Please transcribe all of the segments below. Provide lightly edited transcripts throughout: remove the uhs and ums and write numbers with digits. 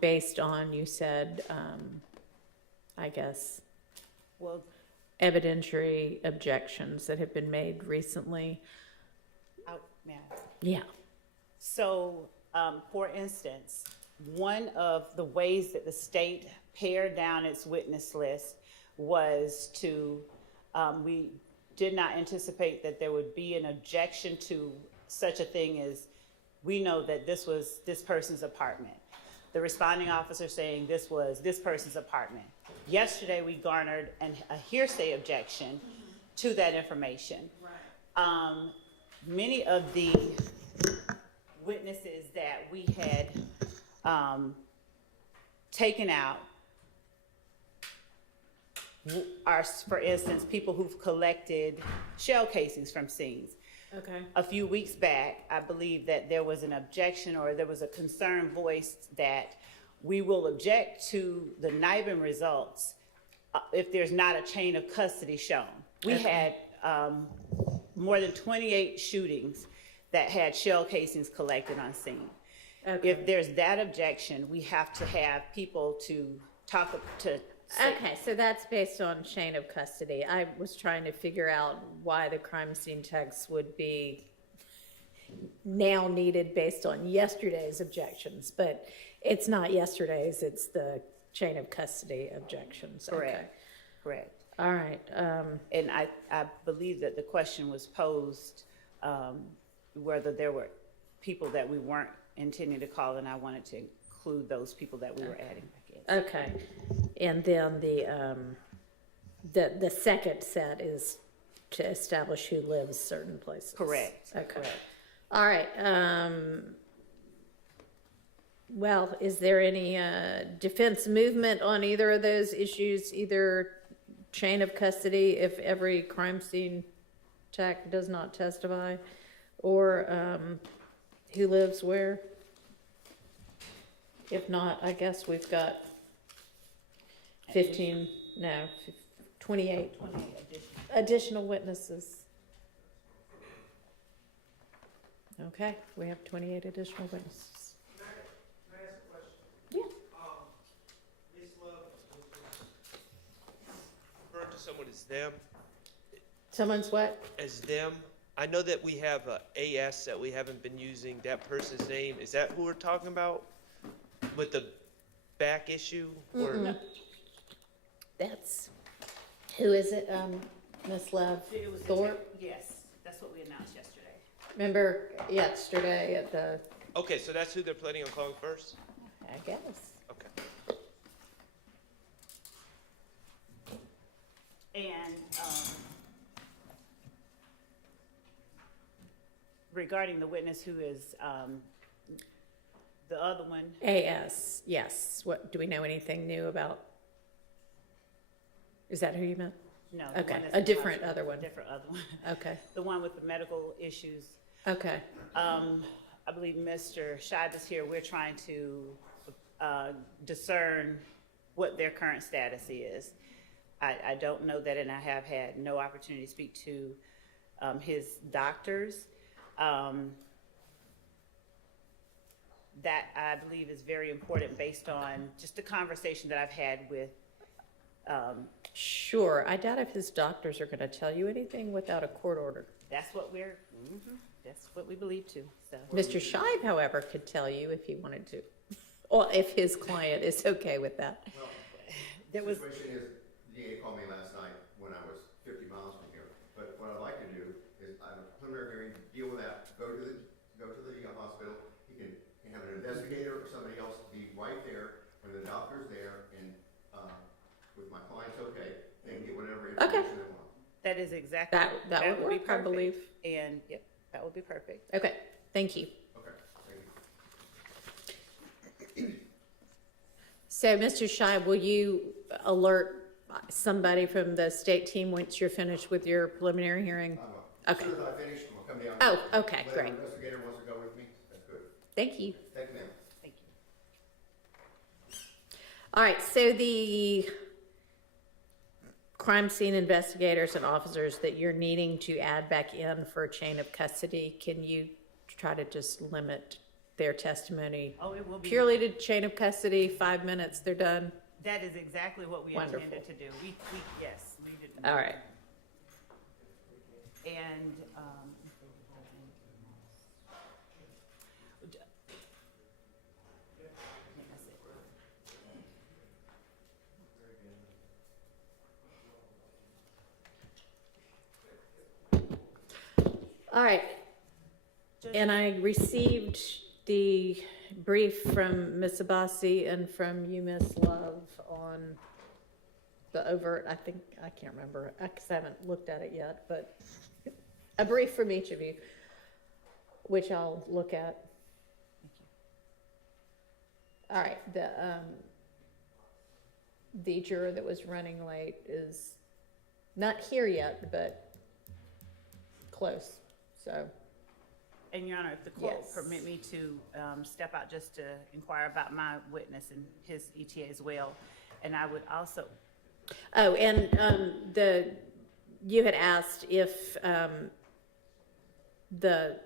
based on, you said, I guess, Well, evidentiary objections that have been made recently. man. Yeah. So, for instance, one of the ways that the state pared down its witness list was to, we did not anticipate that there would be an objection to such a thing as, we know that this was this person's apartment. The responding officer saying this was this person's apartment. Yesterday, we garnered a hearsay objection to that information. Right. Many of the witnesses that we had taken out are, for instance, people who've collected shell casings from scenes. Okay. A few weeks back, I believe that there was an objection or there was a concern voiced that we will object to the NIBIN results if there's not a chain of custody shown. We had more than 28 shootings that had shell casings collected on scene. Okay. If there's that objection, we have to have people to talk to. Okay, so that's based on chain of custody. I was trying to figure out why the crime scene text would be now needed based on yesterday's objections, but it's not yesterday's, it's the chain of custody objections. Correct. Okay. Correct. All right. And I believe that the question was posed whether there were people that we weren't intending to call, and I wanted to include those people that we were adding back in. Okay. And then the second set is to establish who lives certain places. Correct. Okay. Correct. All right. Well, is there any defense movement on either of those issues, either chain of custody if every crime scene tech does not testify, or who lives where? If not, I guess we've got 28 additional witnesses. Okay, we have 28 additional witnesses. Can I ask a question? Yeah. Miss Love, referring to someone as them, Someone's what? as them. I know that we have a AS that we haven't been using. That person's name, is that who we're talking about with the back issue? Or No. That's, who is it, Miss Love? It was Thorpe? Yes, that's what we announced yesterday. Remember yesterday at the, Okay, so that's who they're planning on calling first? I guess. Okay. And regarding the witness who is the other one, AS, yes. What, do we know anything new about? Is that who you meant? no. the Okay, one that's a in different hospital, other one. Different other one. Okay, The one with the medical issues. okay, I believe Mr. Scheib is here. We're trying to discern what their current status is. I don't know that, and I have had no opportunity to speak to his doctors. That I believe is very important based on just the conversation that I've had with. sure. I doubt if his doctors are gonna tell you anything without a court order. That's what that's what we believe too. So Mr. Scheib, however, could tell you if he wanted to, or if his client is okay with that. Well, there was. the situation is, the DA called me last night when I was 50 miles from here. But what I'd like to do is, I have a preliminary hearing, deal with that, go to the hospital. He can have an investigator or somebody else be right there when the doctor's there, and with my client's okay, they can get whatever information they want. That is exactly. That would be work, I perfect. believe. And yep, that would be perfect. Okay, thank you. Okay, thank you. So, Mr. Scheib, will you alert somebody from the state team once you're finished with your preliminary hearing? I will. Okay. As soon as I finish, I'm gonna come down. Oh, okay, Whether great. an investigator wants to go with me, that's good. Thank you. Thank you, ma'am. Thank you. All right, so the crime scene investigators and officers that you're needing to add back in for a chain of custody, can you try to just limit their testimony Oh, it will be. purely to chain of custody, 5 minutes, they're done. That is exactly what we Wonderful. intended to do. Yes, we did. All right. And, I think that's it. All right. And I received the brief from Ms. Abassi and from you, Ms. Love, on the overt, I think, I can't remember, because I haven't looked at it yet, but a brief from each of you, which I'll look at. All right, the juror that was running late is not here yet, but close, so. And Your Honor, if the court Yes. permit me to step out just to inquire about my witness and his ETA as well. And I would also, Oh, and you had asked if the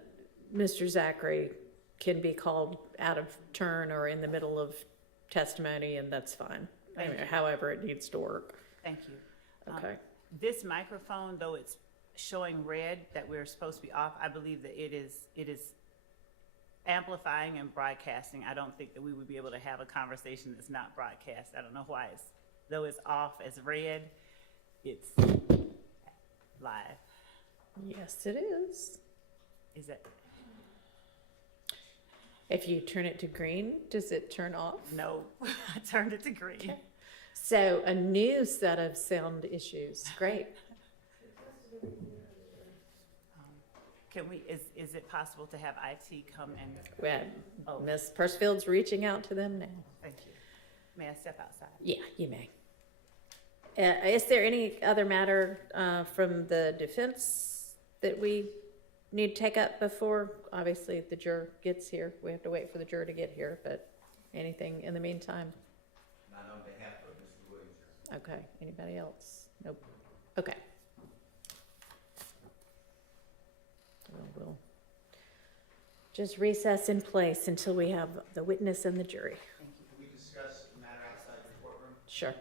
Mr. Zachary can be called out of turn or in the middle of testimony, and that's fine. I mean, however it needs to work. thank you. Okay. This microphone, though it's showing red that we're supposed to be off, I believe that it is amplifying and broadcasting. I don't think that we would be able to have a conversation that's not broadcast. I don't know why though it's off as red, it's live. Yes, it is. Is that, If you turn it to green, does it turn off? no, I turned it to green. Okay. So a new set of sound issues. Great. Can we, is it possible to have IT come and, Well, Oh. Ms. Pursfield's reaching out to them now. thank you. May I step outside? Yeah, you may. Is there any other matter from the defense that we need to take up before, obviously, the juror gets here? We have to wait for the juror to get here, but anything in the meantime? Not on behalf of Mr. Williams. Okay, anybody else? Nope. Okay. Well, we'll just recess in place until we have the witness and the jury. Can we discuss the matter outside the courtroom? Sure.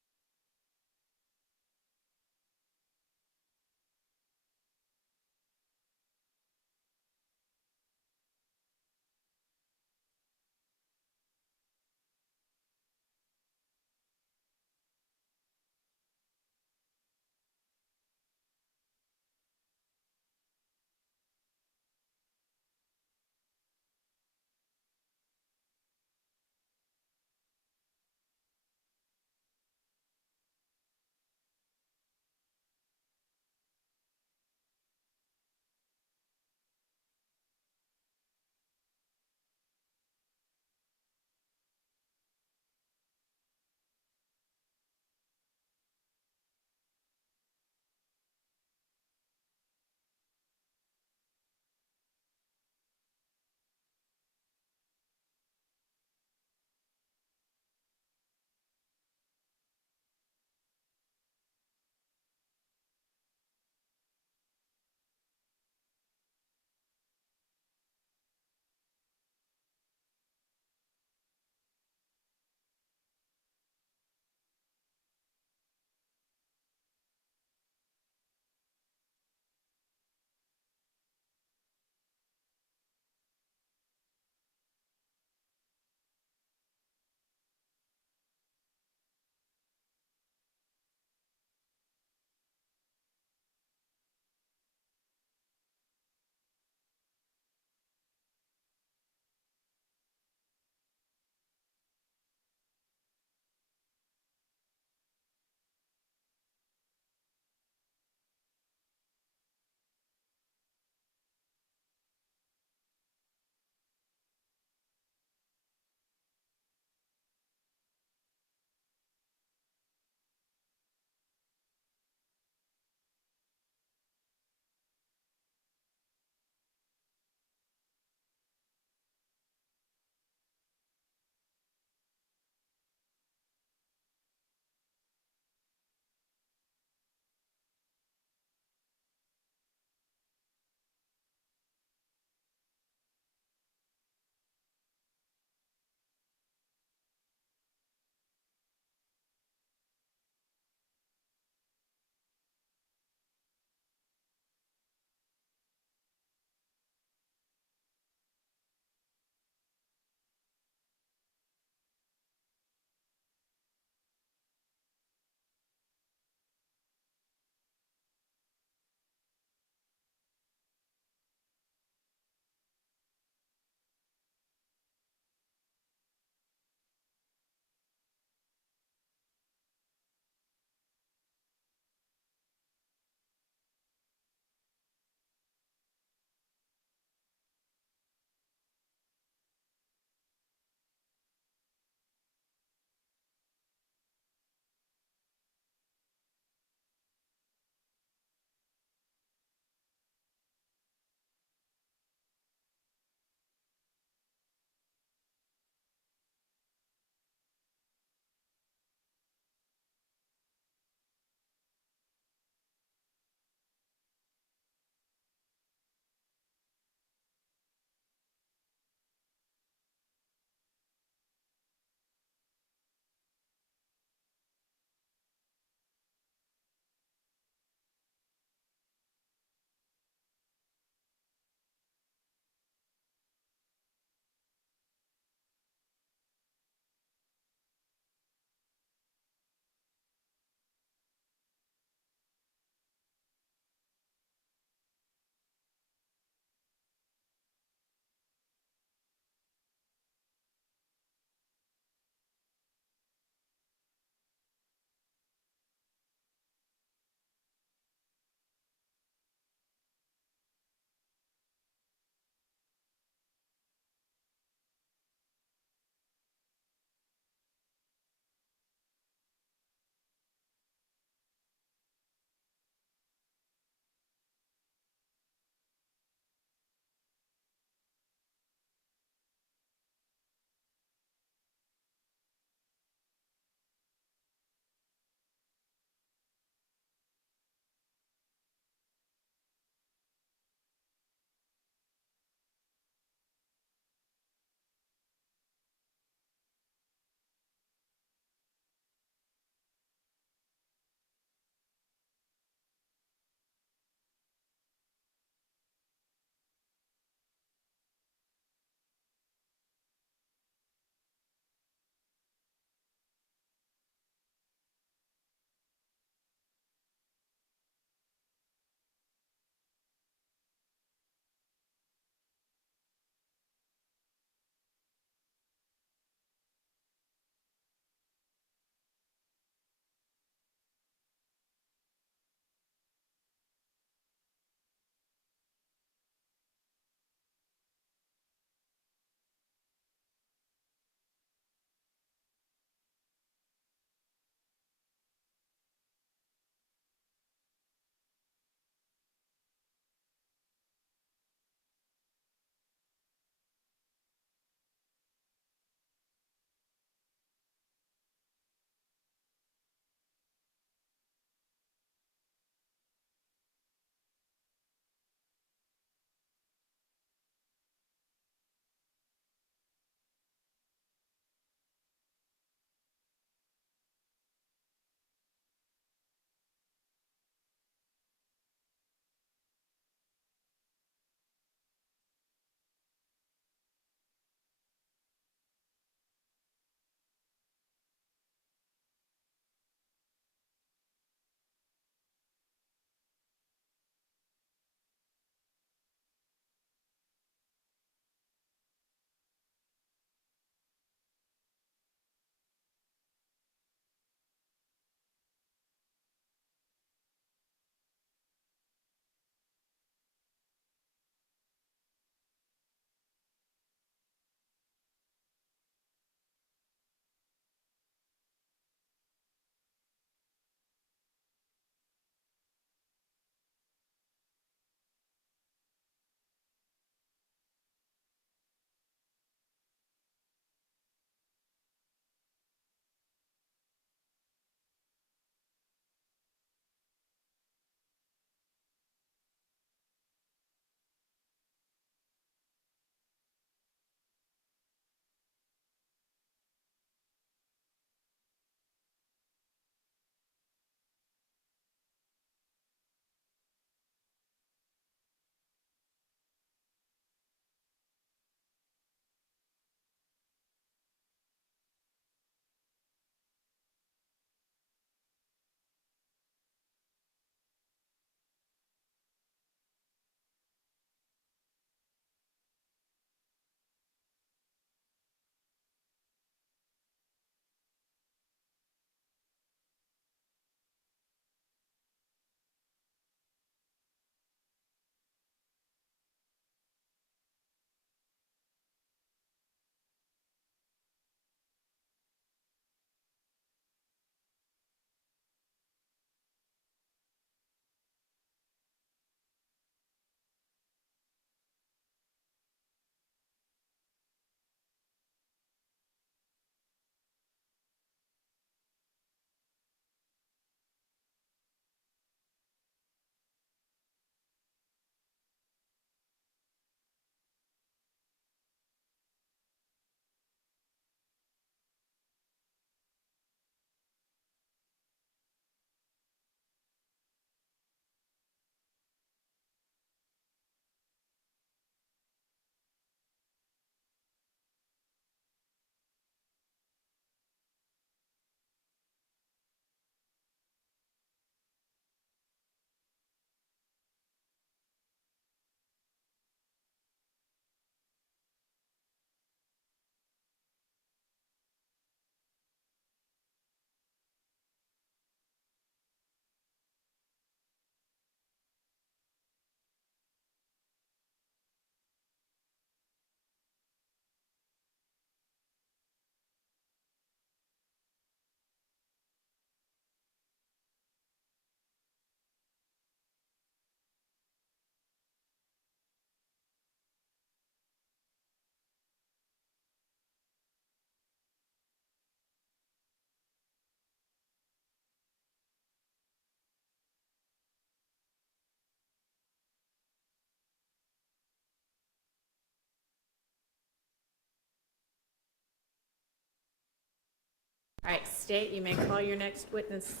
All right, State, you may call your next witness.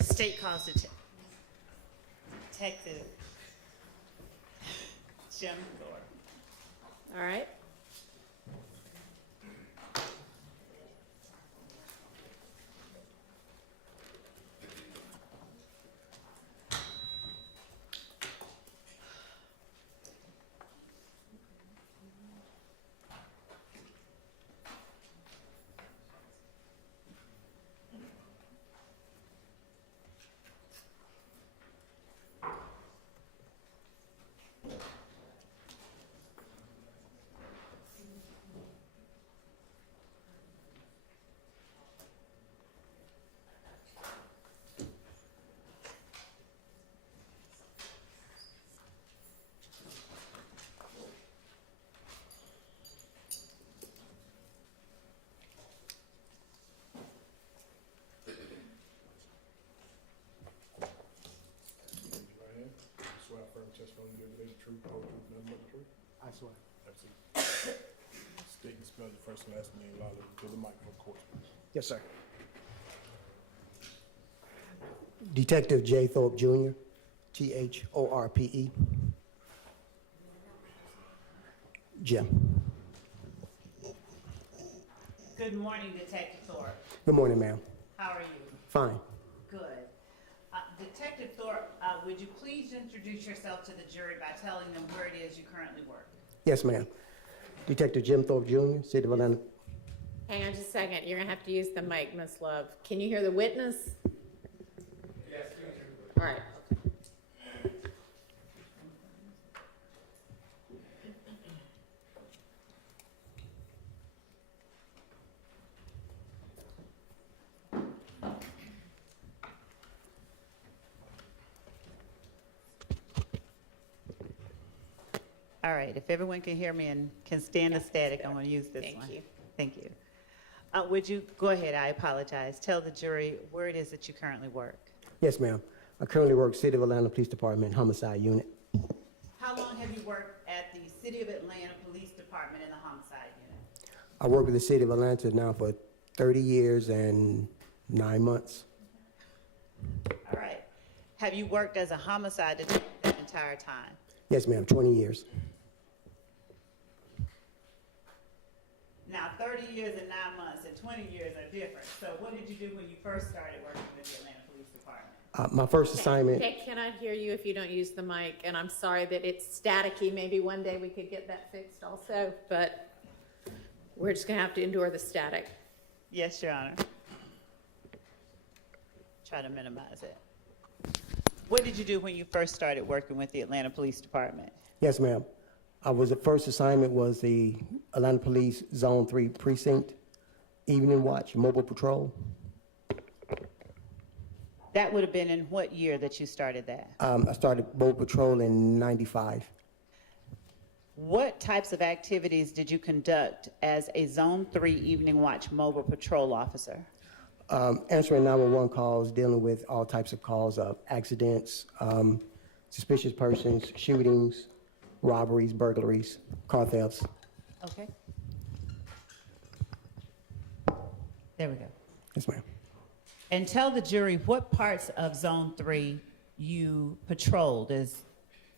State calls Detective Jim Thorpe. All right. Right hand. Swear affirm testimony you give the truth, whole truth, nothing but the truth. I swear. That's it. State and spell your first and last name loudly to the mic for court. Yes, sir. Detective J. Thorpe Jr., Thorpe. Jim. Good morning, Detective Thorpe. Good morning, ma'am. How are you? Fine. Good. Detective Thorpe, would you please introduce yourself to the jury by telling them where it is you currently work? Yes, ma'am. Detective Jim Thorpe Jr., City of Atlanta. Hang on just a second. You're going to have to use the mic, Miss Love. Can you hear the witness? Yes, All right. All right, if everyone can hear me and can stand the static, I'm going to use this Thank one. you. Thank you. Would you, go ahead, I apologize. Tell the jury where it is that you currently work. Yes, ma'am. I currently work City of Atlanta Police Department, Homicide Unit. How long have you worked at the City of Atlanta Police Department in the Homicide Unit? I work with the City of Atlanta now for 30 years and 9 months. All right. Have you worked as a homicide detective that entire time? Yes, ma'am, 20 years. Now, 30 years and 9 months and 20 years are different. So what did you do when you first started working with the Atlanta Police Department? My first assignment, They cannot hear you if you don't use the mic, and I'm sorry that it's staticky. Maybe one day we could get that fixed also, but we're just going to have to endure the static. Yes, Your Honor. Try to minimize it. What did you do when you first started working with the Atlanta Police Department? yes, ma'am. The first assignment was the Atlanta Police Zone 3 Precinct, Evening Watch, Mobile Patrol. That would have been in what year that you started that? I started Mobile Patrol in 95. What types of activities did you conduct as a Zone 3 Evening Watch Mobile Patrol officer? Answering 911 calls, dealing with all types of calls of accidents, suspicious persons, shootings, robberies, burglaries, car thefts. Okay. There we go. Yes, ma'am. And tell the jury what parts of Zone 3 you patrolled as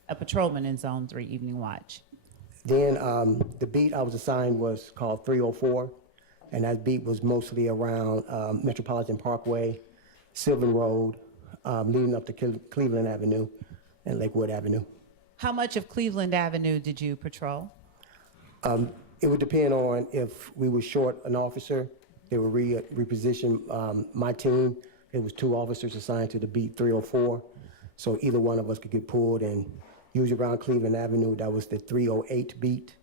a patrolman in Zone 3 Evening Watch. Then the beat I was assigned was called 304, and that beat was mostly around Metropolitan Parkway, Sylvan Road, leading up to Cleveland Avenue and Lakewood Avenue. How much of Cleveland Avenue did you patrol? It would depend on if we were short an officer, they would reposition my team. It was 2 officers assigned to the beat 304, so either one of us could get pulled, and usually around Cleveland Avenue, that was the 308 beat.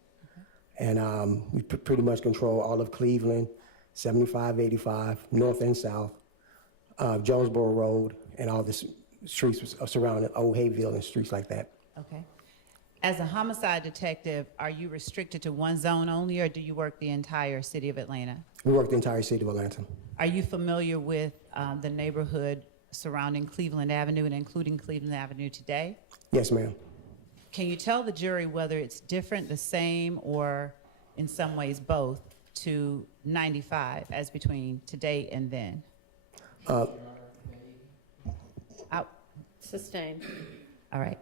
And we pretty much control all of Cleveland, 75, 85, north and south, Jonesboro Road, and all the streets surrounding Old Hayville and streets like that. Okay. As a homicide detective, are you restricted to one zone only, or do you work the entire city of Atlanta? We work the entire city of Atlanta. Are you familiar with the neighborhood surrounding Cleveland Avenue and including Cleveland Avenue today? Yes, ma'am. Can you tell the jury whether it's different, the same, or in some ways both to 95 as between today and then? Sustained. All right.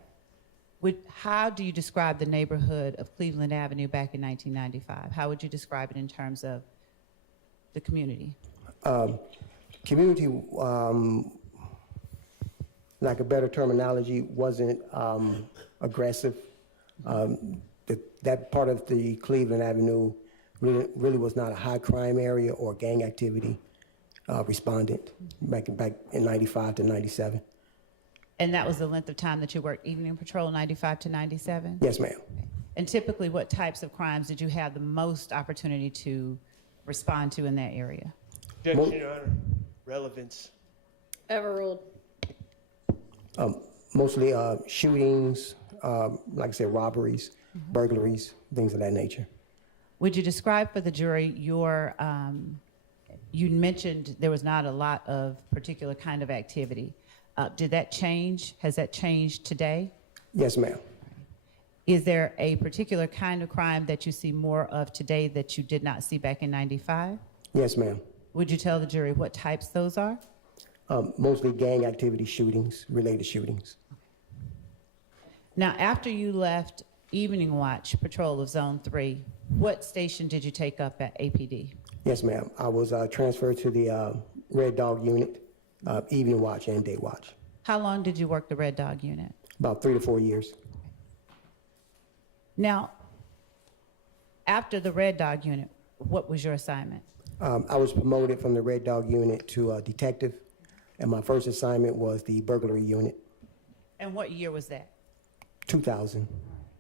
How do you describe the neighborhood of Cleveland Avenue back in 1995? How would you describe it in terms of the community? Community, like a better terminology, wasn't aggressive. That part of the Cleveland Avenue really was not a high crime area or gang activity respondent back in 95 to 97. And that was the length of time that you worked evening patrol, 95 to 97? Yes, ma'am. And typically, what types of crimes did you have the most opportunity to respond to in that area? Objection, Your Honor. Relevance. Overruled. Mostly shootings, like I said, robberies, burglaries, things of that nature. Would you describe for the jury your, you mentioned there was not a lot of particular kind of activity. Did that change? Has that changed today? Yes, ma'am. Is there a particular kind of crime that you see more of today that you did not see back in 95? Yes, ma'am. Would you tell the jury what types those are? Mostly gang activity shootings, related shootings. Now, after you left Evening Watch Patrol of Zone 3, what station did you take up at APD? Yes, ma'am. I was transferred to the Red Dog Unit, Evening Watch and Day Watch. How long did you work the Red Dog unit? About 3 to 4 years. Now, after the Red Dog unit, what was your assignment? I was promoted from the Red Dog Unit to detective, and my first assignment was the burglary unit. And what year was that? 2000,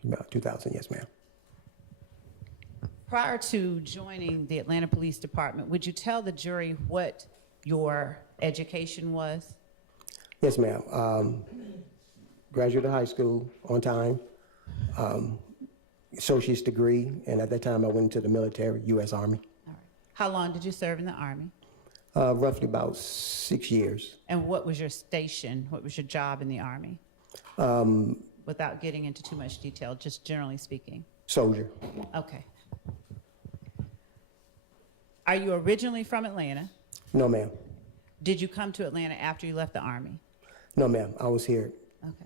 about 2000, yes, ma'am. Prior to joining the Atlanta Police Department, would you tell the jury what your education was? Yes, ma'am. Graduate of high school on time, associate's degree, and at that time I went into the military, U.S. Army. All right. How long did you serve in the Army? Roughly about 6 years. And what was your station? What was your job in the Army? Without getting into too much detail, just generally speaking. Soldier. Okay. Are you originally from Atlanta? No, ma'am. Did you come to Atlanta after you left the Army? No, ma'am. I was here. Okay.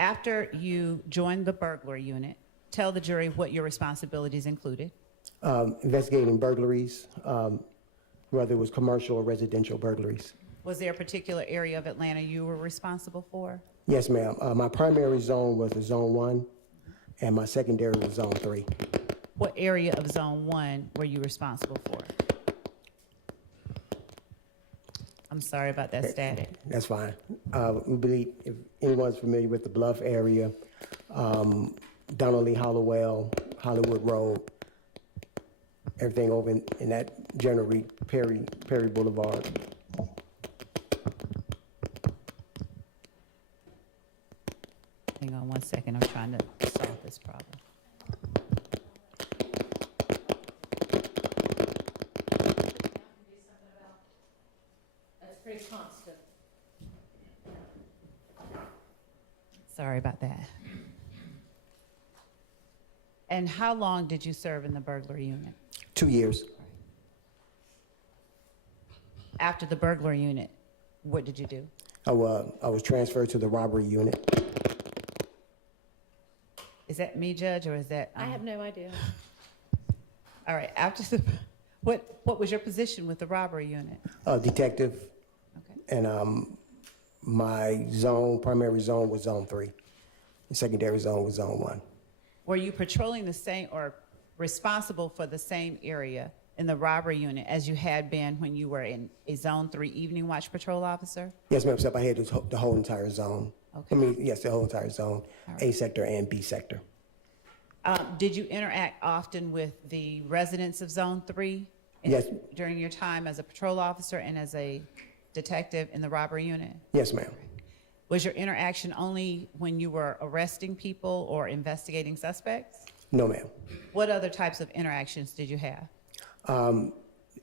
After you joined the burglary unit, tell the jury what your responsibilities included. Investigating burglaries, whether it was commercial or residential burglaries. Was there a particular area of Atlanta you were responsible for? Yes, ma'am. My primary zone was the Zone 1, and my secondary was Zone 3. What area of Zone 1 were you responsible for? I'm sorry about that static. That's fine. We believe, if anyone's familiar with the Bluff area, Donnelly, Hollowell, Hollywood Road, everything over in that general Perry Boulevard. Hang on one second, I'm trying to solve this problem. That's pretty constant. Sorry about that. And how long did you serve in the burglary unit? 2 years. After the burglary unit, what did you do? I was transferred to the robbery unit. Is that me, Judge, or is that? I have no idea. All right, after the, what was your position with the robbery unit? Detective, Okay. and my primary zone was Zone 3. The secondary zone was Zone 1. Were you patrolling the same or responsible for the same area in the robbery unit as you had been when you were in a Zone 3 evening watch patrol officer? Yes, ma'am, except I had the whole entire zone. Okay. I mean, yes, the whole entire zone, right. A sector and B sector. Did you interact often with the residents of Zone 3? Yes. During your time as a patrol officer and as a detective in the robbery unit? Yes, ma'am. Was your interaction only when you were arresting people or investigating suspects? No, ma'am. What other types of interactions did you have?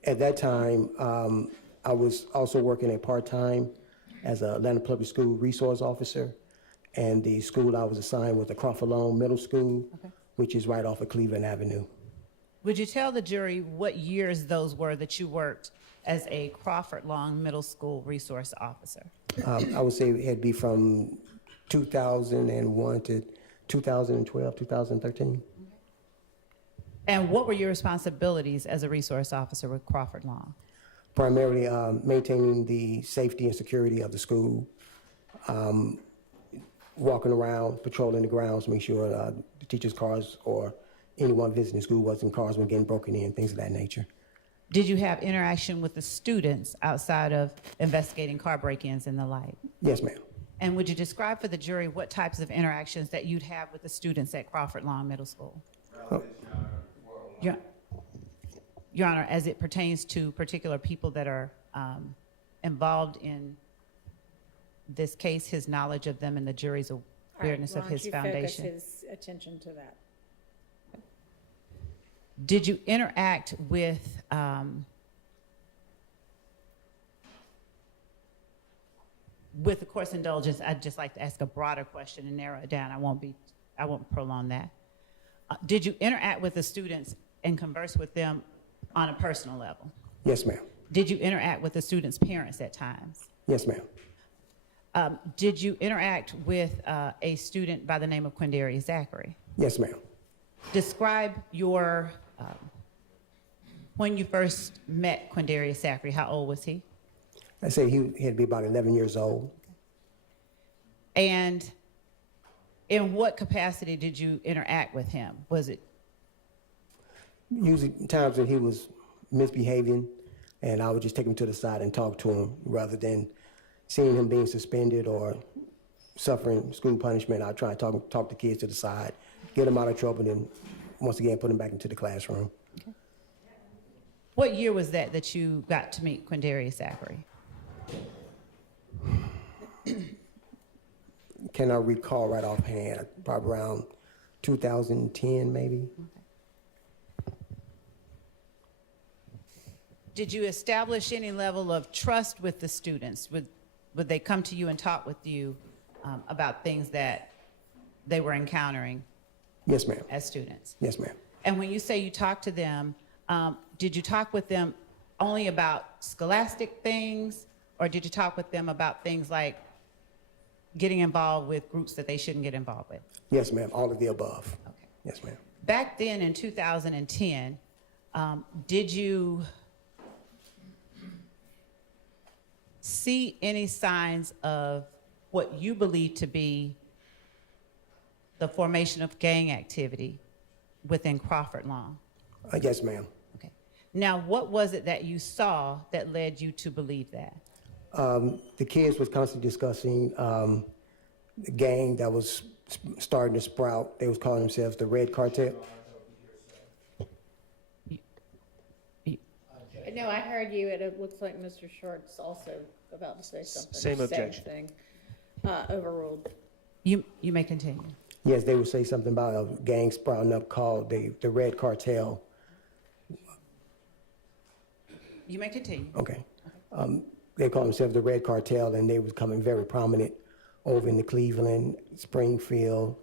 At that time, I was also working a part-time as an Atlanta Public School resource officer, and the school I was assigned was the Crawford Middle School, Okay. which is right off of Cleveland Avenue. Would you tell the jury what years those were that you worked as a Crawford Long Middle School resource officer? I would say it'd be from 2001 to 2012, 2013. And what were your responsibilities as a resource officer with Crawford Long? Primarily maintaining the safety and security of the school, walking around, patrolling the grounds, make sure the teachers' cars or anyone visiting the school wasn't cars were getting broken in, things of that nature. Did you have interaction with the students outside of investigating car break-ins and the like? Yes, ma'am. And would you describe for the jury what types of interactions that you'd have with the students at Crawford Long Middle School? Your Honor, as it pertains to particular people that are involved in this case, his knowledge of them and the jury's awareness of his foundation. Why don't you focus his attention to that? Did you interact with the court's indulgence? I'd just like to ask a broader question and narrow it down. I won't prolong that. Did you interact with the students and converse with them on a personal level? Yes, ma'am. Did you interact with the students' parents at times? Yes, ma'am. Did you interact with a student by the name of Quindarius Zachary? Yes, ma'am. Describe your, when you first met Quindarius Zachary, how old was he? I say he had to be about 11 years old. And in what capacity did you interact with him? Was it? Usually times when he was misbehaving, and I would just take him to the side and talk to him rather than seeing him being suspended or suffering school punishment. I'd try and talk the kids to the side, get them out of trouble, and once again put them back into the classroom. Okay. What year was that you got to meet Quindarius Zachary? Can I recall right offhand? Probably around 2010, maybe. Did you establish any level of trust with the students? Would they come to you and talk with you about things that they were encountering? Yes, ma'am. As students? Yes, ma'am. And when you say you talked to them, did you talk with them only about scholastic things, or did you talk with them about things like getting involved with groups that they shouldn't get involved with? Yes, ma'am. All of the above. Okay. Yes, ma'am. Back then in 2010, did you see any signs of what you believe to be the formation of gang activity within Crawford Long? Yes, ma'am. Okay. Now, what was it that you saw that led you to believe that? The kids was constantly discussing the gang that was starting to sprout. They was calling themselves the Red Cartel. No, I heard you, and it looks like Mr. Short's also about to say something. Same objection. Thing. Overruled. You may continue. Yes, they would say something about a gang sprouting up called the Red Cartel. You may continue. Okay. They call themselves the Red Cartel, and they was becoming very prominent over in the Cleveland, Springdale,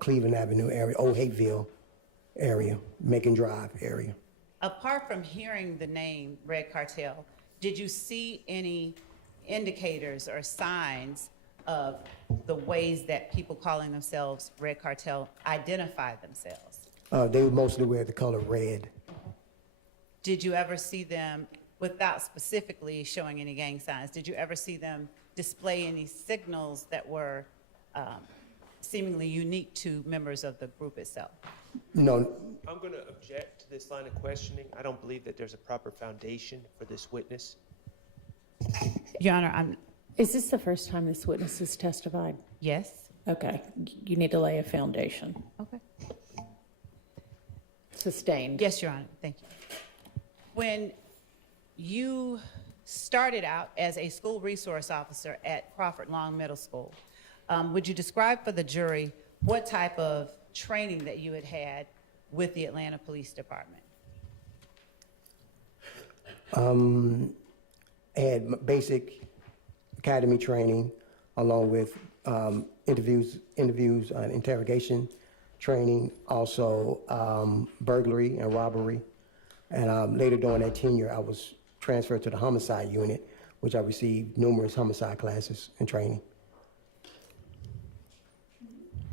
Cleveland Avenue area, Old Hateville area, Macon Drive area. Apart from hearing the name Red Cartel, did you see any indicators or signs of the ways that people calling themselves Red Cartel identify themselves? They would mostly wear the color red. Did you ever see them, without specifically showing any gang signs, did you ever see them display any signals that were seemingly unique to members of the group itself? No. I'm going to object to this line of questioning. I don't believe that there's a proper foundation for this witness. Your Honor, Is this the first time this witness has testified? yes? Okay, you need to lay a foundation. Okay. Sustained. Yes, Your Honor, thank you. When you started out as a school resource officer at Crawford Long Middle School, would you describe for the jury what type of training that you had had with the Atlanta Police Department? I had basic academy training along with interviews, interrogation training, also burglary and robbery. And later during that tenure, I was transferred to the homicide unit, which I received numerous homicide classes and training.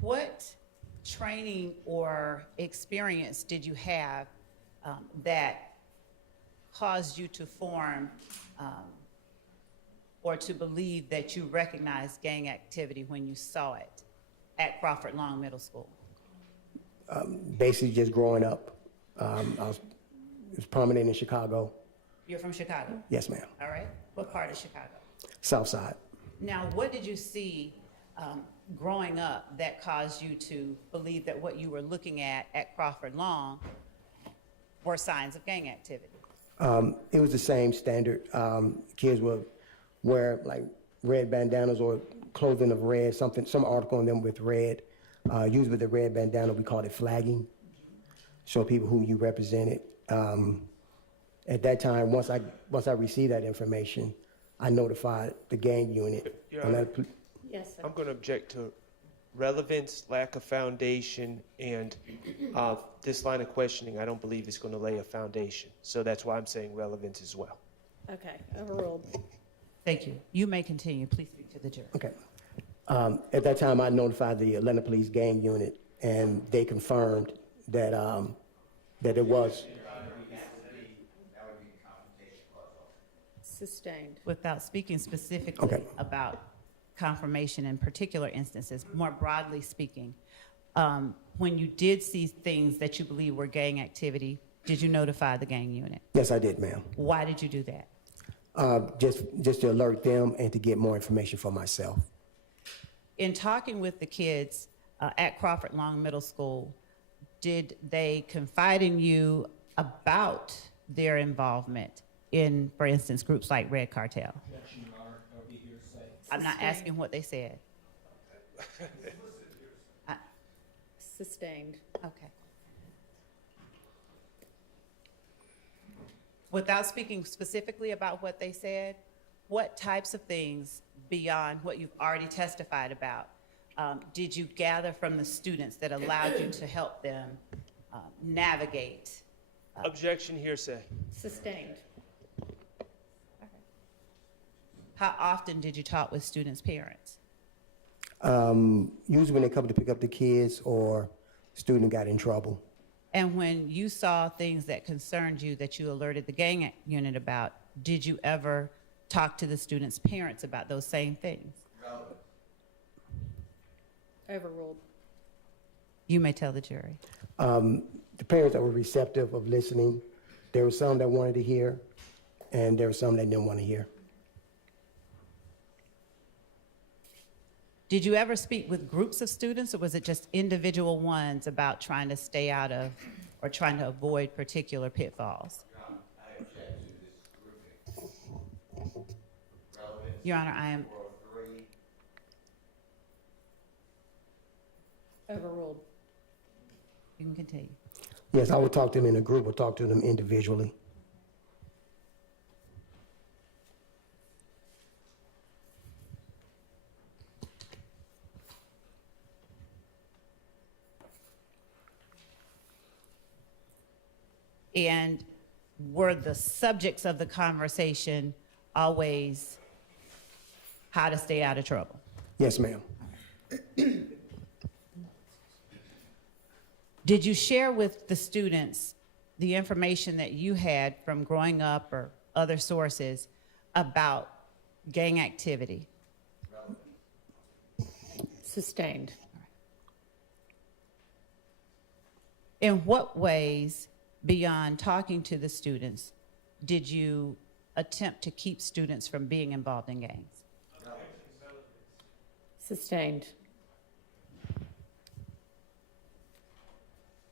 What training or experience did you have that caused you to form or to believe that you recognized gang activity when you saw it at Crawford Long Middle School? Basically just growing up. It was prominent in Chicago. You're from Chicago? Yes, ma'am. All right. What part of Chicago? South Side. Now, what did you see growing up that caused you to believe that what you were looking at Crawford Long were signs of gang activity? It was the same standard. Kids would wear like red bandanas or clothing of red, some article on them with red. Usually with the red bandana, we called it flagging. Show people who you represented. At that time, once I received that information, I notified the gang unit. Your And Honor, Yes, sir. I'm going to object to relevance, lack of foundation, and this line of questioning, I don't believe is going to lay a foundation. So that's why I'm saying relevance as well. Okay, overruled. Thank you. You may continue. Please speak to the jury. Okay. At that time, I notified the Atlanta Police gang unit, and they confirmed that that it was. Sustained. Without speaking specifically Okay. about confirmation in particular instances, more broadly speaking, when you did see things that you believe were gang activity, did you notify the gang unit? Yes, I did, ma'am. Why did you do that? Just to alert them and to get more information for myself. In talking with the kids at Crawford Long Middle School, did they confide in you about their involvement in, for instance, groups like Red Cartel? I'm not asking what they said. Sustained. Okay. Without speaking specifically about what they said, what types of things beyond what you've already testified about did you gather from the students that allowed you to help them navigate? Objection, hearsay. Sustained. How often did you talk with students' parents? Usually when they come to pick up the kids or student got in trouble. And when you saw things that concerned you that you alerted the gang unit about, did you ever talk to the students' parents about those same things? Overruled. You may tell the jury. The parents that were receptive of listening, there were some that wanted to hear, and there were some that didn't want to hear. Did you ever speak with groups of students, or was it just individual ones about trying to stay out of or trying to avoid particular pitfalls? I object to this grouping. Relevance. Your Honor, I am. 403. Overruled. You can continue. Yes, I would talk to them in a group or talk to them individually. And were the subjects of the conversation always how to stay out of trouble? Yes, ma'am. Did you share with the students the information that you had from growing up or other sources about gang activity? Sustained. In what ways, beyond talking to the students, did you attempt to keep students from being involved in gangs? Sustained.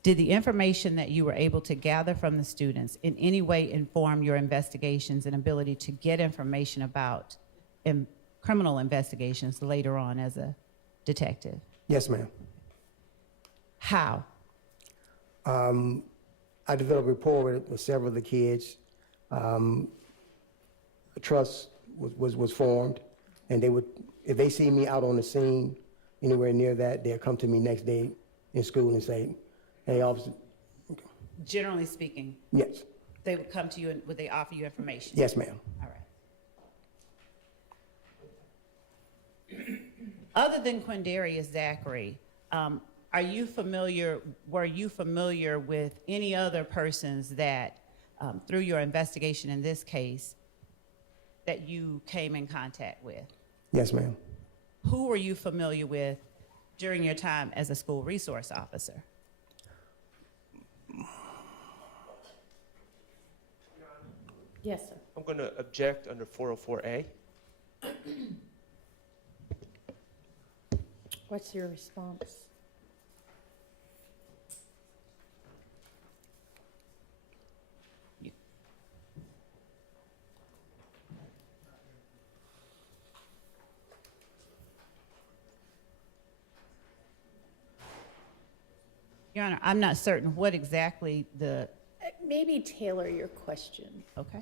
Did the information that you were able to gather from the students in any way inform your investigations and ability to get information about criminal investigations later on as a detective? Yes, ma'am. How? I developed rapport with several of the kids. A trust was formed, and they would, if they see me out on the scene, anywhere near that, they'll come to me next day in school and say, hey, officer, Generally speaking, yes, they would come to you and would they offer you information? yes, ma'am. All right. Other than Quindarius Zachary, were you familiar with any other persons that, through your investigation in this case, that you came in contact with? Yes, ma'am. Who were you familiar with during your time as a school resource officer? Yes, sir. I'm going to object under 404A. What's your response? Your Honor, I'm not certain what exactly the, Maybe tailor your question. okay.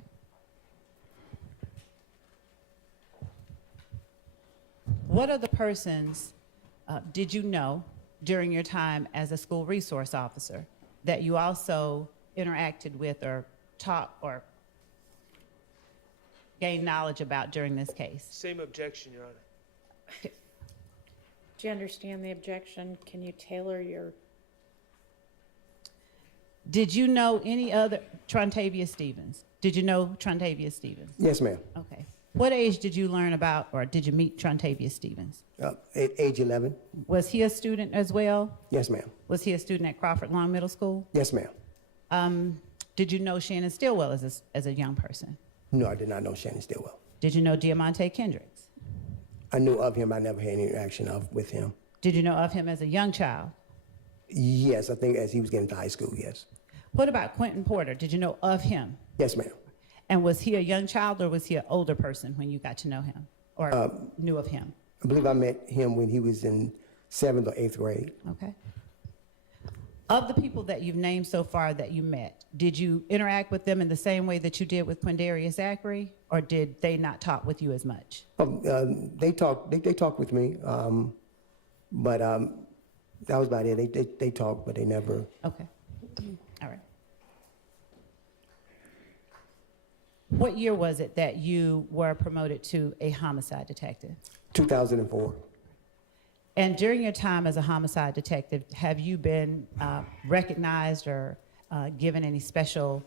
What other persons did you know during your time as a school resource officer that you also interacted with or taught or gained knowledge about during this case? Same objection, Your Honor. Do you understand the objection? Can you tailor your, Did you know any other, Trontavia Stevens? Did you know Trontavia Stevens? Yes, ma'am. Okay. What age did you learn about or did you meet Trontavia Stevens? At age 11. Was he a student as well? Yes, ma'am. Was he a student at Crawford Long Middle School? Yes, ma'am. Did you know Shannon Stillwell as a young person? No, I did not know Shannon Stillwell. Did you know Diamante Kendricks? I knew of him. I never had any interaction with him. Did you know of him as a young child? Yes, I think as he was getting to high school, yes. What about Quentin Porter? Did you know of him? Yes, ma'am. And was he a young child or was he an older person when you got to know him or knew of him? I believe I met him when he was in 7th or 8th grade. Okay. Of the people that you've named so far that you met, did you interact with them in the same way that you did with Quindarius Zachary, or did they not talk with you as much? They talked with me, but that was about it. They talked, but they never. Okay. All right. What year was it that you were promoted to a homicide detective? 2004. And during your time as a homicide detective, have you been recognized or given any special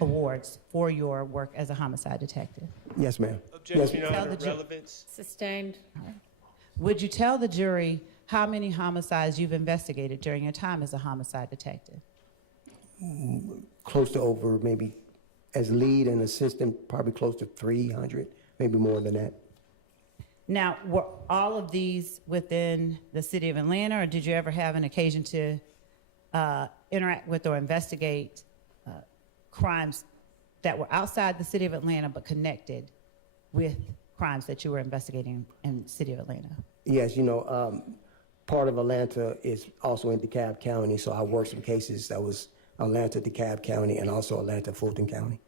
awards for your work as a homicide detective? Yes, ma'am. Objection, Yes, Your Honor, Tell the relevance. sustained? Would you tell the jury how many homicides you've investigated during your time as a homicide detective? close to over maybe as lead and assistant, probably close to 300, maybe more than that. Now, were all of these within the city of Atlanta, or did you ever have an occasion to interact with or investigate crimes that were outside the city of Atlanta but connected with crimes that you were investigating in the city of Atlanta? Yes, part of Atlanta is also in DeKalb County, so I worked some cases that was Atlanta, DeKalb County, and also Atlanta, Fulton County.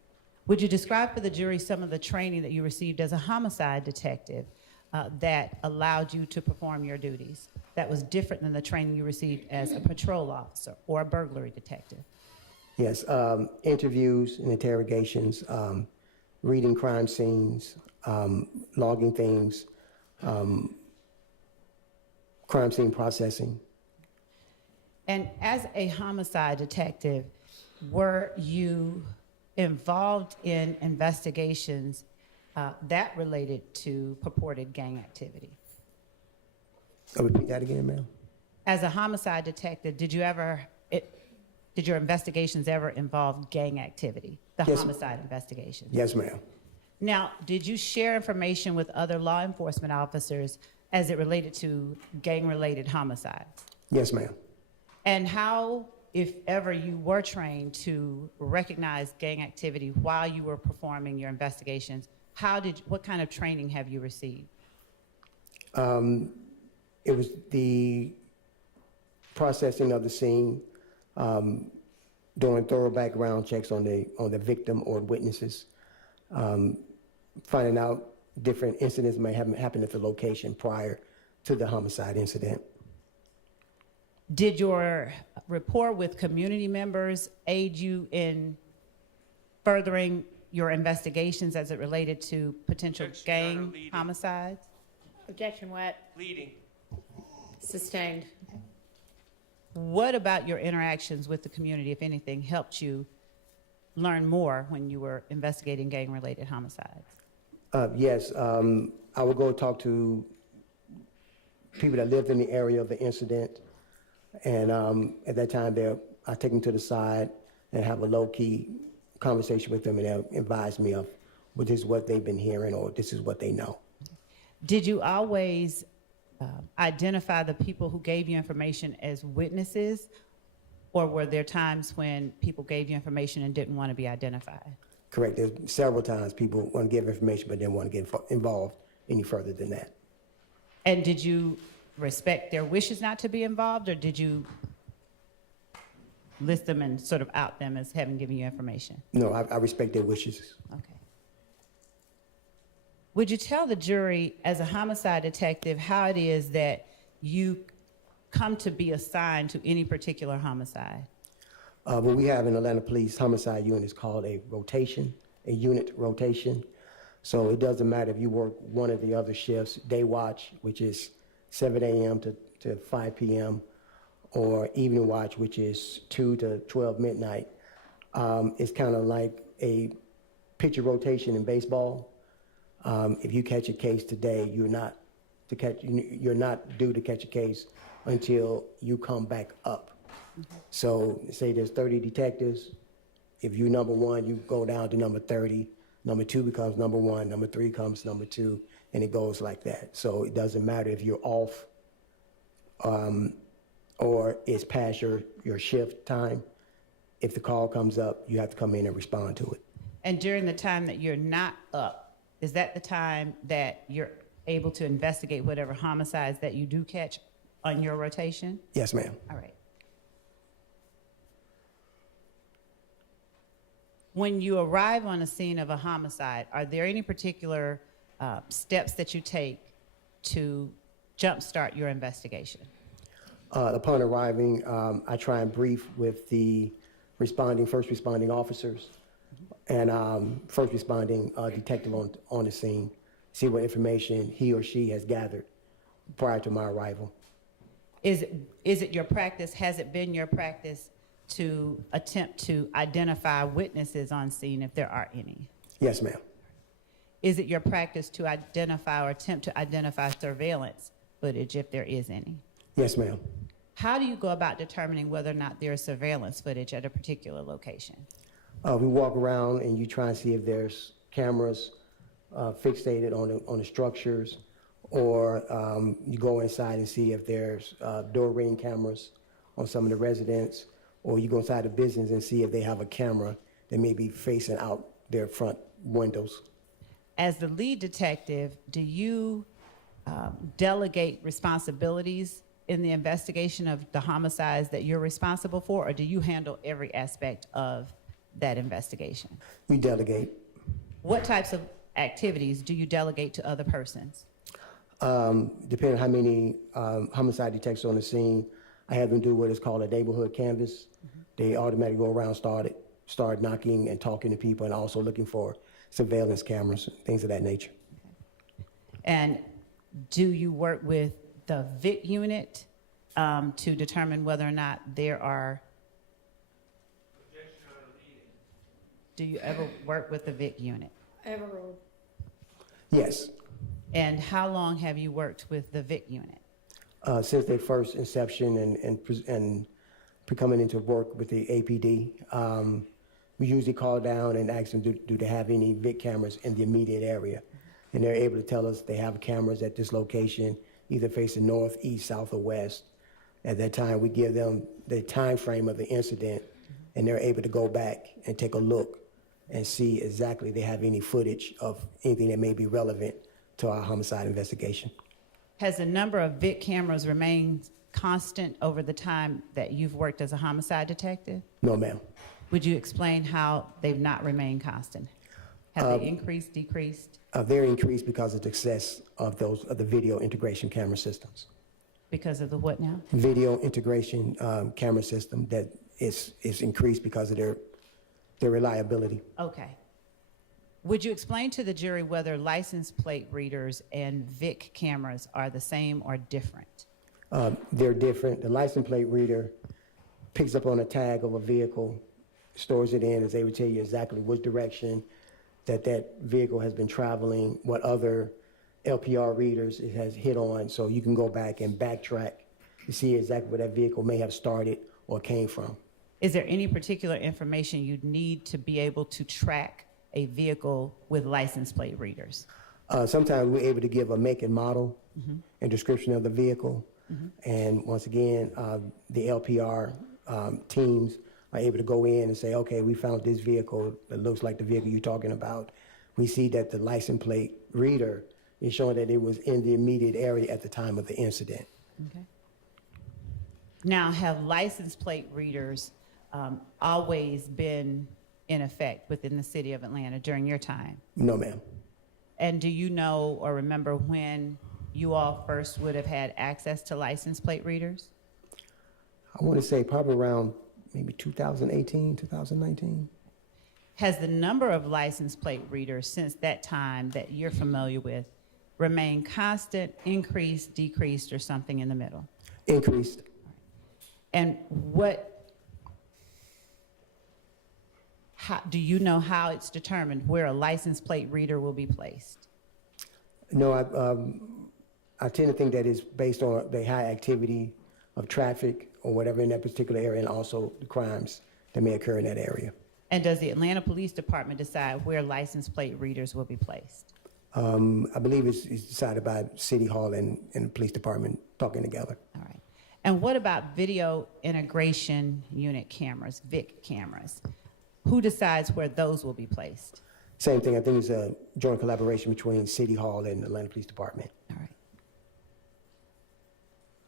Would you describe for the jury some of the training that you received as a homicide detective that allowed you to perform your duties, that was different than the training you received as a patrol officer or a burglary detective? Yes, interviews and interrogations, reading crime scenes, logging things, crime scene processing. And as a homicide detective, were you involved in investigations that related to purported gang activity? I'll repeat that again, ma'am. As a homicide detective, did your investigations ever involve gang activity, the Yes. homicide investigations? Yes, ma'am. Now, did you share information with other law enforcement officers as it related to gang-related homicides? Yes, ma'am. And how, if ever, you were trained to recognize gang activity while you were performing your investigations, what kind of training have you received? It was the processing of the scene, doing thorough background checks on the victim or witnesses, finding out different incidents may have happened at the location prior to the homicide incident. Did your rapport with community members aid you in furthering your investigations as it related to potential Objection, Your Honor, gang leading. homicides? Objection, what? Leading. Sustained. What about your interactions with the community, if anything, helped you learn more when you were investigating gang-related homicides? Yes, I would go talk to people that lived in the area of the incident, and at that time, I take them to the side and have a low-key conversation with them, and they'll advise me of, well, this is what they've been hearing, or this is what they know. Did you always identify the people who gave you information as witnesses, or were there times when people gave you information and didn't want to be identified? Correct. There's several times people want to give information, but didn't want to get involved any further than that. And did you respect their wishes not to be involved, or did you list them and sort of out them as having given you information? No, I respect their wishes. Okay. Would you tell the jury, as a homicide detective, how it is that you come to be assigned to any particular homicide? What we have in Atlanta Police Homicide Unit is called a rotation, a unit rotation. So it doesn't matter if you work one of the other shifts, day watch, which is 7 a.m. to 5 p.m., or evening watch, which is 2 to 12 midnight. It's kind of like a pitcher rotation in baseball. If you catch a case today, you're not due to catch a case until you come back up. So say there's 30 detectives. If you're number one, you go down to number 30. Number two becomes number one. Number three comes number two, and it goes like that. So it doesn't matter if you're off or it's past your shift time. If the call comes up, you have to come in and respond to it. And during the time that you're not up, is that the time that you're able to investigate whatever homicides that you do catch on your rotation? Yes, ma'am. All right. When you arrive on a scene of a homicide, are there any particular steps that you take to jumpstart your investigation? Upon arriving, I try and brief with the first responding officers and first responding detective on the scene, see what information he or she has gathered prior to my arrival. Is it your practice, has it been your practice to attempt to identify witnesses on scene if there are any? Yes, ma'am. Is it your practice to identify or attempt to identify surveillance footage if there is any? Yes, ma'am. How do you go about determining whether or not there is surveillance footage at a particular location? We walk around and you try and see if there's cameras fixated on the structures, or you go inside and see if there's door ring cameras on some of the residents, or you go inside the business and see if they have a camera that may be facing out their front windows. As the lead detective, do you delegate responsibilities in the investigation of the homicides that you're responsible for, or do you handle every aspect of that investigation? We delegate. What types of activities do you delegate to other persons? Depending on how many homicide detectives on the scene, I have them do what is called a neighborhood canvas. They automatically go around, start knocking and talking to people, and also looking for surveillance cameras, things of that nature. And do you work with the VIC unit to determine whether or not there are? Do you ever work with the VIC unit? Overruled. Yes. And how long have you worked with the VIC unit? Since their first inception and coming into work with the APD, we usually call down and ask them, do they have any VIC cameras in the immediate area? And they're able to tell us they have cameras at this location, either facing north, east, south, or west. At that time, we give them the time frame of the incident, and they're able to go back and take a look and see exactly if they have any footage of anything that may be relevant to our homicide investigation. Has the number of VIC cameras remained constant over the time that you've worked as a homicide detective? No, ma'am. Would you explain how they've not remained constant? Have they increased, decreased? They're increased because of the success of the video integration camera systems. Because of the what now? Video integration camera system that is increased because of their reliability. Okay. Would you explain to the jury whether license plate readers and VIC cameras are the same or different? They're different. The license plate reader picks up on a tag of a vehicle, stores it in, is able to tell you exactly which direction that vehicle has been traveling, what other LPR readers it has hit on, so you can go back and backtrack to see exactly where that vehicle may have started or came from. Is there any particular information you'd need to be able to track a vehicle with license plate readers? Sometimes we're able to give a make and model and description of the vehicle. And once again, the LPR teams are able to go in and say, okay, we found this vehicle that looks like the vehicle you're talking about. We see that the license plate reader is showing that it was in the immediate area at the time of the incident. Okay. Now, have license plate readers always been in effect within the city of Atlanta during your time? No, ma'am. And do you know or remember when you all first would have had access to license plate readers? I want to say probably around maybe 2018, 2019. Has the number of license plate readers since that time that you're familiar with remained constant, increased, decreased, or something in the middle? Increased. And how, do you know how it's determined where a license plate reader will be placed? No, I tend to think that it's based on the high activity of traffic or whatever in that particular area, and also the crimes that may occur in that area. And does the Atlanta Police Department decide where license plate readers will be placed? I believe it's decided by City Hall and the police department talking together. All right. And what about video integration unit cameras, VIC cameras? Who decides where those will be placed? Same thing. I think it's a joint collaboration between City Hall and the Atlanta Police Department. All right.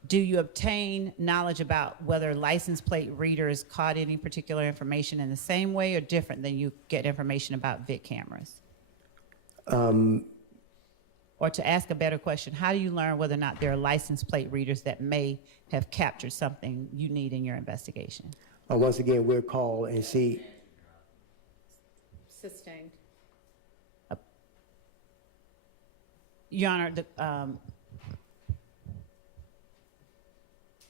Do you obtain knowledge about whether license plate readers caught any particular information in the same way or different than you get information about VIC cameras? Or to ask a better question, how do you learn whether or not there are license plate readers that may have captured something you need in your investigation? Once again, we'll call and see. Sustained. Your Honor,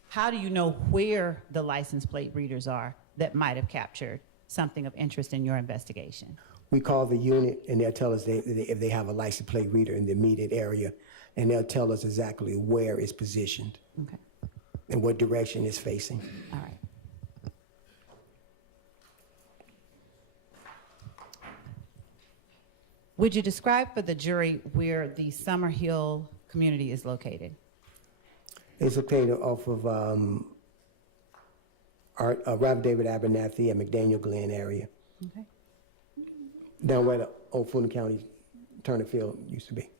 how do you know where the license plate readers are that might have captured something of interest in your investigation? We call the unit, and they'll tell us if they have a license plate reader in the immediate area, and they'll tell us exactly where it's positioned Okay. and what direction it's facing. All right. Would you describe for the jury where the Summer Hill community is located? It's located off of Rev. David Abernathy and McDaniel Glen area, Okay. down where the old Fulton County Turner Field used to be.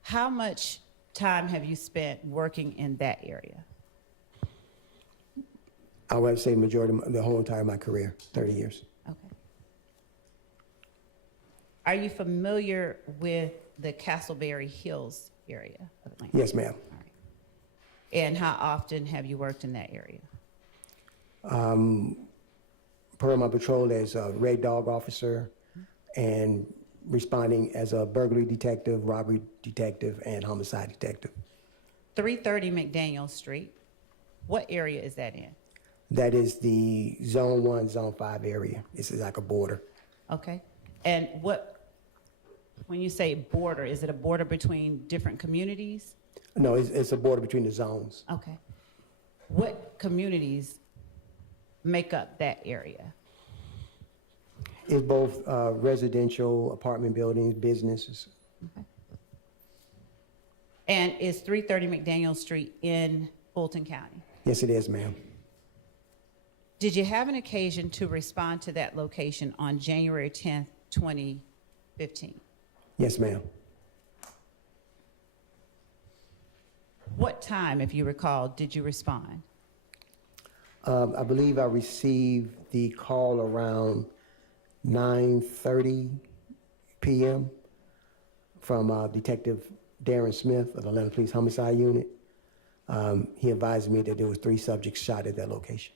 How much time have you spent working in that area? I would say majority of the whole entire my career, 30 years. Okay. Are you familiar with the Castleberry Hills area of Atlanta? Yes, ma'am. All right. And how often have you worked in that area? Per my patrol as a Red Dog officer and responding as a burglary detective, robbery detective, and homicide detective. 330 McDaniel Street. What area is that in? That is the Zone 1, Zone 5 area. It's like a border. Okay. And when you say border, is it a border between different communities? No, it's a border between the zones. Okay. What communities make up that area? It's both residential, apartment buildings, businesses. Okay. And is 330 McDaniel Street in Fulton County? Yes, it is, ma'am. Did you have an occasion to respond to that location on January 10th, 2015? Yes, ma'am. What time, if you recall, did you respond? I believe I received the call around 9:30 p.m. from Detective Darren Smith of the Atlanta Police Homicide Unit. He advised me that there was 3 subjects shot at that location.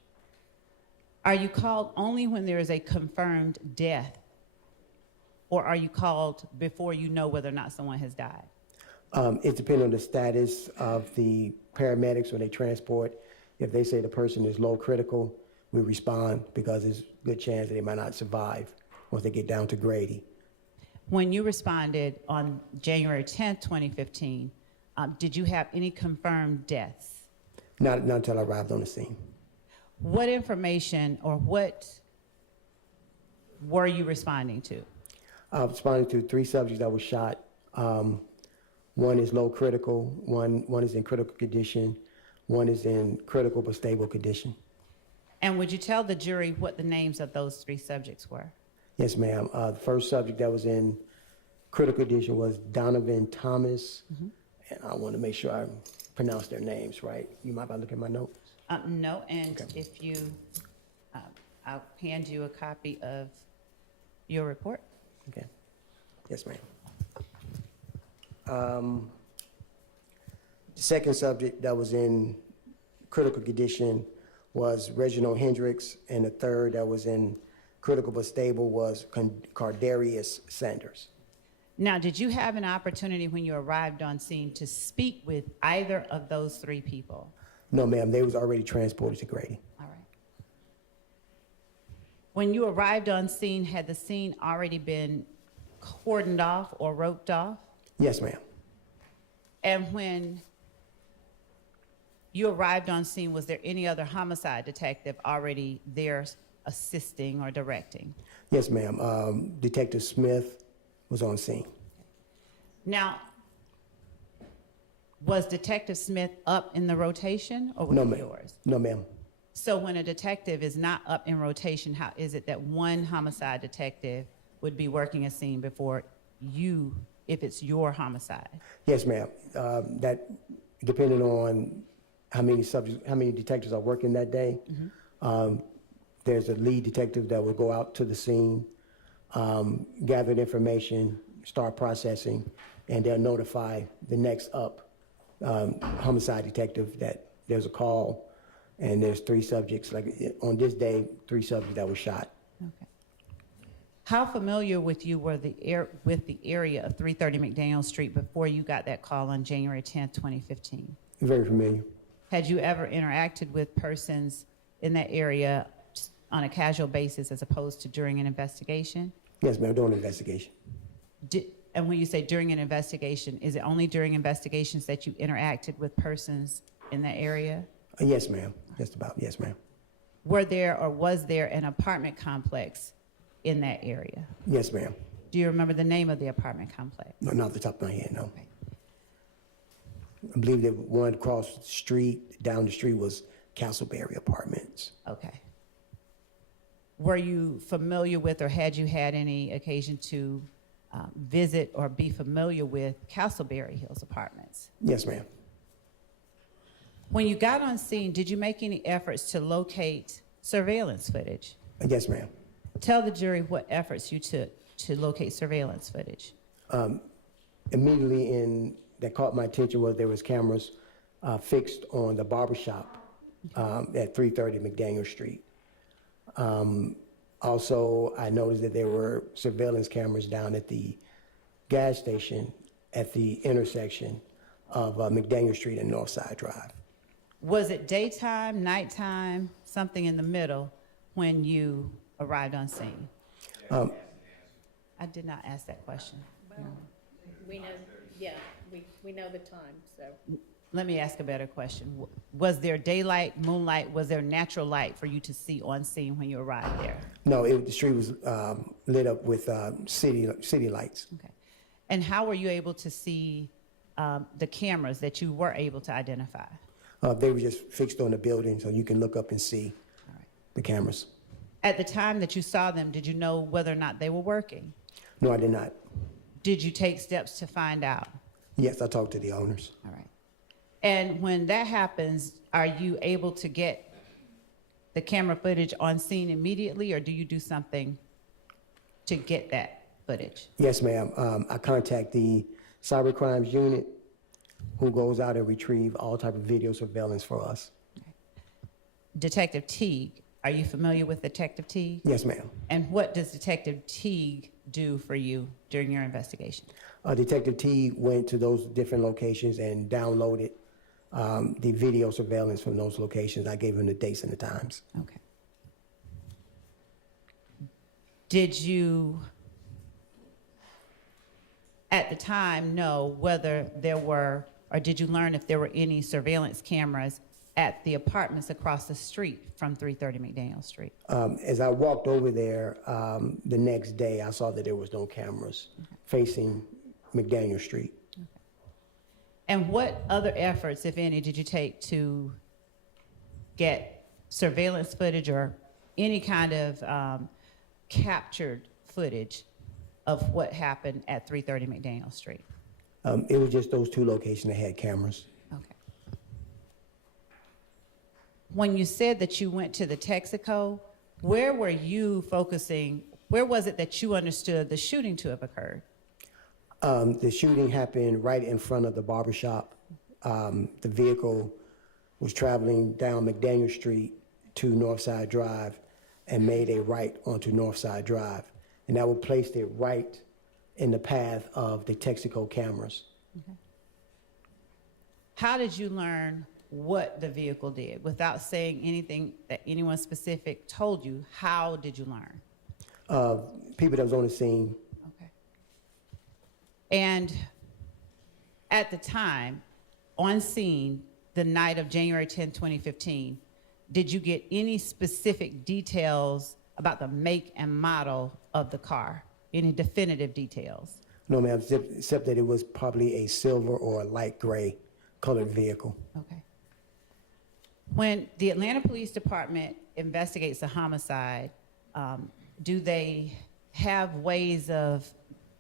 Are you called only when there is a confirmed death? Or are you called before you know whether or not someone has died? It depends on the status of the paramedics when they transport. If they say the person is low critical, we respond because there's a good chance that they might not survive once they get down to Grady. When you responded on January 10th, 2015, did you have any confirmed deaths? Not until I arrived on the scene. What information or what were you responding to? I responded to 3 subjects that were shot. One is low critical, one is in critical condition, one is in critical but stable condition. And would you tell the jury what the names of those 3 subjects were? Yes, ma'am. The first subject that was in critical condition was Donovan Thomas, and I want to make sure I pronounce their names right. You mind if I look at my notes? No, and Okay. if you, I'll hand you a copy of your report. Okay. Yes, ma'am. The second subject that was in critical condition was Reginald Hendricks, and the third that was in critical but stable was Cardarius Sanders. Now, did you have an opportunity when you arrived on scene to speak with either of those 3 people? No, ma'am, they was already transported to Grady. All right. When you arrived on scene, had the scene already been cordoned off or roped off? Yes, ma'am. And when you arrived on scene, was there any other homicide detective already there assisting or directing? Yes, ma'am. Detective Smith was on scene. Now, was Detective Smith up in the rotation or was No, it ma'am. yours? No, ma'am. So when a detective is not up in rotation, how is it that one homicide detective would be working a scene before you, if it's your homicide? Yes, ma'am. That depending on how many subjects, how many detectives are working that day. There's a lead detective that will go out to the scene, gather the information, start processing, and they'll notify the next up homicide detective that there's a call and there's 3 subjects. Like on this day, 3 subjects that were shot. Okay. How familiar with you were with the area of 330 McDaniel Street before you got that call on January 10th, 2015? Very familiar. Had you ever interacted with persons in that area on a casual basis as opposed to during an investigation? Yes, ma'am. Doing an investigation. And when you say during an investigation, is it only during investigations that you interacted with persons in that area? Yes, ma'am. Just about. Yes, ma'am. Were there or was there an apartment complex in that area? Yes, ma'am. Do you remember the name of the apartment complex? No, not off the top of my head, no. Okay. I believe that one across the street, down the street, was Castleberry Apartments. Okay. Were you familiar with or had you had any occasion to visit or be familiar with Castleberry Hills Apartments? Yes, ma'am. When you got on scene, did you make any efforts to locate surveillance footage? Yes, ma'am. Tell the jury what efforts you took to locate surveillance footage. Immediately that caught my attention was there was cameras fixed on the barbershop at 330 McDaniel Street. Also, I noticed that there were surveillance cameras down at the gas station at the intersection of McDaniel Street and Northside Drive. Was it daytime, nighttime, something in the middle when you arrived on scene? I did not ask that question. No. We know, yeah, we know the time, so. Let me ask a better question. Was there daylight, moonlight, was there natural light for you to see on scene when you arrived there? No, the street was lit up with city lights. Okay. And how were you able to see the cameras that you were able to identify? They were just fixed on the building, so you can look up and see All right. the cameras. At the time that you saw them, did you know whether or not they were working? No, I did not. Did you take steps to find out? Yes, I talked to the owners. All right. And when that happens, are you able to get the camera footage on scene immediately, or do you do something to get that footage? Yes, ma'am. I contact the cyber crimes unit, who goes out and retrieve all type of video surveillance for us. Detective Teague, are you familiar with Detective Teague? Yes, ma'am. And what does Detective Teague do for you during your investigation? Detective T went to those different locations and downloaded the video surveillance from those locations. I gave him the dates and the times. Okay. Did you, at the time, know whether there were, or did you learn if there were any surveillance cameras at the apartments across the street from 330 McDaniel Street? As I walked over there the next day, I saw that there was no cameras facing McDaniel Street. And what other efforts, if any, did you take to get surveillance footage or any kind of captured footage of what happened at 330 McDaniel Street? It was just those two locations that had cameras. Okay. When you said that you went to the Texaco, where were you focusing? Where was it that you understood the shooting to have occurred? The shooting happened right in front of the barbershop. The vehicle was traveling down McDaniel Street to Northside Drive and made a right onto Northside Drive. And that would place it right in the path of the Texaco cameras. Okay. How did you learn what the vehicle did? Without saying anything that anyone specific told you, how did you learn? People that was on the scene. Okay. And at the time, on scene, the night of January 10, 2015, did you get any specific details about the make and model of the car? Any definitive details? No, ma'am, except that it was probably a silver or a light gray colored vehicle. Okay. When the Atlanta Police Department investigates a homicide, do they have ways of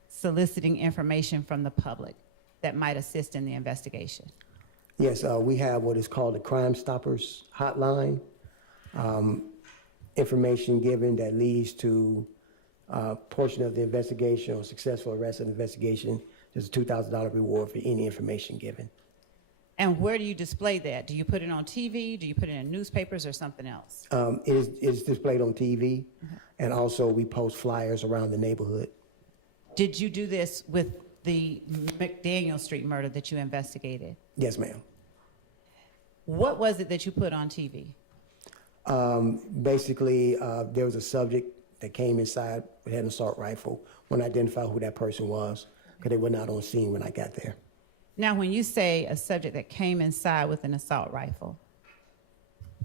soliciting information from the public that might assist in the investigation? Yes, we have what is called the Crime Stoppers hotline. Information given that leads to a portion of the investigation or successful arrest of the investigation. There's a $2,000 reward for any information given. And where do you display that? Do you put it on TV? Do you put it in newspapers or something else? It is displayed on TV, and also we post flyers around the neighborhood. Did you do this with the McDaniel Street murder that you investigated? Yes, ma'am. What was it that you put on TV? Basically, there was a subject that came inside with an assault rifle. When I identified who that person was, because they were not on scene when I got there. Now, when you say a subject that came inside with an assault rifle,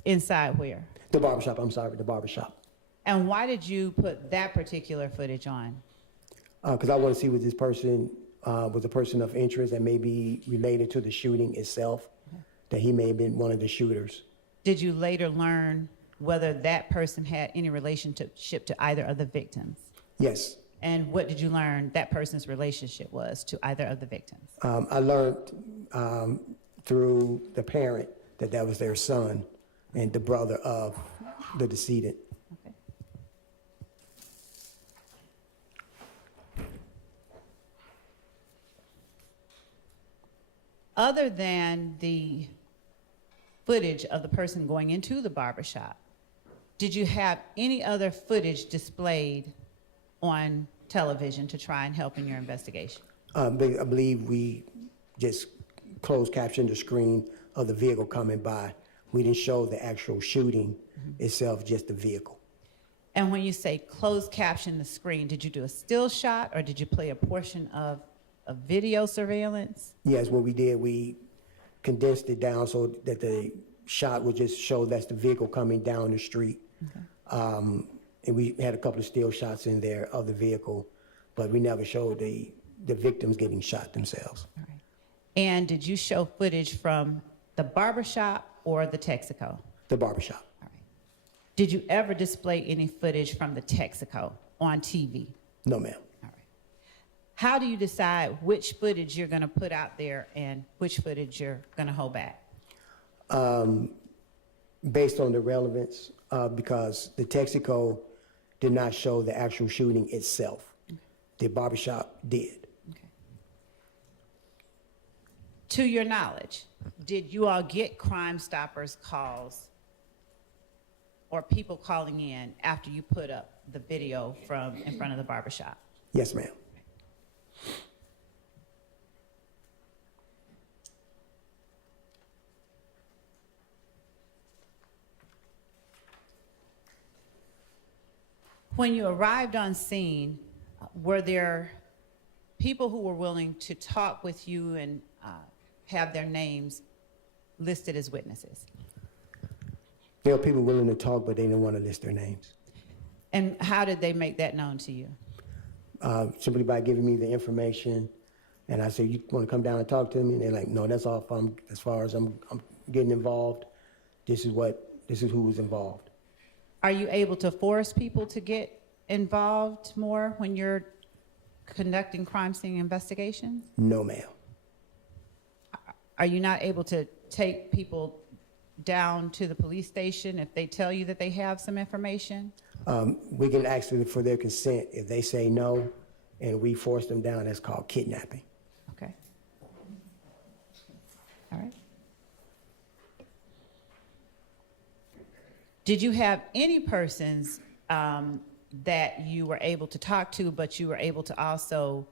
inside where? The barbershop, I'm sorry, the barbershop. And why did you put that particular footage on? Because I want to see what this person was a person of interest that may be related to the shooting itself, that he may have been one of the shooters. Did you later learn whether that person had any relationship to either of the victims? Yes. And what did you learn that person's relationship was to either of the victims? I learned through the parent that that was their son and the brother of the decedent. Okay. Other than the footage of the person going into the barbershop, did you have any other footage displayed on television to try and help in your investigation? I believe we just closed captioned the screen of the vehicle coming by. We didn't show the actual shooting itself, just the vehicle. And when you say closed caption the screen, did you do a still shot or did you play a portion of a video surveillance? Yes, what we did, we condensed it down so that the shot would just show that's the vehicle coming down the street. Okay. And we had a couple of still shots in there of the vehicle, but we never showed the victims getting shot themselves. All right. And did you show footage from the barbershop or the Texaco? The barbershop. All right. Did you ever display any footage from the Texaco on TV? No, ma'am. All right. How do you decide which footage you're going to put out there and which footage you're going to hold back? Based on the relevance, because the Texaco did not show the actual shooting itself. Okay. The barbershop did. Okay. To your knowledge, did you all get Crime Stoppers calls or people calling in after you put up the video from in front of the barbershop? Yes, ma'am. When you arrived on scene, were there people who were willing to talk with you and have their names listed as witnesses? There are people willing to talk, but they didn't want to list their names. And how did they make that known to you? Simply by giving me the information, and I said, "You want to come down and talk to me?" And they're like, "No, that's all. As far as I'm getting involved, this is who was involved." Are you able to force people to get involved more when you're conducting crime scene investigations? No, ma'am. Are you not able to take people down to the police station if they tell you that they have some information? We can ask them for their consent. If they say no, and we force them down, that's called kidnapping. Okay. All right. Did you have any persons that you were able to talk to, but you were able to also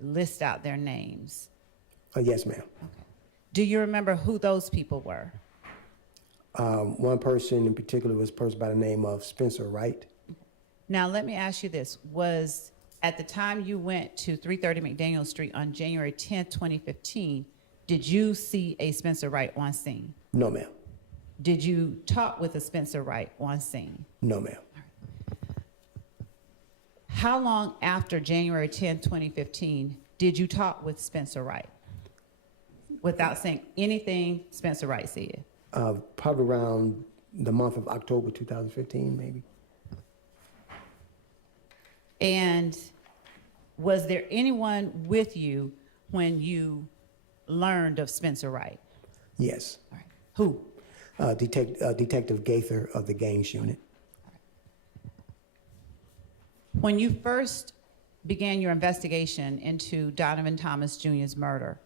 list out their names? Yes, ma'am. Okay. Do you remember who those people were? One person in particular was a person by the name of Spencer Wright. Now, let me ask you this. Was at the time you went to 330 McDaniel Street on January 10th, 2015, did you see a Spencer Wright on scene? No, ma'am. Did you talk with a Spencer Wright on scene? No, ma'am. How long after January 10th, 2015, did you talk with Spencer Wright without saying anything Spencer Wright said? Probably around the month of October 2015, maybe. And was there anyone with you when you learned of Spencer Wright? Yes. All right. Who? Detective Gaither of the Gangs Unit. When you first began your investigation into Donovan Thomas Jr.'s murder,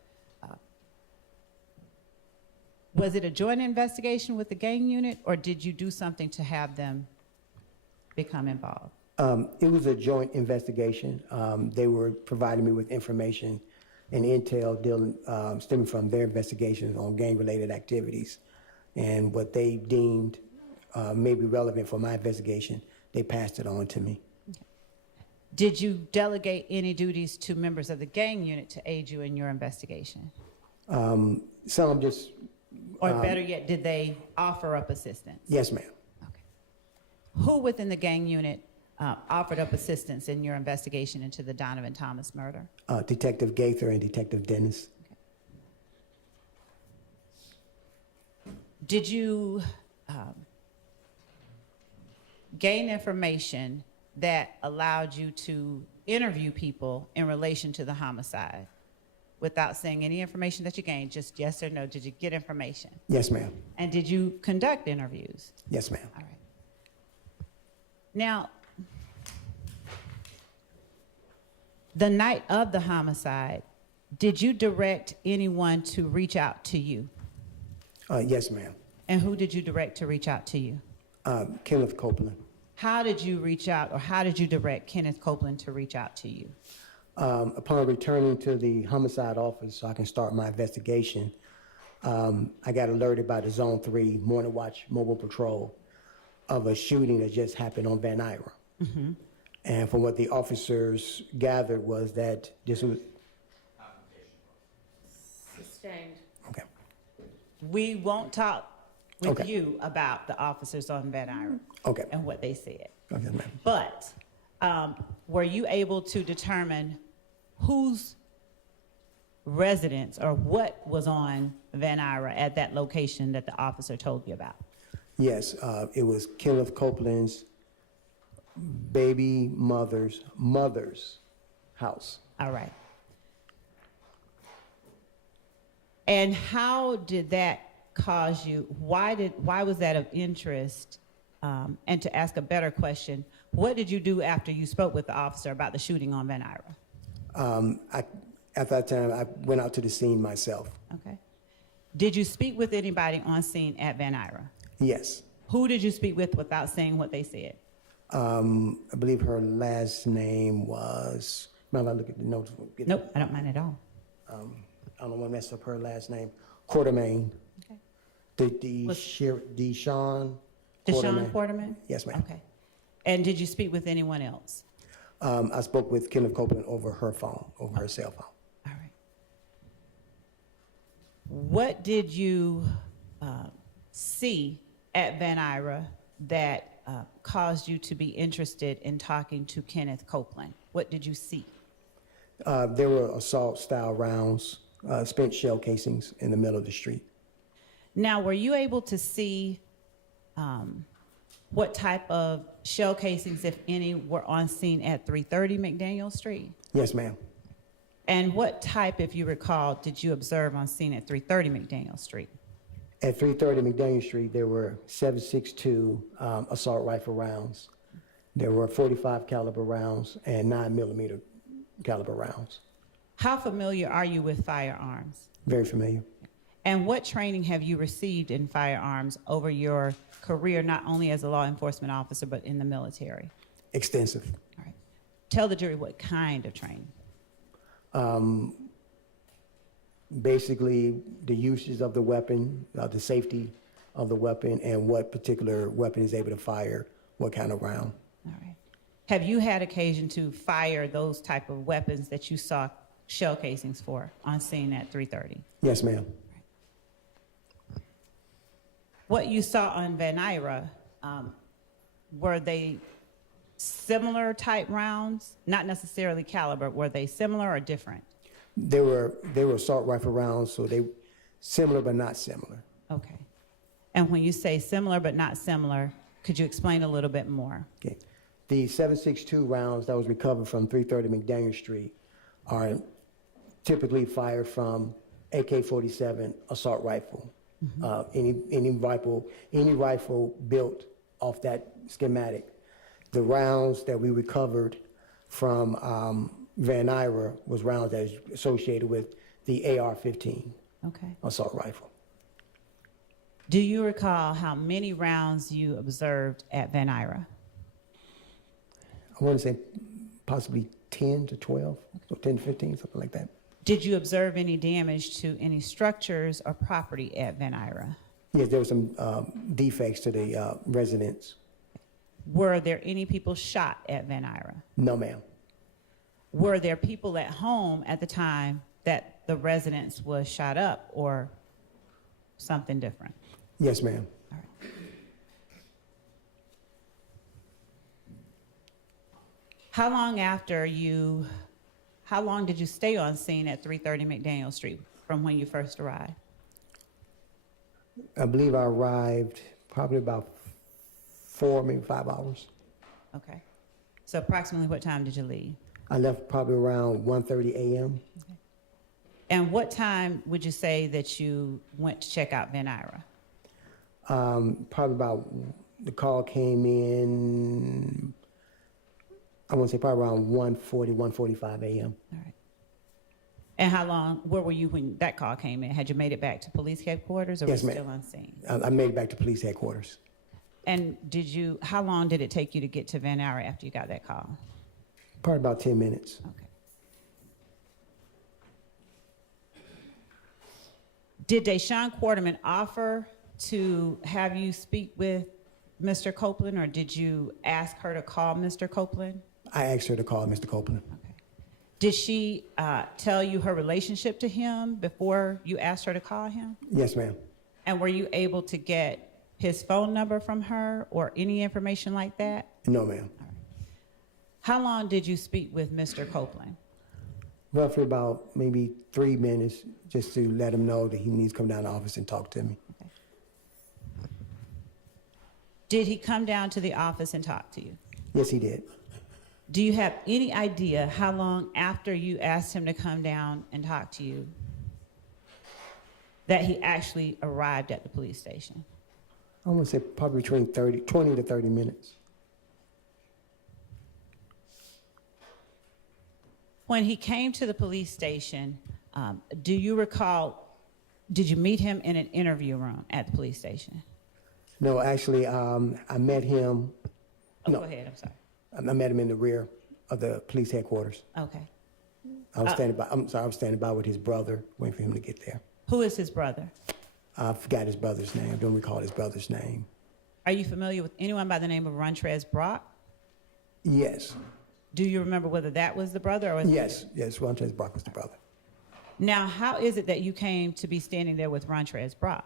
was it a joint investigation with the gang unit, or did you do something to have them become involved? It was a joint investigation. They were providing me with information and intel stemming from their investigations on gang-related activities. And what they deemed may be relevant for my investigation, they passed it on to me. Okay. Did you delegate any duties to members of the gang unit to aid you in your investigation? Some just... Or better yet, did they offer up assistance? Yes, ma'am. Okay. Who within the gang unit offered up assistance in your investigation into the Donovan Thomas murder? Detective Gaither and Detective Dennis. Okay. Did you gain information that allowed you to interview people in relation to the homicide without saying any information that you gained, just yes or no? Did you get information? Yes, ma'am. And did you conduct interviews? Yes, ma'am. All right. Now, the night of the homicide, did you direct anyone to reach out to you? Yes, ma'am. And who did you direct to reach out to you? Kenneth Copeland. How did you reach out, or how did you direct Kenneth Copeland to reach out to you? Upon returning to the homicide office so I can start my investigation, I got alerted by the Zone 3 Morning Watch Mobile Patrol of a shooting that just happened on Van Ira. Mm-hmm. And from what the officers gathered was that this was... Sustained. Okay. We won't talk with Okay. you about the officers on Van Ira Okay. and what they said. Okay, ma'am. But were you able to determine whose residence or what was on Van Ira at that location that the officer told you about? Yes, it was Kenneth Copeland's baby mother's house. All right. And how did that cause you, why was that of interest? And to ask a better question, what did you do after you spoke with the officer about the shooting on Van Ira? At that time, I went out to the scene myself. Okay. Did you speak with anybody on scene at Van Ira? Yes. Who did you speak with without saying what they said? I believe her last name was, now I look at the notes. Nope, I don't mind at all. I don't want to mess up her last name. Quartermain. Okay. Deshawn. Deshaun Quarterman? Yes, ma'am. Okay. And did you speak with anyone else? I spoke with Kenneth Copeland over her phone, over her cell phone. All right. What did you see at Van Ira that caused you to be interested in talking to Kenneth Copeland? What did you see? There were assault-style rounds, spent shell casings in the middle of the street. Now, were you able to see what type of shell casings, if any, were on scene at 330 McDaniel Street? Yes, ma'am. And what type, if you recall, did you observe on scene at 330 McDaniel Street? At 330 McDaniel Street, there were 7.62 assault rifle rounds. There were 45 caliber rounds and 9mm caliber rounds. How familiar are you with firearms? Very familiar. And what training have you received in firearms over your career, not only as a law enforcement officer, but in the military? Extensive. All right. Tell the jury what kind of training. Basically, the uses of the weapon, the safety of the weapon, and what particular weapon is able to fire what kind of round. All right. Have you had occasion to fire those type of weapons that you saw shell casings for on scene at 330? Yes, ma'am. What you saw on Van Ira, were they similar type rounds? Not necessarily caliber, were they similar or different? They were assault rifle rounds, so they similar but not similar. Okay. And when you say similar but not similar, could you explain a little bit more? Okay. The 7.62 rounds that was recovered from 330 McDaniel Street are typically fired from AK-47 assault rifle. Any rifle built off that schematic. The rounds that we recovered from Van Ira was rounds that is associated with the AR-15 Okay. assault rifle. Do you recall how many rounds you observed at Van Ira? I want to say possibly 10 to 12, so 10 to 15, something like that. Did you observe any damage to any structures or property at Van Ira? Yes, there were some defects to the residence. Were there any people shot at Van Ira? No, ma'am. Were there people at home at the time that the residence was shot up or something different? Yes, ma'am. All right. How long did you stay on scene at 330 McDaniel Street from when you first arrived? I believe I arrived probably about 4, maybe 5 hours. Okay. So approximately what time did you leave? I left probably around 1:30 a.m. Okay. And what time would you say that you went to check out Van Ira? Probably about, the call came in, I want to say probably around 1:40, 1:45 a.m. All right. And where were you when that call came in? Had you made it back to police headquarters or Yes, were you ma'am. still on scene? I made it back to police headquarters. And how long did it take you to get to Van Ira after you got that call? Probably about 10 minutes. Okay. Did Deshaun Quarterman offer to have you speak with Mr. Copeland, or did you ask her to call Mr. Copeland? I asked her to call Mr. Copeland. Okay. Did she tell you her relationship to him before you asked her to call him? Yes, ma'am. And were you able to get his phone number from her or any information like that? No, ma'am. How long did you speak with Mr. Copeland? Roughly about maybe 3 minutes, just to let him know that he needs to come down to the office and talk to me. Okay. Did he come down to the office and talk to you? Yes, he did. Do you have any idea how long after you asked him to come down and talk to you that he actually arrived at the police station? I want to say probably between 20 to 30 minutes. When he came to the police station, do you recall, did you meet him in an interview room at the police station? No, actually, I met him, Oh, No. go ahead, I'm sorry. I met him in the rear of the police headquarters. Okay. I was standing by with his brother, waiting for him to get there. Who is his brother? I forgot his brother's name. I don't recall his brother's name. Are you familiar with anyone by the name of Runtrez Brock? Yes, Do you remember whether that was the brother or was yes, Rontrez Brock was the brother. Now, how is it that you came to be standing there with Runtrez Brock?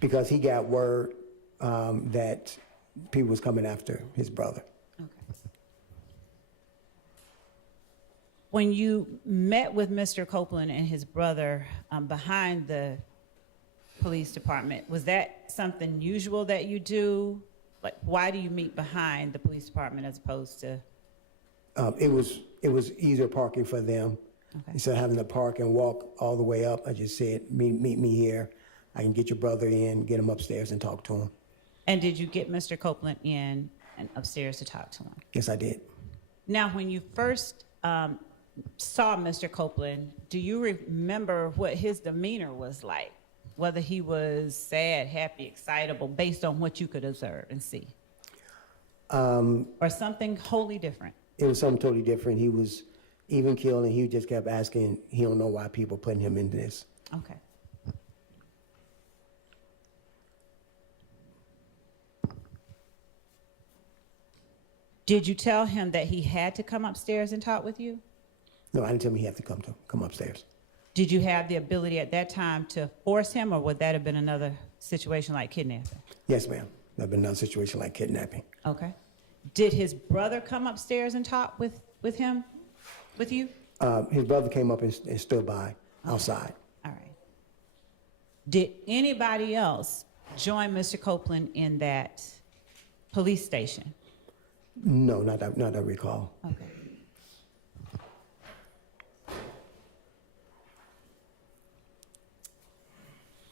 Because he got word that people was coming after his brother. Okay. When you met with Mr. Copeland and his brother behind the police department, was that something usual that you do? Like, why do you meet behind the police department as opposed to? It was easier parking for them. Okay. Instead of having to park and walk all the way up, I just said, meet me here. I can get your brother in, get him upstairs and talk to him. And did you get Mr. Copeland in and upstairs to talk to him? Yes, I did. Now, when you first saw Mr. Copeland, do you remember what his demeanor was like? Whether he was sad, happy, excitable, based on what you could observe and see? Or something wholly different? It was something totally different. He was even killed, and he just kept asking, he don't know why people putting him into this. Okay. Did you tell him that he had to come upstairs and talk with you? No, I didn't tell him he had to come upstairs. Did you have the ability at that time to force him, or would that have been another situation like kidnapping? Yes, ma'am. There'd been another situation like kidnapping. Okay. Did his brother come upstairs and talk with you? His brother came up and stood by outside. All right. Did anybody else join Mr. Copeland in that police station? No, not that I recall. Okay.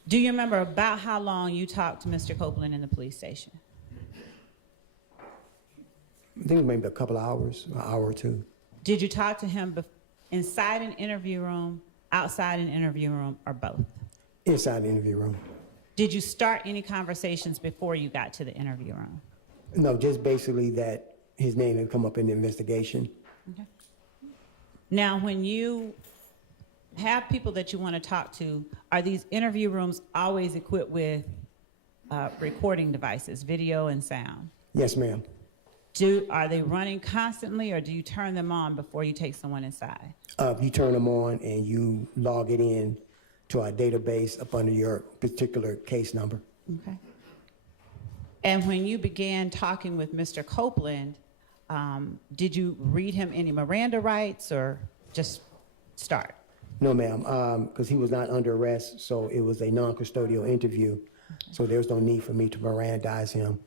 Do you remember about how long you talked to Mr. Copeland in the police station? I think maybe a couple of hours, an hour or two. Did you talk to him inside an interview room, outside an interview room, or both? Inside the interview room. Did you start any conversations before you got to the interview room? No, just basically that his name had come up in the investigation. Okay. Now, when you have people that you want to talk to, are these interview rooms always equipped with recording devices, video and sound? Yes, ma'am. Are they running constantly, or do you turn them on before you take someone inside? You turn them on and you log it in to our database up under your particular case number. Okay. And when you began talking with Mr. Copeland, did you read him any Miranda rights or just start? No, ma'am, because he was not under arrest, so it was a non-custodial interview. So there was no need for me to Mirandize him.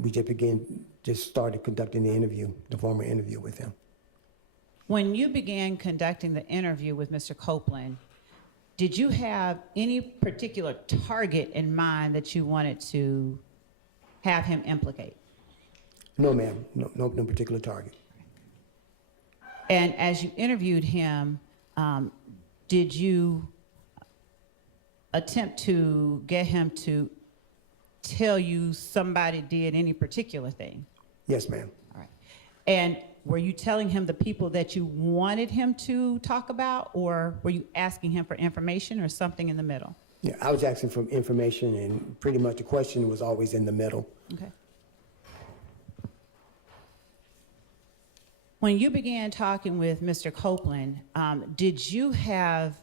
We just started conducting the formal interview with him. When you began conducting the interview with Mr. Copeland, did you have any particular target in mind that you wanted to have him implicate? No, ma'am, no particular target. And as you interviewed him, did you attempt to get him to tell you somebody did any particular thing? Yes, ma'am. All right. And were you telling him the people that you wanted him to talk about, or were you asking him for information or something in the middle? Yeah, I was asking for information, and pretty much the question was always in the middle. Okay. When you began talking with Mr. Copeland, did you have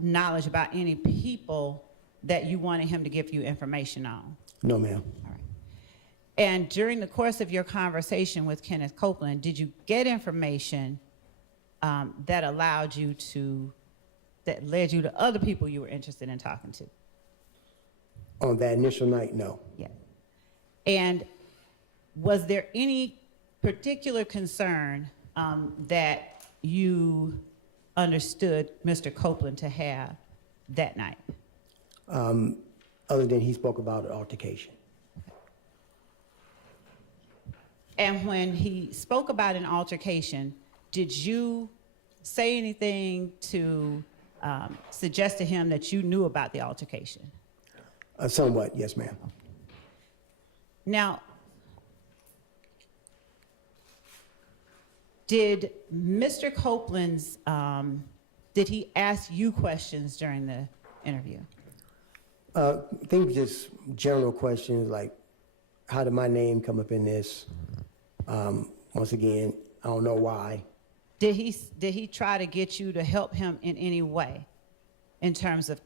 knowledge about any people that you wanted him to give you information on? No, ma'am. All right. And during the course of your conversation with Kenneth Copeland, did you get information that led you to other people you were interested in talking to? On that initial night, no. Yeah. And was there any particular concern that you understood Mr. Copeland to have that night? Other than he spoke about an altercation. And when he spoke about an altercation, did you say anything to suggest to him that you knew about the altercation? Somewhat, yes, ma'am. Now, did Mr. Copeland's, did he ask you questions during the interview? I think just general questions like, how did my name come up in this? Once again, I don't know why. Did he try to get you to help him in any way in terms of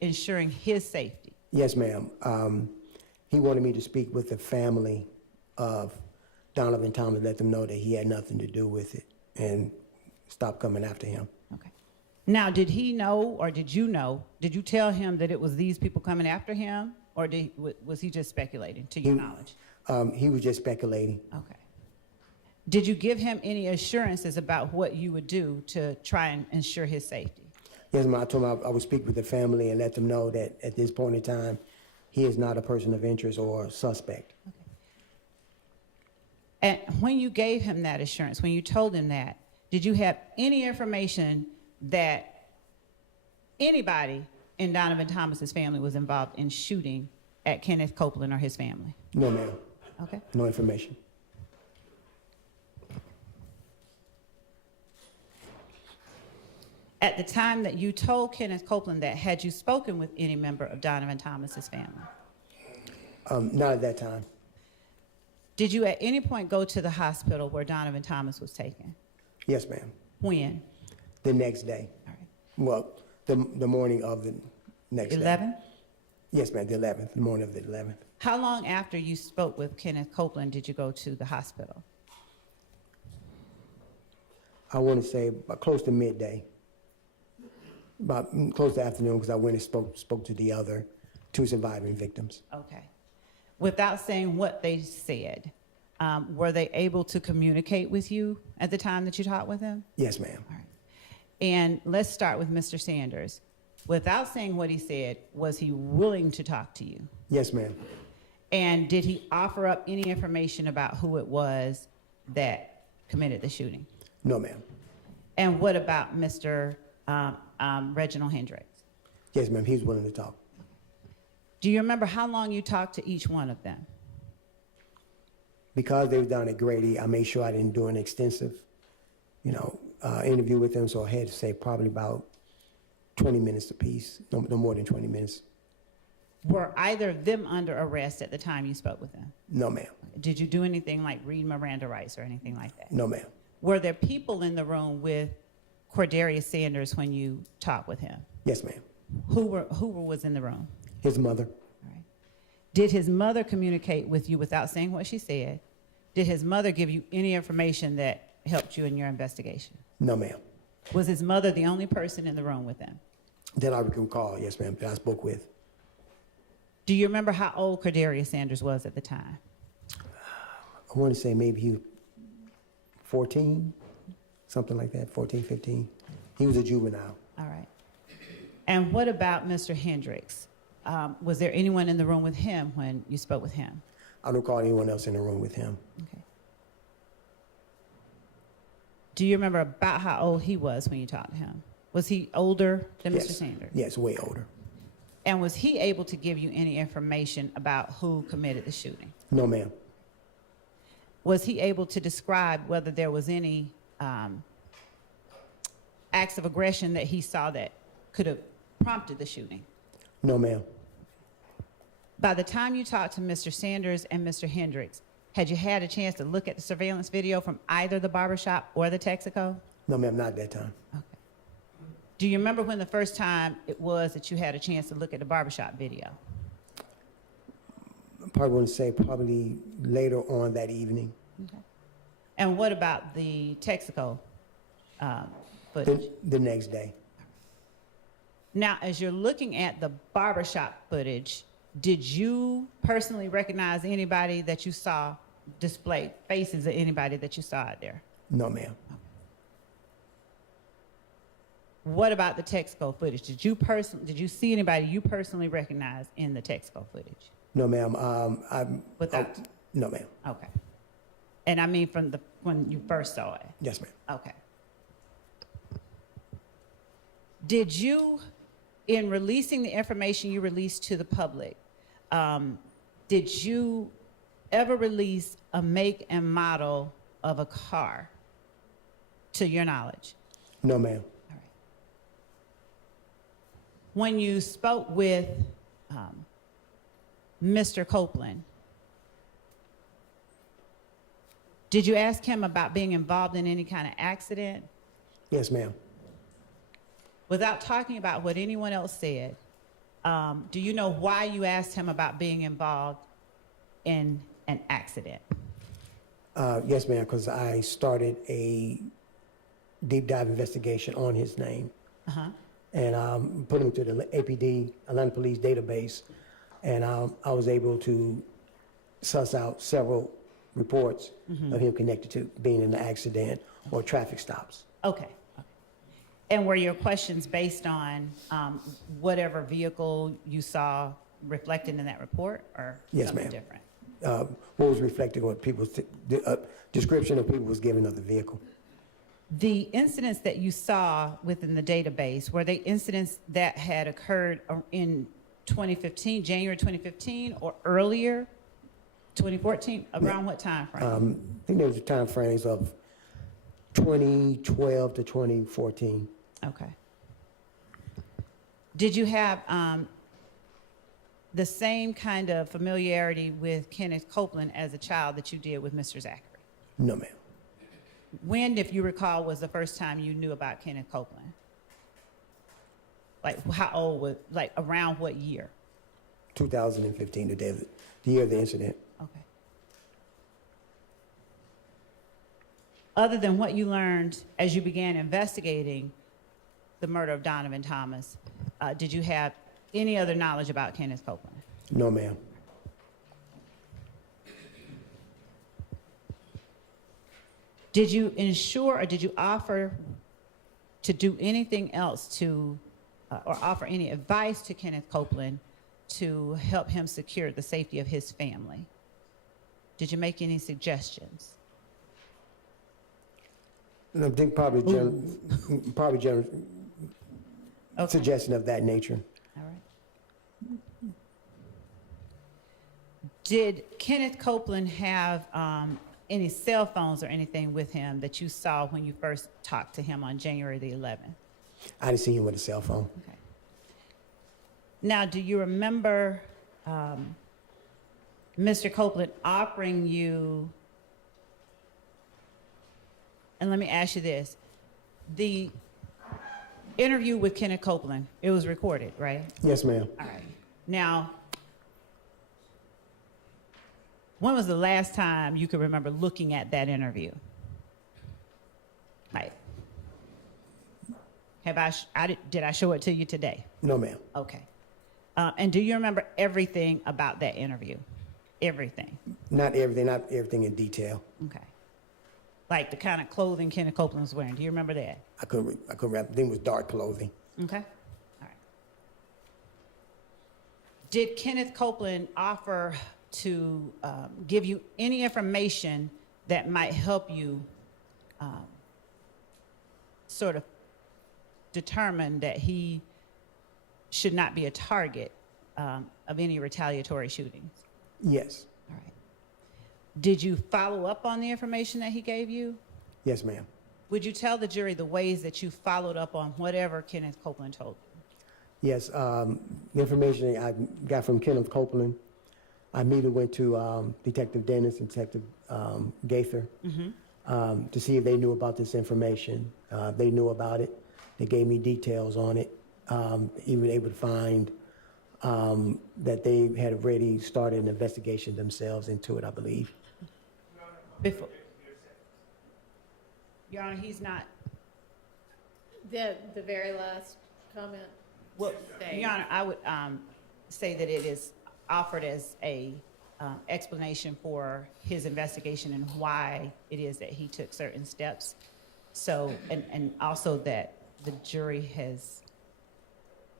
ensuring his safety? Yes, ma'am. He wanted me to speak with the family of Donovan Thomas, let them know that he had nothing to do with it and stop coming after him. Okay. Now, did he know, or did you know, did you tell him that it was these people coming after him, or was he just speculating, to your knowledge? He was just speculating. Okay. Did you give him any assurances about what you would do to try and ensure his safety? Yes, ma'am. I told him I would speak with the family and let them know that at this point in time, he is not a person of interest or suspect. Okay. And when you gave him that assurance, when you told him that, did you have any information that anybody in Donovan Thomas's family was involved in shooting at Kenneth Copeland or his family? No, ma'am. Okay. No information. At the time that you told Kenneth Copeland that, had you spoken with any member of Donovan Thomas's family? Not at that time. Did you at any point go to the hospital where Donovan Thomas was taken? Yes, ma'am. When? The next day. All right. Well, the morning of the next day. 11? Yes, ma'am, the 11th, the morning of the 11th. How long after you spoke with Kenneth Copeland did you go to the hospital? I want to say about close to midday. About close to afternoon, because I went and spoke to the other two surviving victims. Okay. Without saying what they said, were they able to communicate with you at the time that you talked with them? Yes, ma'am. All right. And let's start with Mr. Sanders. Without saying what he said, was he willing to talk to you? Yes, ma'am. And did he offer up any information about who it was that committed the shooting? No, ma'am. And what about Mr. Reginald Hendricks? Yes, ma'am, he's willing to talk. Do you remember how long you talked to each one of them? Because they were down at Grady, I made sure I didn't do an extensive, interview with them, so I had to say probably about 20 minutes apiece, no more than 20 minutes. Were either of them under arrest at the time you spoke with them? No, ma'am. Did you do anything like read Miranda rights or anything like that? No, ma'am. Were there people in the room with Cordarius Sanders when you talked with him? Yes, ma'am. Who was in the room? His mother. All right. Did his mother communicate with you without saying what she said? Did his mother give you any information that helped you in your investigation? No, ma'am. Was his mother the only person in the room with them? That I can recall, yes, ma'am, that I spoke with. Do you remember how old Cordarius Sanders was at the time? I want to say maybe he was 14, something like that, 14, 15. He was a juvenile. All right. And what about Mr. Hendricks? Was there anyone in the room with him when you spoke with him? I don't recall anyone else in the room with him. Okay. Do you remember about how old he was when you talked to him? Was he older than Yes. Mr. Sanders? Yes, way older. And was he able to give you any information about who committed the shooting? No, ma'am. Was he able to describe whether there was any acts of aggression that he saw that could have prompted the shooting? No, ma'am. By the time you talked to Mr. Sanders and Mr. Hendricks, had you had a chance to look at the surveillance video from either the barbershop or the Texaco? No, ma'am, not at that time. Okay. Do you remember when the first time it was that you had a chance to look at the barbershop video? I probably want to say probably later on that evening. Okay. And what about the Texaco footage? The next day. Now, as you're looking at the barbershop footage, did you personally recognize anybody that you saw displayed, faces of anybody that you saw out there? No, ma'am. What about the Texaco footage? Did you see anybody you personally recognize in the Texaco footage? No, ma'am. No, ma'am. Okay. And I mean when you first saw it? Yes, ma'am. Okay. Did you, in releasing the information you released to the public, did you ever release a make and model of a car, to your knowledge? No, ma'am. All right. When you spoke with Mr. Copeland, did you ask him about being involved in any kind of accident? Yes, ma'am. Without talking about what anyone else said, do you know why you asked him about being involved in an accident? Yes, ma'am, because I started a deep dive investigation on his name. And put him to the APD, Atlanta Police database. And I was able to suss out several reports of him connected to being in an accident or traffic stops. Okay. And were your questions based on whatever vehicle you saw reflected in that report, or Yes, something ma'am. different? What was reflected on people's description of people was given of the vehicle. The incidents that you saw within the database, were they incidents that had occurred in 2015, January 2015, or earlier, 2014? Around what time frame? I think there was time frames of 2012 to 2014. Okay. Did you have the same kind of familiarity with Kenneth Copeland as a child that you did with Mr. Zachary? No, ma'am. When, if you recall, was the first time you knew about Kenneth Copeland? Like, how old was, like, around what year? 2015, the year of the incident. Okay. Other than what you learned as you began investigating the murder of Donovan Thomas, did you have any other knowledge about Kenneth Copeland? No, ma'am. Did you ensure or did you offer to do anything else to, or offer any advice to Kenneth Copeland to help him secure the safety of his family? Did you make any suggestions? I think probably general Okay. suggestion of that nature. All right. Did Kenneth Copeland have any cell phones or anything with him that you saw when you first talked to him on January the 11th? I didn't see him with a cell phone. Okay. Now, do you remember Mr. Copeland offering you, and let me ask you this, the interview with Kenneth Copeland, it was recorded, right? Yes, ma'am. All right. Now, when was the last time you could remember looking at that interview? Like, did I show it to you today? No, ma'am. Okay. And do you remember everything about that interview? Everything? Not everything in detail. Okay. Like the kind of clothing Kenneth Copeland was wearing. Do you remember that? I couldn't remember. I think it was dark clothing. Okay. All right. Did Kenneth Copeland offer to give you any information that might help you sort of determine that he should not be a target of any retaliatory shootings? Yes. All right. Did you follow up on the information that he gave you? Yes, ma'am. Would you tell the jury the ways that you followed up on whatever Kenneth Copeland told you? Yes. The information I got from Kenneth Copeland, I immediately went to Detective Dennis and Detective Gaither to see if they knew about this information. They knew about it. They gave me details on it. Even able to find that they had already started an investigation themselves into it, I believe. Before. Your Honor, he's not. The very last comment. Well, Say. Your Honor, I would say that it is offered as a explanation for his investigation and why it is that he took certain steps. So, and also that the jury has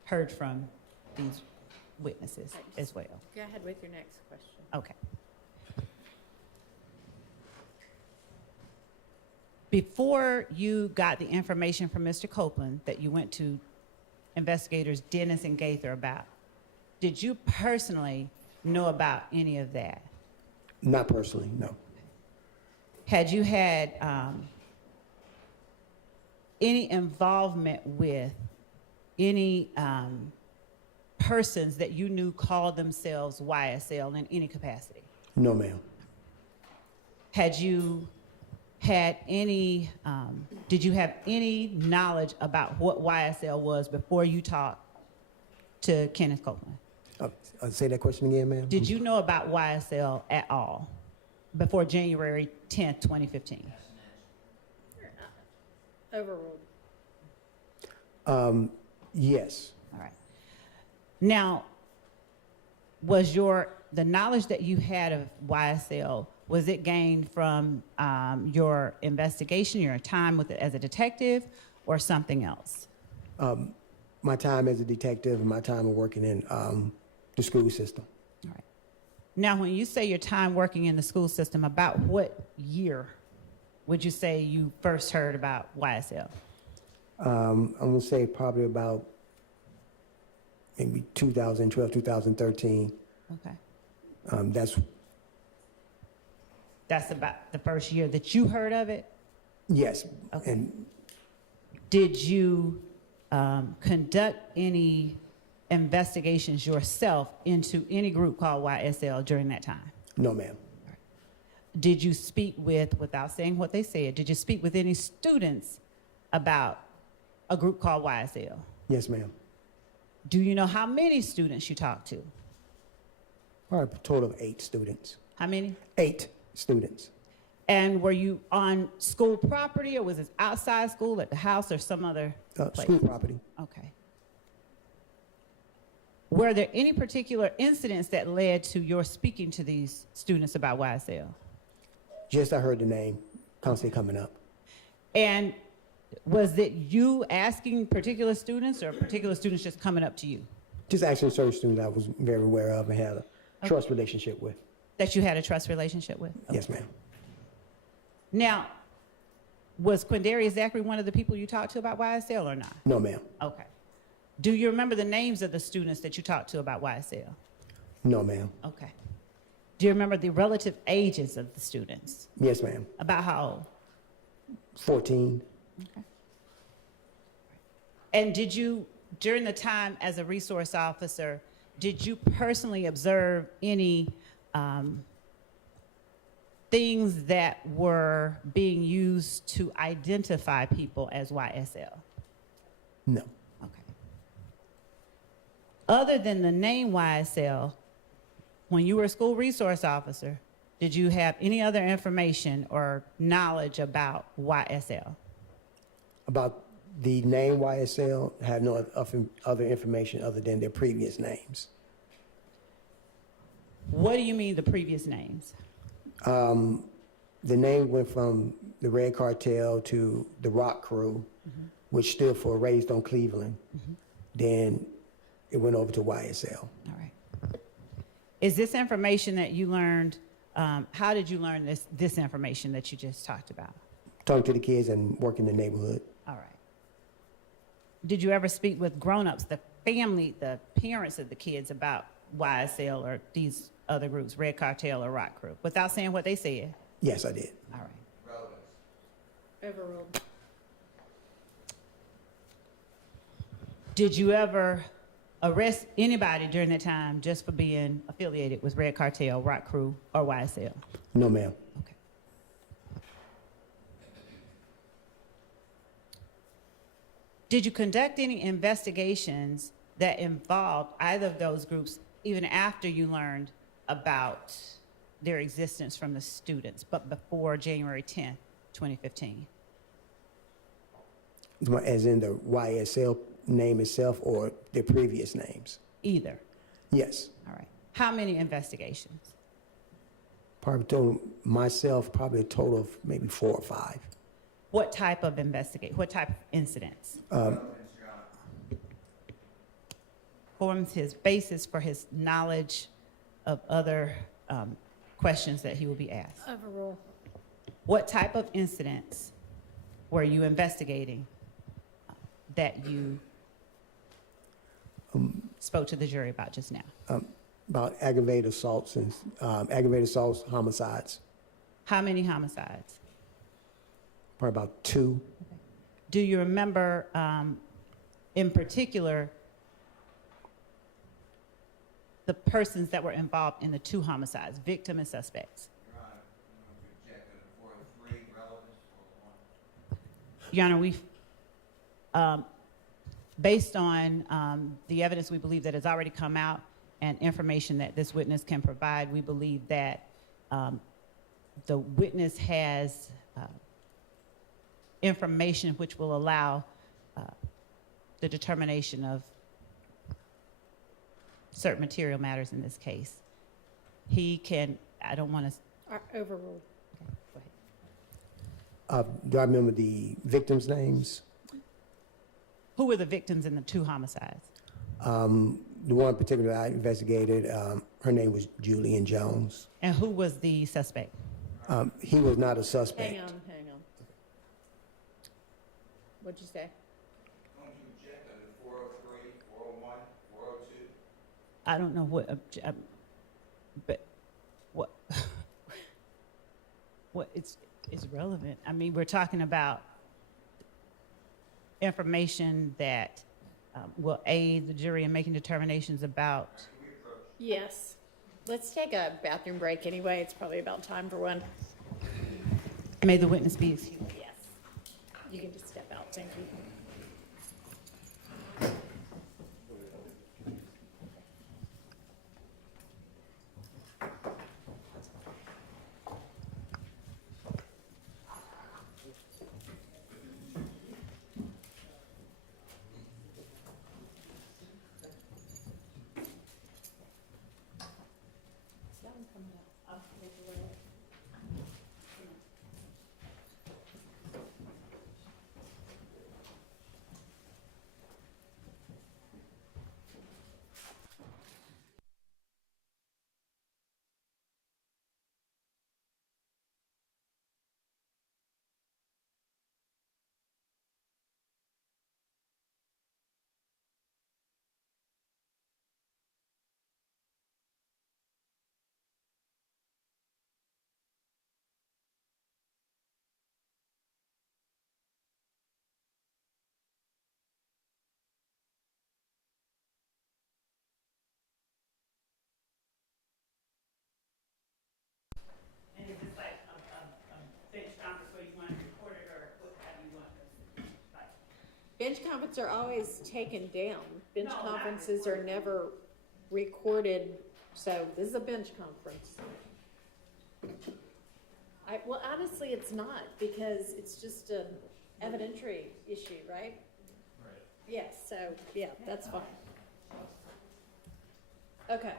heard from these witnesses as well. Go ahead with your next question. Okay. Before you got the information from Mr. Copeland that you went to investigators Dennis and Gaither about. Did you personally know about any of that? Not personally, no. Had you had any involvement with any persons that you knew called themselves YSL in any capacity? No, ma'am. Had you had any, did you have any knowledge about what YSL was before you talked to Kenneth Copeland? Say that question again, ma'am. Did you know about YSL at all before January 10th, 2015? Overruled. Yes. All right. Now, was the knowledge that you had of YSL, was it gained from your investigation, your time with it as a detective, or something else? My time as a detective and my time of working in the school system. All right. Now, when you say your time working in the school system, about what year would you say you first heard about YSL? I'm gonna say probably about maybe 2012, 2013. Okay. That's about the first year that you heard of it? yes. Okay. And Did you conduct any investigations yourself into any group called YSL during that time? no, ma'am. Did you speak with, without saying what they said, did you speak with any students about a group called YSL? Yes, ma'am. Do you know how many students you talked to? Probably a total of 8 students. How many? 8 students. And were you on school property, or was it outside school, at the house, or some other place? School property. Okay. Were there any particular incidents that led to your speaking to these students about YSL? Just I heard the name constantly coming up. And was it you asking particular students, or particular students just coming up to you? Just actually certain students I was very aware of and had a trust relationship with. That you had a trust relationship with? Yes, ma'am. Now, was Quindarius Zachary one of the people you talked to about YSL or not? No, ma'am. Okay. Do you remember the names of the students that you talked to about YSL? No, ma'am. Okay. Do you remember the relative ages of the students? Yes, ma'am. About how old? 14. Okay. And did you, during the time as a resource officer, did you personally observe any things that were being used to identify people as YSL? No. Okay. Other than the name YSL, when you were a school resource officer, did you have any other information or knowledge about YSL? About the name YSL, had no other information other than their previous names. What do you mean the previous names? The name went from the Red Cartel to the Rock Crew, which stood for Raised on Cleveland. Then it went over to YSL. All right. Is this information that you learned, how did you learn this information that you just talked about? Talking to the kids and working in the neighborhood. All right. Did you ever speak with grown-ups, the family, the parents of the kids about YSL or these other groups, Red Cartel or Rock Crew, without saying what they said? Yes, I did. All right. Overruled. Did you ever arrest anybody during that time just for being affiliated with Red Cartel, Rock Crew, or YSL? No, ma'am. Okay. Did you conduct any investigations that involved either of those groups even after you learned about their existence from the students, but before January 10th, 2015? As in the YSL name itself or their previous names? Either. Yes. All right. How many investigations? Probably total, myself, probably a total of maybe 4 or 5. What type of what type of incidents? Forms his basis for his knowledge of other questions that he will be asked. Overruled. What type of incidents were you investigating that you spoke to the jury about just now? About aggravated assaults and aggravated assaults, homicides, How many homicides? probably about 2. Do you remember, in particular, the persons that were involved in the 2 homicides, victim and suspects? Your Honor, we've, based on the evidence we believe that has already come out and information that this witness can provide, we believe that the witness has information which will allow the determination of certain material matters in this case. He can, I don't want to. Overruled. Okay, go ahead. Do I remember the victims' names? Who were the victims in the 2 homicides? The one particular I investigated, her name was Julian Jones. And who was the suspect? He was not a suspect. Hang on. What'd you say? Don't you object under 403, 401, 402? I don't know what, but what it's relevant. I mean, we're talking about information that will aid the jury in making determinations about. Yes. Let's take a bathroom break anyway. It's probably about time for one. May the witness be excused. Yes. You can just step out. Thank you. And is this like a bench conference where you want to record it, or what have you want to, like? Bench conferences are always taken down. Bench No, not conferences are never recorded, so this is a bench conference. Well, honestly, it's not, because it's just an evidentiary issue, right? Right. Yes, so, yeah, that's fine. Okay.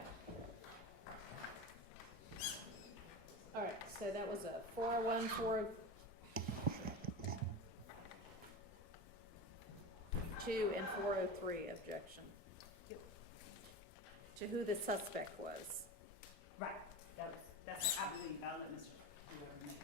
All right, so that was a 401, 402, and 403 objection. To who the suspect was. Right, that's, I believe, I'll let Mr. whoever make it.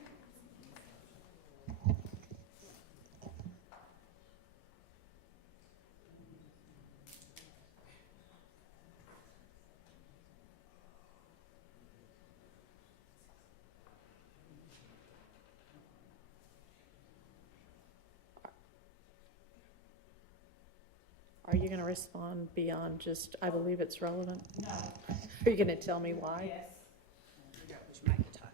Are you going to respond beyond just, I believe it's relevant? No. Are you going to tell me why? Yes. Figure out which mic to talk.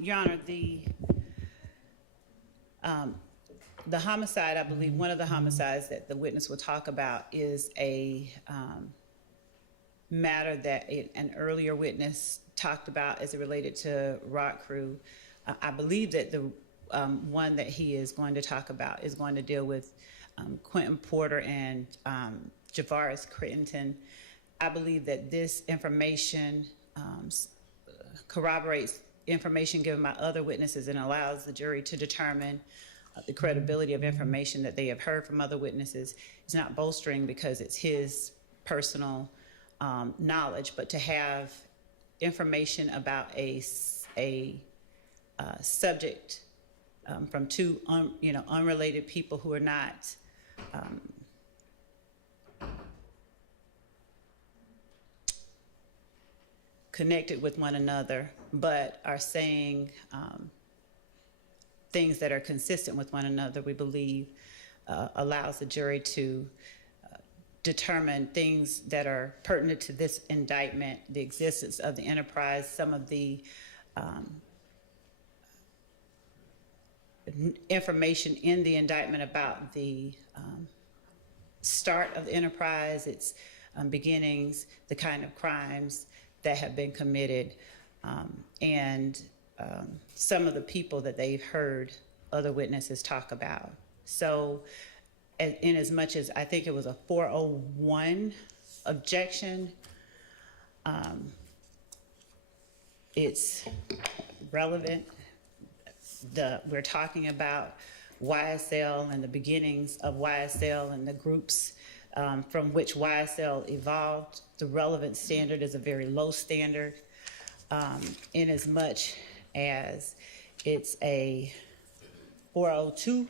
Your Honor, the homicide, I believe, one of the homicides that the witness will talk about is a matter that an earlier witness talked about as it related to Rock Crew. I believe that the one that he is going to talk about is going to deal with Quentin Porter and Javaris Crittenton. I believe that this information corroborates information given by other witnesses and allows the jury to determine the credibility of information that they have heard from other witnesses. It's not bolstering because it's his personal knowledge, but to have information about a subject from 2 unrelated people who are not connected with one another, but are saying things that are consistent with one another, we believe allows the jury to determine things that are pertinent to this indictment, the existence of the enterprise, some of the information in the indictment about the start of the enterprise, its beginnings, the kind of crimes that have been committed, and some of the people that they've heard other witnesses talk about. So in as much as I think it was a 401 objection, it's relevant. We're talking about YSL and the beginnings of YSL and the groups from which YSL evolved. The relevant standard is a very low standard, in as much as it's a 402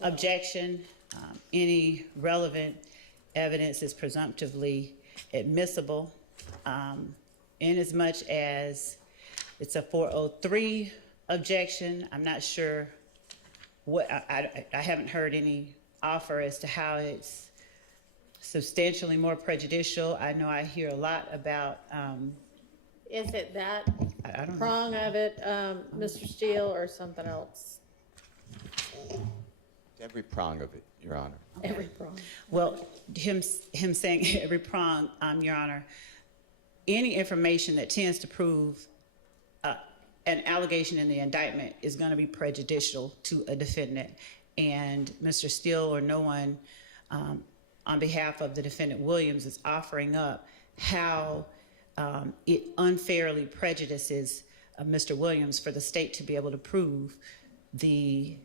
objection. Any relevant evidence is presumptively admissible. In as much as it's a 403 objection, I'm not sure what, I haven't heard any offer as to how it's substantially more prejudicial. I know I hear a lot about, Is it that I don't know. prong of it, Mr. Steele, or something else? Every prong of it, Your Honor. Every prong. Well, him saying every prong, Your Honor, any information that tends to prove an allegation in the indictment is going to be prejudicial to a defendant. And Mr. Steele or no one on behalf of the defendant Williams is offering up how it unfairly prejudices Mr. Williams for the state to be able to prove the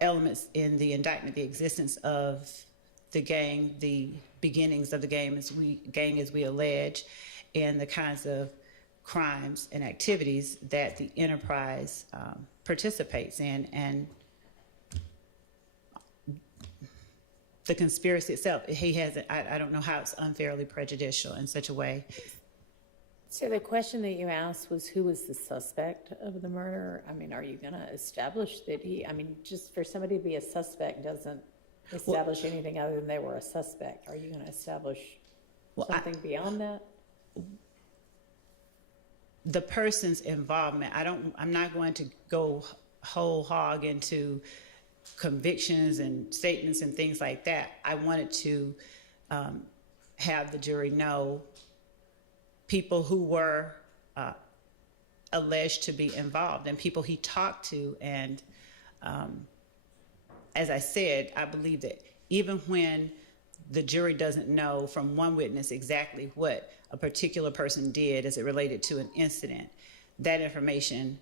elements in the indictment, the existence of the gang, the beginnings of the gang as we allege, and the kinds of crimes and activities that the enterprise participates in, and the conspiracy itself. He has, I don't know how it's unfairly prejudicial in such a way. So the question that you asked was, who was the suspect of the murder? I mean, are you going to establish that just for somebody to be a suspect doesn't establish anything other than they were a suspect. Are you going to establish something beyond that? The person's involvement, I'm not going to go whole hog into convictions and statements and things like that. I wanted to have the jury know people who were alleged to be involved and people he talked to. And as I said, I believe that even when the jury doesn't know from one witness exactly what a particular person did as it related to an incident, that information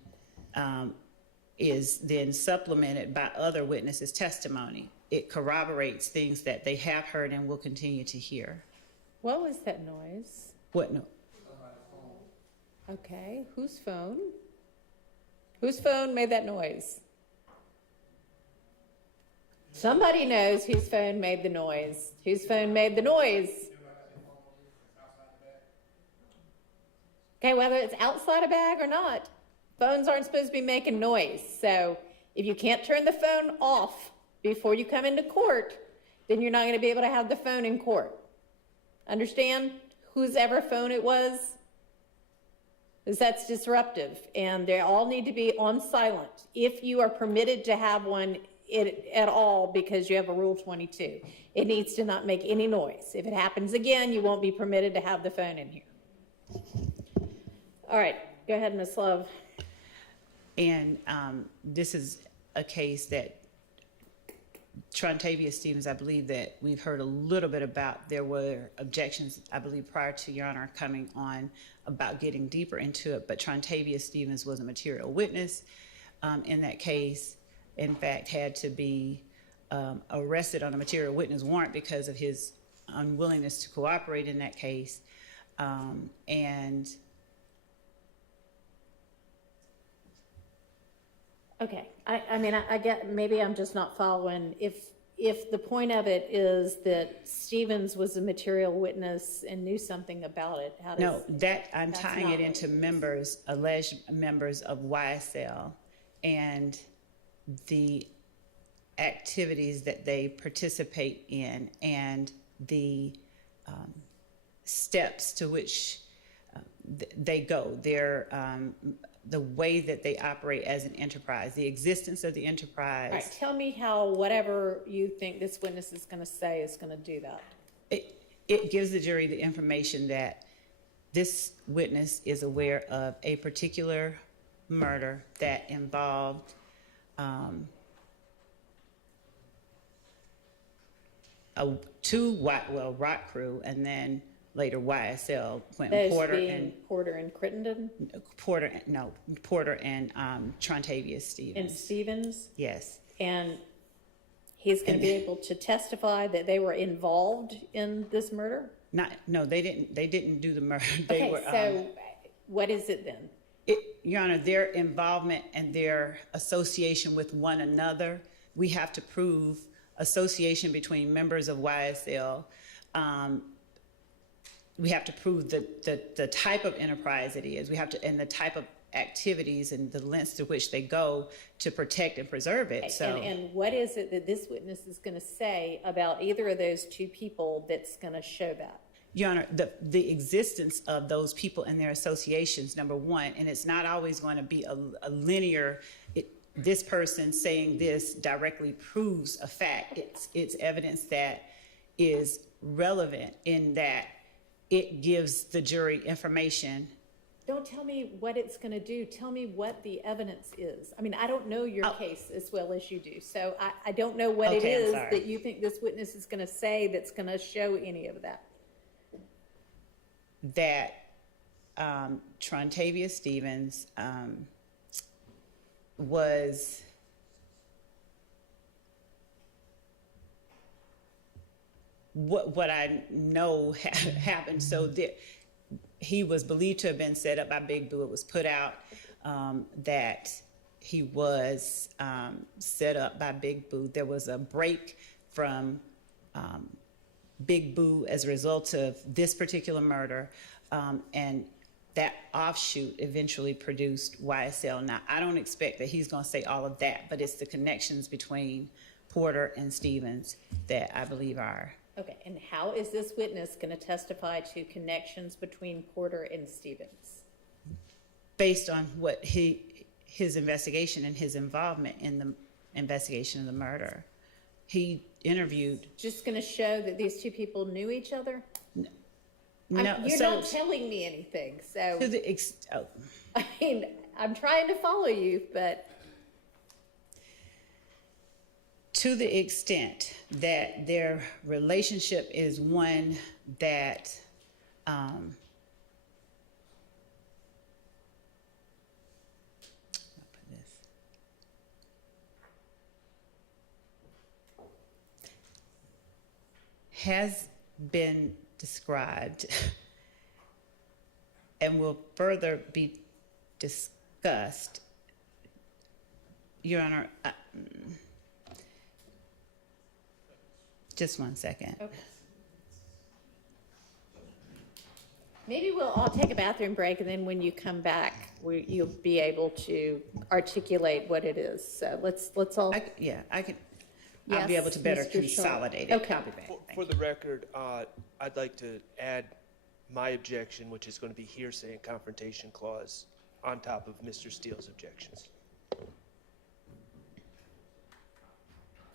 is then supplemented by other witnesses' testimony. It corroborates things that they have heard and will continue to hear. What was that noise? What no? Okay, whose phone? Whose phone made that noise? Somebody knows whose phone made the noise. Whose phone made the noise? Okay, whether it's outside a bag or not, phones aren't supposed to be making noise. So if you can't turn the phone off before you come into court, then you're not going to be able to have the phone in court. Understand? Whose ever phone it was? Because that's disruptive, and they all need to be on silent if you are permitted to have one at all because you have a Rule 22. It needs to not make any noise. If it happens again, you won't be permitted to have the phone in here. All right, go ahead, Ms. Love. And this is a case that Trontavia Stevens, I believe that we've heard a little bit about. There were objections, I believe, prior to Your Honor coming on about getting deeper into it, but Trontavia Stevens was a material witness in that case. In fact, had to be arrested on a material witness warrant because of his unwillingness to cooperate in that case. And Okay, I mean, I get, maybe I'm just not following. If if the point of it is that Stevens was a material witness and knew something about it, how does? No, that, I'm That's tying not it what into it is. members, alleged members of YSL and the activities that they participate in and the steps to which they go, the way that they operate as an enterprise, the existence of the enterprise. All right, tell me how whatever you think this witness is going to say is going to do that. It gives the jury the information that this witness is aware of a particular murder that involved rock crew, and then later YSL went Those Porter being and Porter and Crittenden Porter and Trontavious Stevens. and Stevens, Yes. and he's going to be able to testify that they were involved in this murder. No, they didn't. They didn't do the murder. They Okay, were. so what is it then? Your Honor, their involvement and their association with one another, we have to prove association between members of YSL. We have to prove the type of enterprise it is. We have to, and the type of activities and the lengths to which they go to protect and preserve it. So, And what is it that this witness is going to say about either of those two people that's going to show that? Your Honor, the existence of those people and their associations, number one, and it's not always going to be a linear, this person saying this directly proves a fact. It's evidence that is relevant in that it gives the jury information. Don't tell me what it's going to do. Tell me what the evidence is. I mean, I don't know your case as well as you do, so I don't know what it Okay, I'm is sorry. that you think this witness is going to say that's going to show any of that. That Trontavious Stevens was what I know happened. So he was believed to have been set up by Big Boo. It was put out that he was set up by Big Boo. There was a break from Big Boo as a result of this particular murder, and that offshoot eventually produced YSL. Now, I don't expect that he's going to say all of that, but it's the connections between Porter and Stevens that I believe are. Okay, and how is this witness going to testify to connections between Porter and Stevens? Based on what his investigation and his involvement in the investigation of the murder. He interviewed. Just going to show that these two people knew each other? No, You're so not telling me anything, so, to the I mean, I'm trying to follow you, but to the extent that their relationship is one that has been described and will further be discussed. Your Honor, just one second. okay. Maybe I'll take a bathroom break, and then when you come back, you'll be able to articulate what it is. So let's all. I can. I'll be Yes, able to better Mr. Shaw. consolidate it. Okay. I'll be back. For the record, I'd like to add my objection, which is going to be hearsay and confrontation clause, on top of Mr. Steele's objections.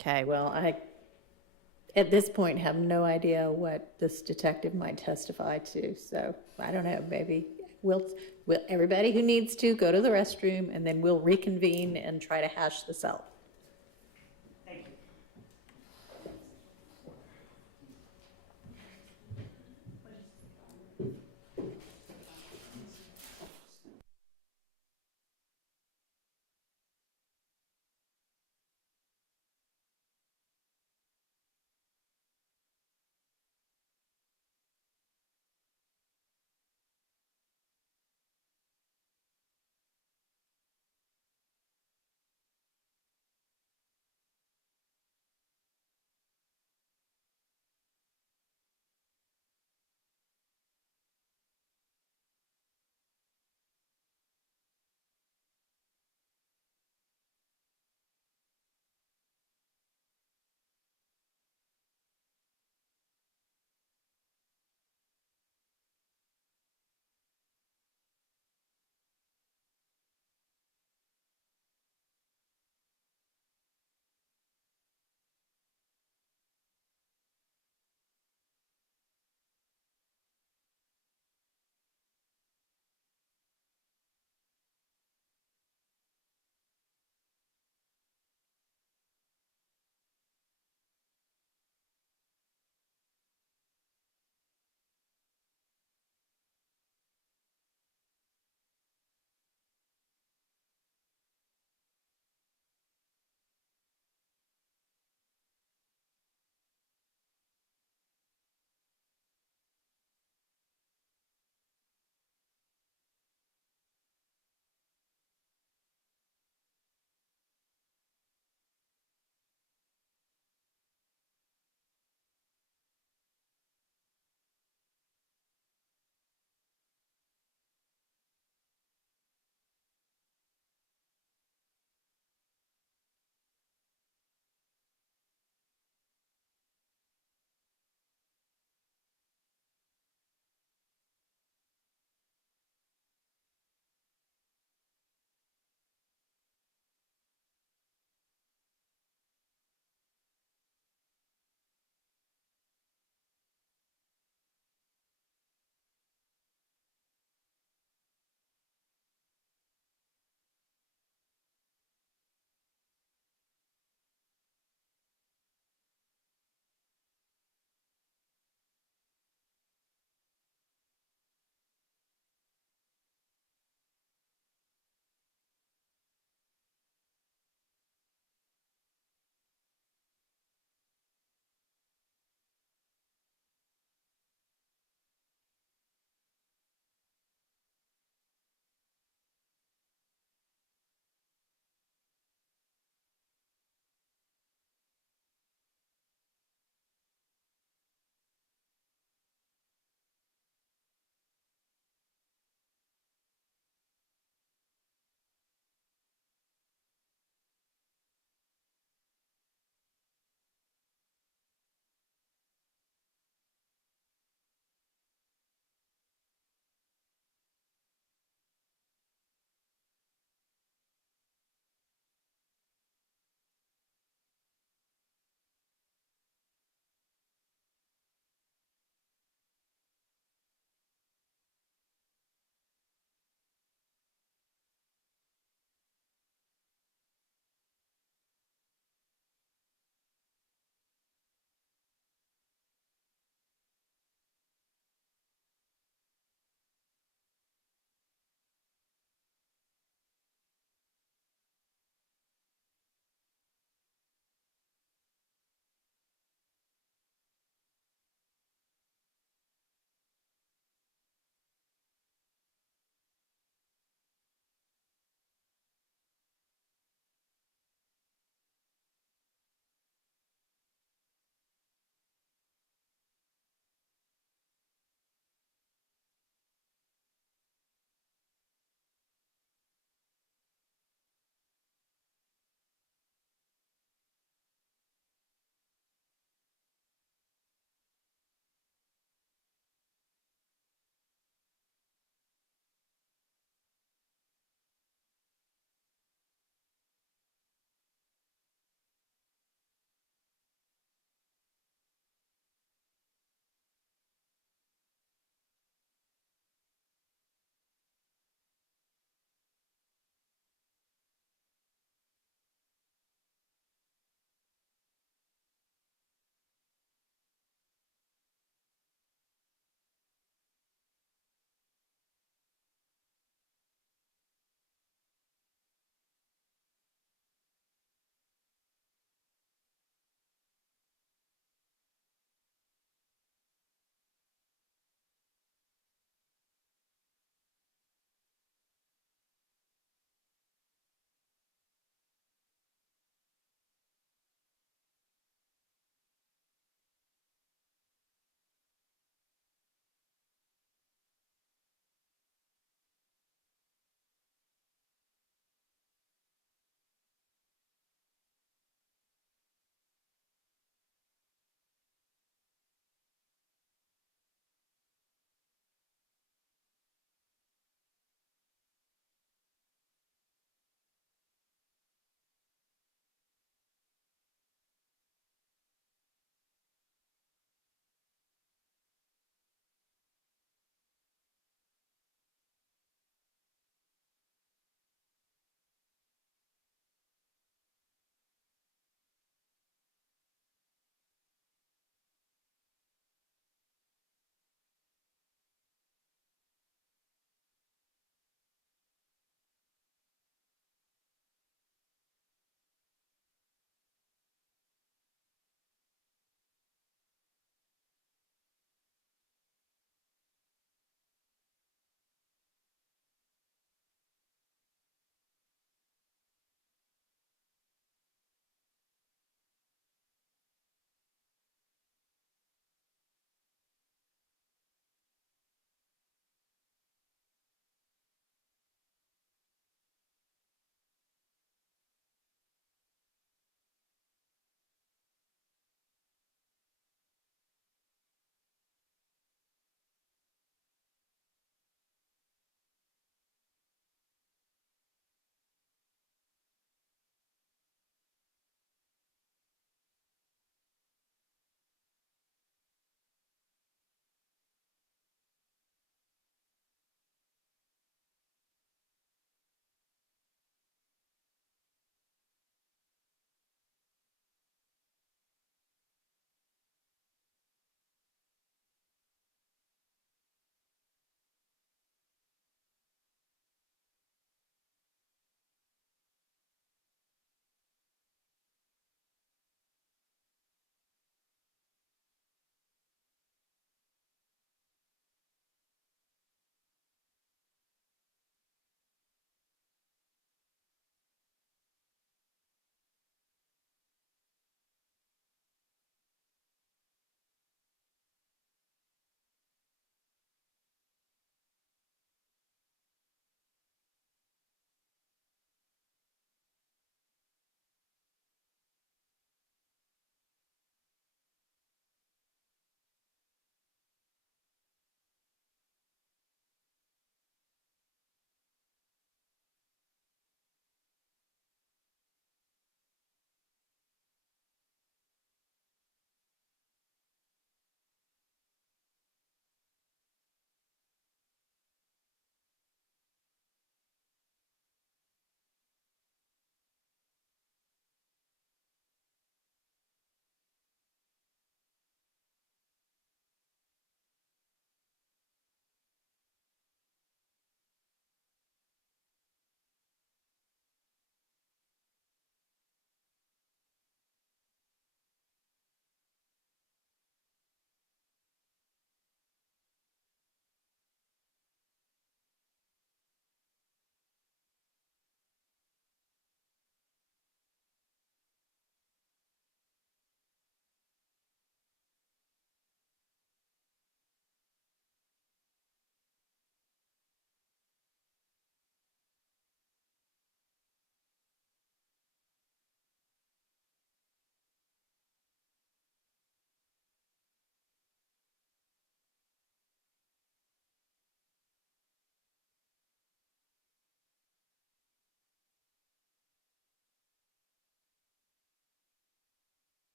Okay, well, I, at this point, have no idea what this detective might testify to, so I don't know, maybe we'll everybody who needs to go to the restroom, and then we'll reconvene and try to hash this out.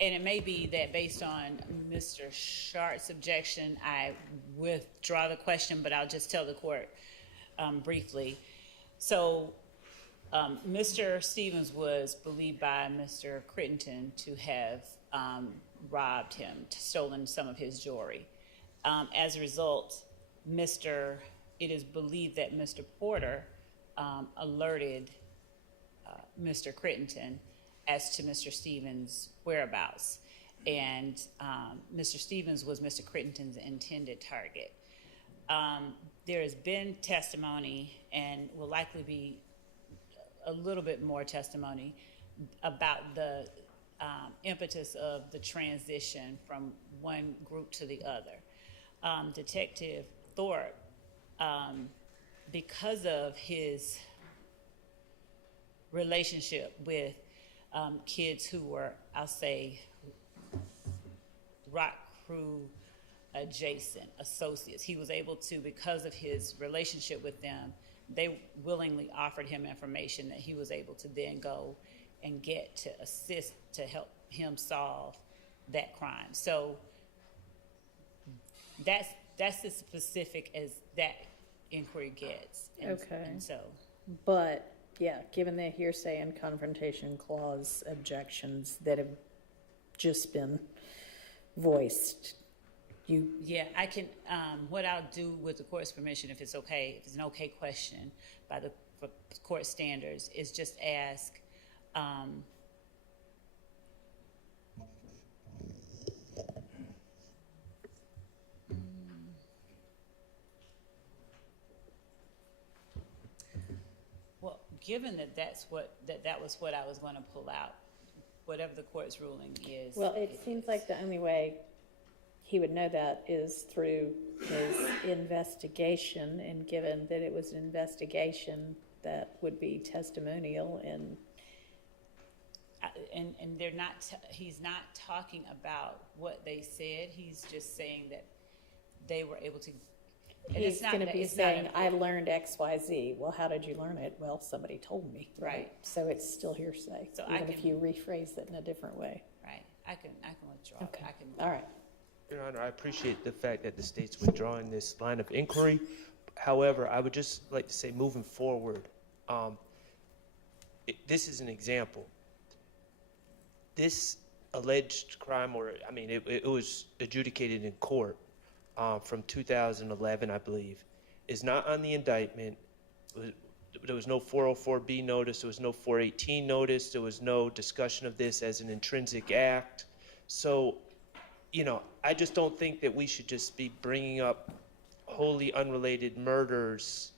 And it may be that based on Mr. Sharp's objection, I withdraw the question, but I'll just tell the court briefly. So Mr. Stevens was believed by Mr. Crittenden to have robbed him, stolen some of his jewelry. As a result, it is believed that Mr. Porter alerted Mr. Crittenden as to Mr. Stevens' whereabouts. And Mr. Stevens was Mr. Crittenden's intended target. There has been testimony, and will likely be a little bit more testimony, about the impetus of the transition from one group to the other. Detective Thorpe, because of his relationship with kids who were, I'll say, rock crew adjacent associates, he was able to, because of his relationship with them, they willingly offered him information that he was able to then go and get to assist to help him solve that crime. So that's as specific as that inquiry gets. Okay. And so, But, yeah, given the hearsay and confrontation clause objections that have just been voiced, yeah, I can, what I'll do with the court's permission, if it's okay, if it's an okay question by the court standards, is just ask, well, given that that was what I was going to pull out, whatever the court's ruling is. well, it seems like the only way he would know that is through his investigation, and given that it was an investigation, that would be testimonial, and and they're not, he's not talking about what they said, he's just saying that they were able to. And he's going to be saying, I important. learned XYZ. Well, how did you learn it? Well, somebody told me. Right. So it's still hearsay, So I even if can- you rephrase it in a different way. Right, I can withdraw. Okay, I can. all right. Your Honor, I appreciate the fact that the state's withdrawing this line of inquiry. However, I would just like to say, moving forward, this is an example. This alleged crime, it was adjudicated in court from 2011, I believe, is not on the indictment. There was no 404B notice. There was no 418 notice. There was no discussion of this as an intrinsic act. So, I just don't think that we should just be bringing up wholly unrelated murders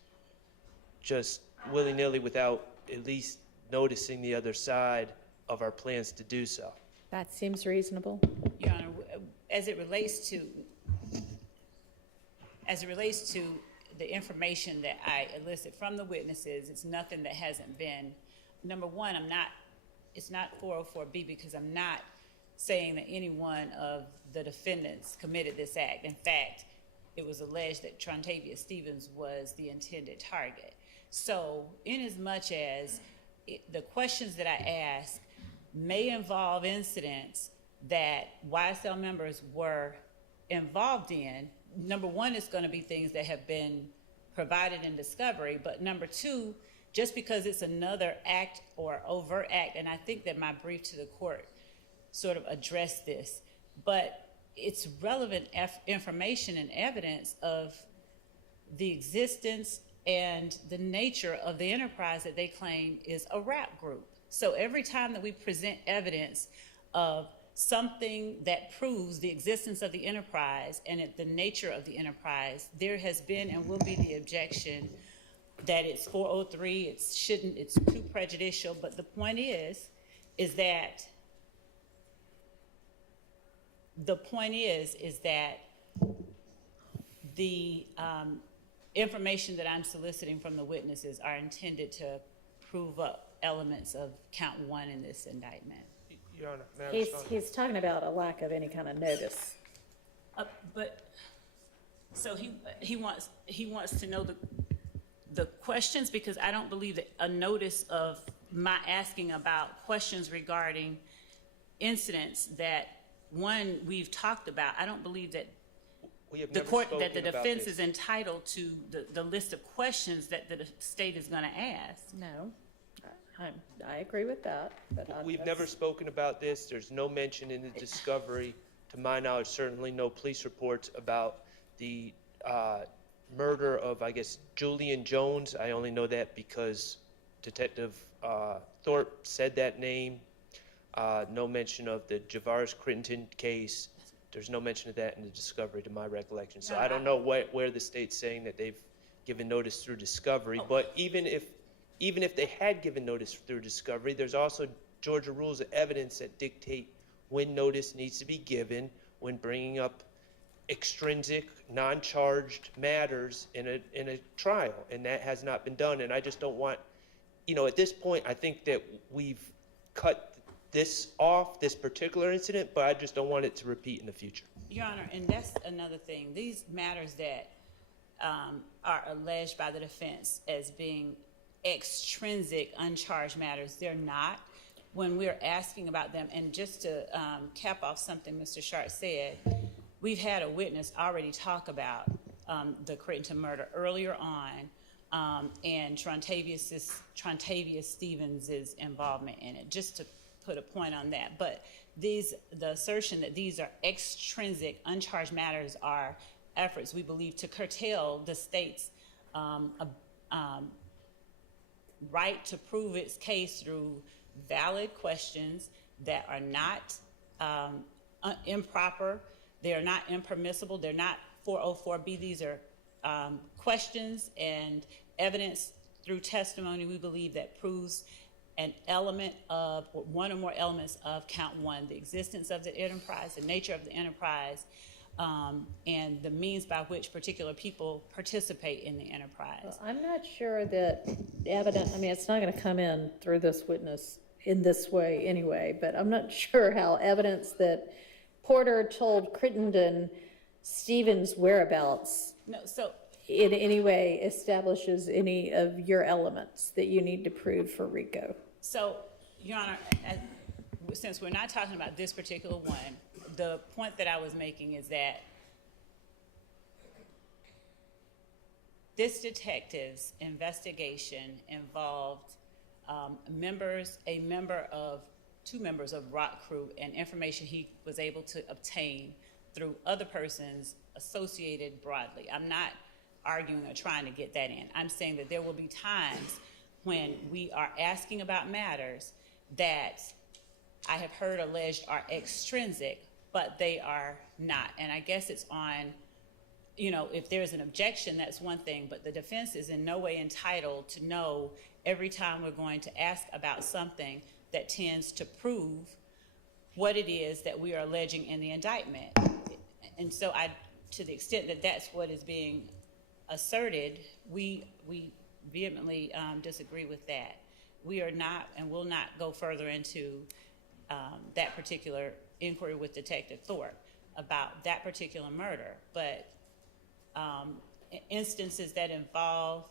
just willy-nilly without at least noticing the other side of our plans to do so. That seems reasonable. Your Honor, as it relates to the information that I elicit from the witnesses, it's nothing that hasn't been, number one, it's not 404B because I'm not saying that any one of the defendants committed this act. In fact, it was alleged that Trontavia Stevens was the intended target. So, in as much as the questions that I ask may involve incidents that YSL members were involved in, number one, it's going to be things that have been provided in discovery, but number two, just because it's another act or overt act, and I think that my brief to the court sort of addressed this, but it's relevant information and evidence of the existence and the nature of the enterprise that they claim is a rap group. So every time that we present evidence of something that proves the existence of the enterprise and the nature of the enterprise, there has been and will be the objection that it's 403, it's too prejudicial, but the point is that the information that I'm soliciting from the witnesses are intended to prove up elements of count one in this indictment. Your Honor, may I respond? He's talking about a lack of any kind of notice. So he wants to know the questions, because I don't believe that a notice of my asking about questions regarding incidents that, one, we've talked about. I don't believe that We have the never court, that spoken the about defense this. is entitled to the list of questions that the state is going to ask. No, I agree with that, but We've never spoken about this. There's no mention in the discovery, to my knowledge, certainly no police reports about the murder of, I guess, Julian Jones. I only know that because Detective Thorpe said that name. No mention of the Javaris Crittenton case. There's no mention of that in the discovery, to my recollection. So No, I don't know where the state's saying that they've given notice through discovery. But even if they had given notice through discovery, there's also Georgia rules of evidence that dictate when notice needs to be given when bringing up extrinsic, non-charged matters in a trial, and that has not been done. And I just don't want, at this point, I think that we've cut this off, this particular incident, but I just don't want it to repeat in the future. Your Honor, and that's another thing. These matters that are alleged by the defense as being extrinsic, uncharged matters, they're not. When we're asking about them, and just to cap off something Mr. Sharp said, we've had a witness already talk about the Crittenton murder earlier on, and Trontavious Stevens' involvement in it, just to put a point on that. But the assertion that these are extrinsic, uncharged matters are efforts, we believe, to curtail the state's right to prove its case through valid questions that are not improper, they are not impermissible, they're not 404B. These are questions and evidence through testimony, we believe, that proves an element of, or one or more elements of count one, the existence of the enterprise, the nature of the enterprise, and the means by which particular people participate in the enterprise. Well, I'm not sure that it's not going to come in through this witness in this way anyway, but I'm not sure how evidence that Porter told Crittenden Stevens' whereabouts in any way establishes any of your elements that you need to prove for Rico. So, Your Honor, since we're not talking about this particular one, the point that I was making is that this detective's investigation involved two members of Rock Crew, and information he was able to obtain through other persons associated broadly. I'm not arguing or trying to get that in. I'm saying that there will be times when we are asking about matters that I have heard alleged are extrinsic, but they are not. And I guess it's on, if there's an objection, that's one thing, but the defense is in no way entitled to know every time we're going to ask about something that tends to prove what it is that we are alleging in the indictment. And so to the extent that that's what is being asserted, we vehemently disagree with that. We are not and will not go further into that particular inquiry with Detective Thorpe about that particular murder, but instances that involve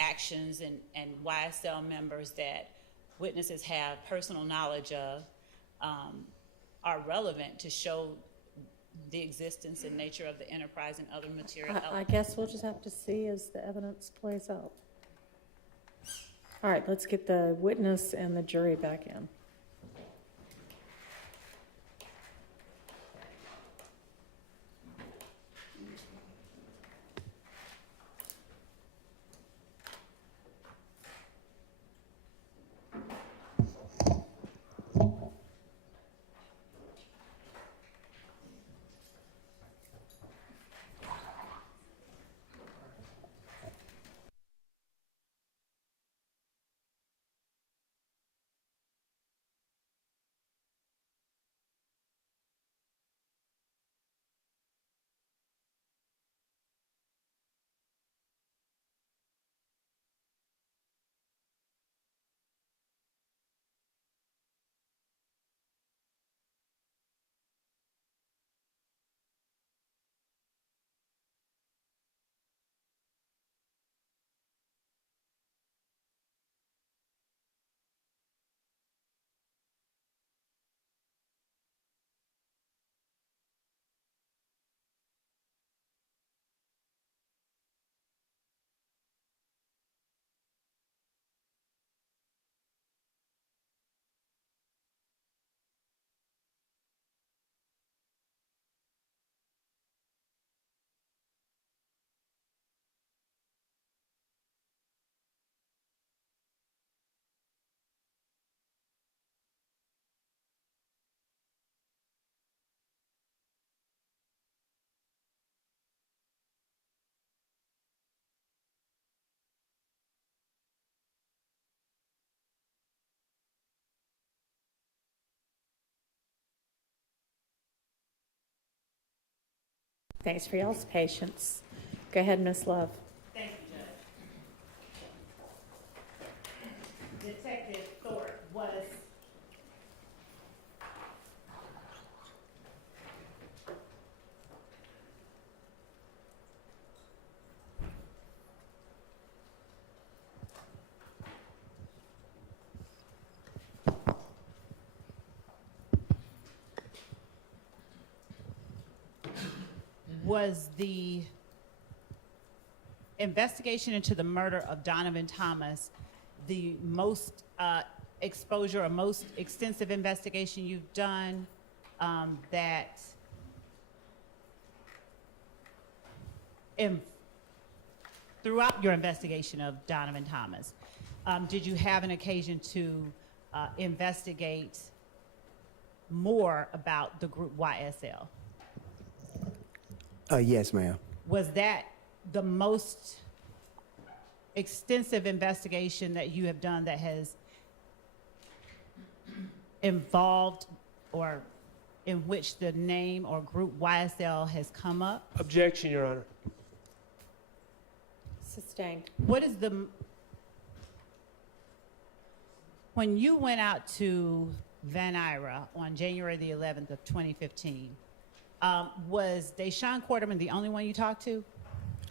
actions and YSL members that witnesses have personal knowledge of are relevant to show the existence and nature of the enterprise and other material elements. I guess we'll just have to see as the evidence plays out. All right, let's get the witness and the jury back in. Thanks for y'all's patience. Go ahead, Ms. Love. Thank you, Judge. Detective Thorpe was the investigation into the murder of Donovan Thomas the most exposure or most extensive investigation you've done that throughout your investigation of Donovan Thomas, did you have an occasion to investigate more about the group YSL? Yes, ma'am. Was that the most extensive investigation that you have done that has involved or in which the name or group YSL has come up? Objection, Your Honor. Sustained. What is the, when you went out to Van Ira on January the 11th of 2015, was Deshaun Quarterman the only one you talked to?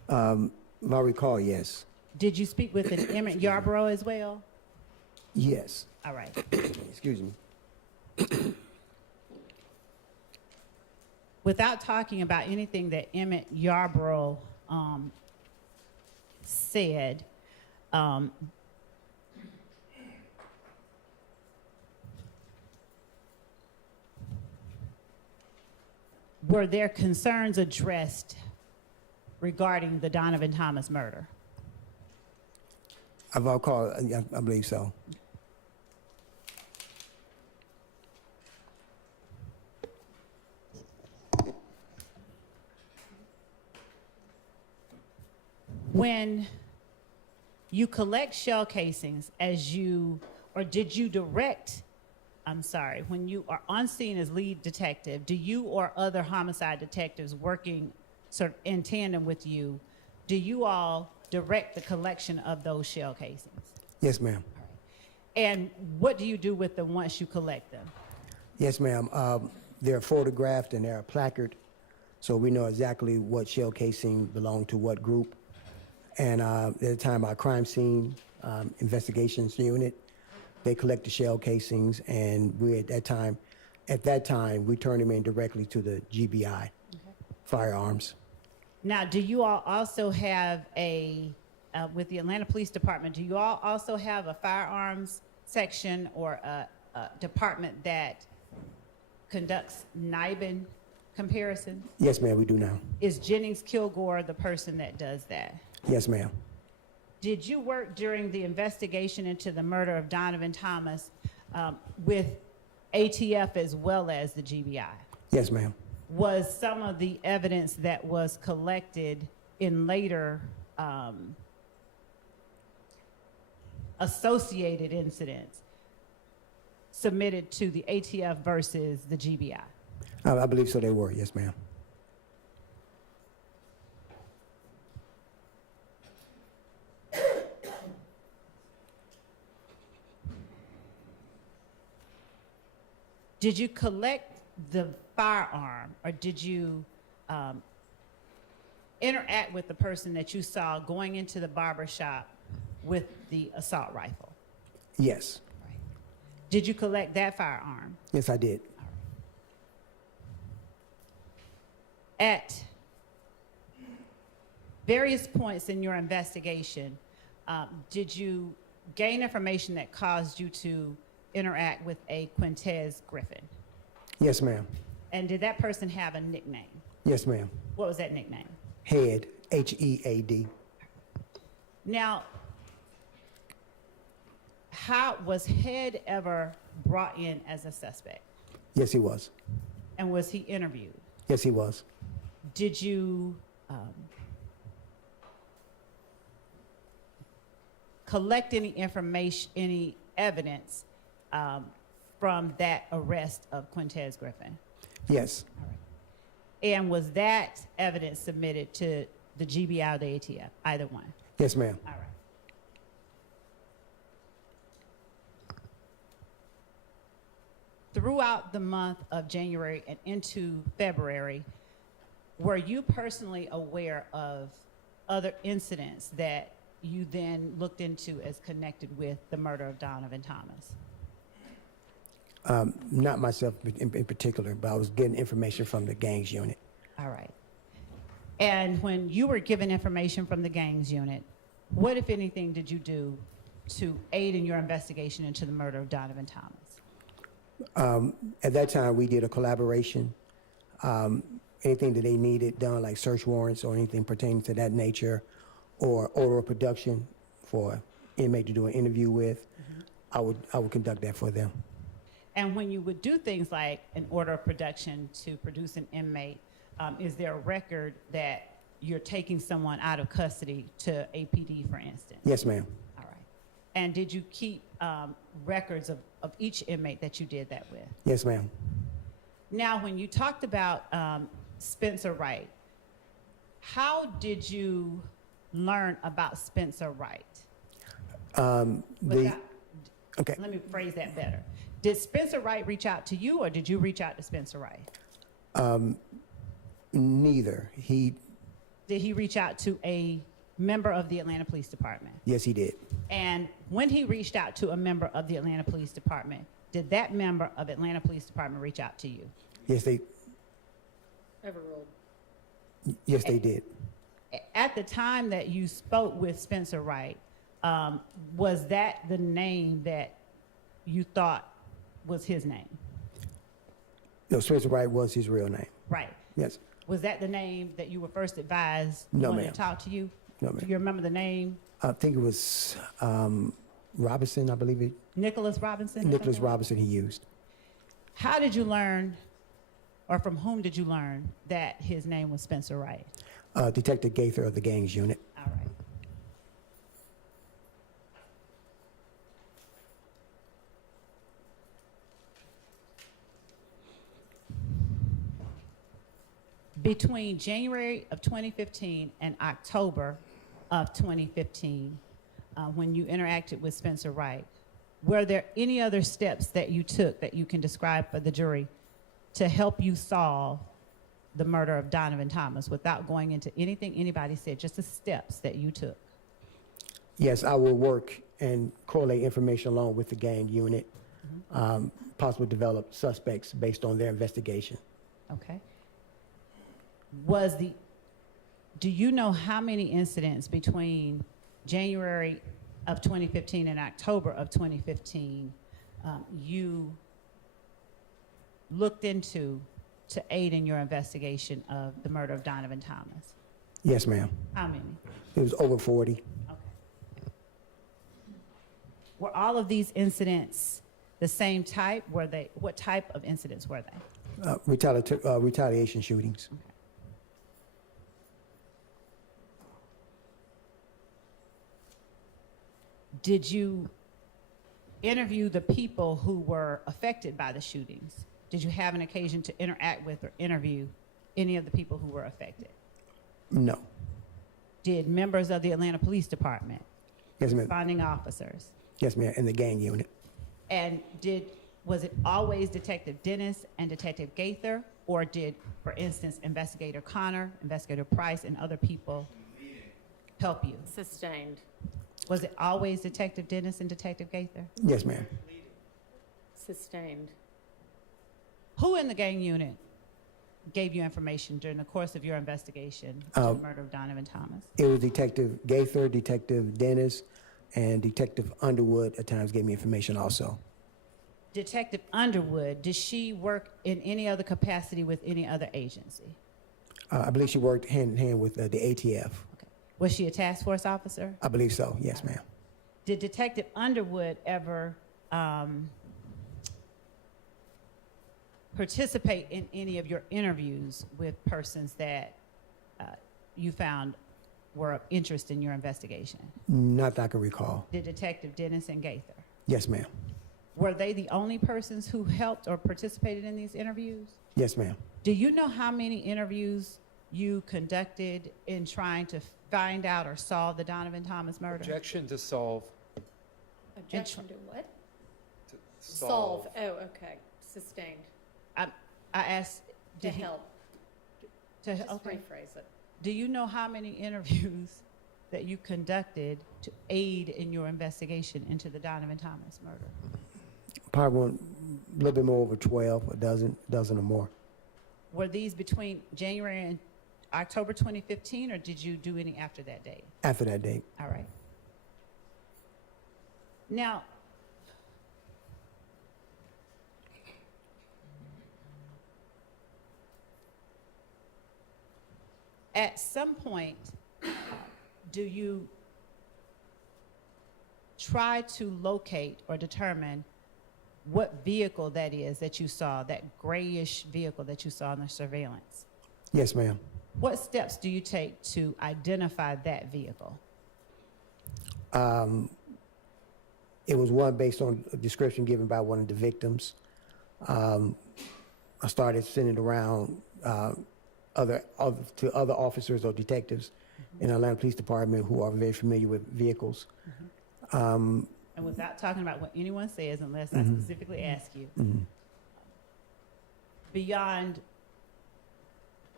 If I recall, yes. Did you speak with an Emmett Yarborough as well? Yes. All right. Excuse me. Without talking about anything that Emmett Yarborough said, were there concerns addressed regarding the Donovan Thomas murder? If I recall, I believe so. When you collect shell casings, as you, or did you direct, I'm sorry, when you are on scene as lead detective, do you or other homicide detectives working sort of in tandem with you, do you all direct the collection of those shell casings? Yes, ma'am. And what do you do with them once you collect them? Yes, ma'am. They're photographed and they're placard, so we know exactly what shell casing belonged to what group. And at the time, our crime scene investigations unit, they collect the shell casings, and we at that time, we turn them in directly to the GBI, firearms. Now, do you all also have a, with the Atlanta Police Department, do you all also have a firearms section or a department that conducts NIBIN comparisons? Yes, ma'am, we do now. Is Jennings Kilgore the person that does that? Yes, ma'am. Did you work during the investigation into the murder of Donovan Thomas with ATF as well as the GBI? Yes, ma'am. Was some of the evidence that was collected in later associated incidents submitted to the ATF versus the GBI? I believe so, they were. Yes, ma'am. Did you collect the firearm, or did you interact with the person that you saw going into the barber shop with the assault rifle? Yes. Right. Did you collect that firearm? Yes, I did. At various points in your investigation, did you gain information that caused you to interact with a Quintez Griffin? Yes, ma'am. And did that person have a nickname? Yes, ma'am. What was that nickname? Head, H-E-A-D. Now, how was Head ever brought in as a suspect? Yes, he was. And was he interviewed? Yes, he was. Did you collect any information, any evidence from that arrest of Quintez Griffin? Yes. And was that evidence submitted to the GBI or the ATF? Either one? Yes, ma'am. All right. Throughout the month of January and into February, were you personally aware of other incidents that you then looked into as connected with the murder of Donovan Thomas? Not myself in particular, but I was getting information from the gangs unit. All right. And when you were given information from the gangs unit, what, if anything, did you do to aid in your investigation into the murder of Donovan Thomas? At that time, we did a collaboration. Anything that they needed done, like search warrants or anything pertaining to that nature, or order of production for inmate to do an interview with, I would conduct that for them. And when you would do things like an order of production to produce an inmate, is there a record that you're taking someone out of custody to APD, for instance? Yes, ma'am. All right. And did you keep records of each inmate that you did that with? Yes, ma'am. Now, when you talked about Spencer Wright, how did you learn about Spencer Wright? Okay. Let me phrase that better. Did Spencer Wright reach out to you, or did you reach out to Spencer Wright? Neither. Did he reach out to a member of the Atlanta Police Department? Yes, he did. And when he reached out to a member of the Atlanta Police Department, did that member of Atlanta Police Department reach out to you? Yes, they did. At the time that you spoke with Spencer Wright, was that the name that you thought was his name? No, Spencer Wright was his real name. Right. Yes. Was that the name that you were first advised No, wanted ma'am. to talk to you? No, ma'am. Do you remember the name? I think it was Robinson, I believe it. Nicholas Robinson? Nicholas Robinson he used. How did you learn, or from whom did you learn that his name was Spencer Wright? Detective Gaither of the gangs unit. All right. Between January of 2015 and October of 2015, when you interacted with Spencer Wright, were there any other steps that you took that you can describe for the jury to help you solve the murder of Donovan Thomas without going into anything anybody said, just the steps that you took? Yes, I will work and correlate information along with the gang unit, possibly develop suspects based on their investigation. Okay. Do you know how many incidents between January of 2015 and October of 2015 you looked into to aid in your investigation of the murder of Donovan Thomas? Yes, ma'am. How many? It was over 40. Okay. Were all of these incidents the same type? What type of incidents were they? Retaliation shootings. Okay. Did you interview the people who were affected by the shootings? Did you have an occasion to interact with or interview any of the people who were affected? No. Did members of the Atlanta Police Department, Yes, ma'am. responding officers, Yes, ma'am. In the gang unit. and was it always Detective Dennis and Detective Gaither, or did, for instance, Investigator Connor, Investigator Price, and other people help you? Sustained. Was it always Detective Dennis and Detective Gaither? Yes, ma'am. Sustained. Who in the gang unit gave you information during the course of your investigation into the murder of Donovan Thomas? It was Detective Gaither, Detective Dennis, and Detective Underwood at times gave me information also. Detective Underwood, did she work in any other capacity with any other agency? I believe she worked hand in hand with the ATF. Okay. Was she a task force officer? I believe so. Yes, ma'am. Did Detective Underwood ever participate in any of your interviews with persons that you found were of interest in your investigation? Not that I can recall. Did Detective Dennis and Gaither? Yes, ma'am. Were they the only persons who helped or participated in these interviews? Yes, ma'am. Do you know how many interviews you conducted in trying to find out or solve the Donovan Thomas murder? Objection to solve. Objection to what? To Solve. Oh, okay. Sustained. I asked, To did he, help. to, Just okay. rephrase it. Do you know how many interviews that you conducted to aid in your investigation into the Donovan Thomas murder? Probably a little bit more over 12, a dozen or more. Were these between January and October 2015, or did you do any after that date? After that date. All right. Now, at some point, do you try to locate or determine what vehicle that is that you saw, that grayish vehicle that you saw in the surveillance? Yes, ma'am. What steps do you take to identify that vehicle? It was one based on a description given by one of the victims. I started sending it around to other officers or detectives in the Atlanta Police Department who are very familiar with vehicles. And without talking about what anyone says, unless I specifically ask you, beyond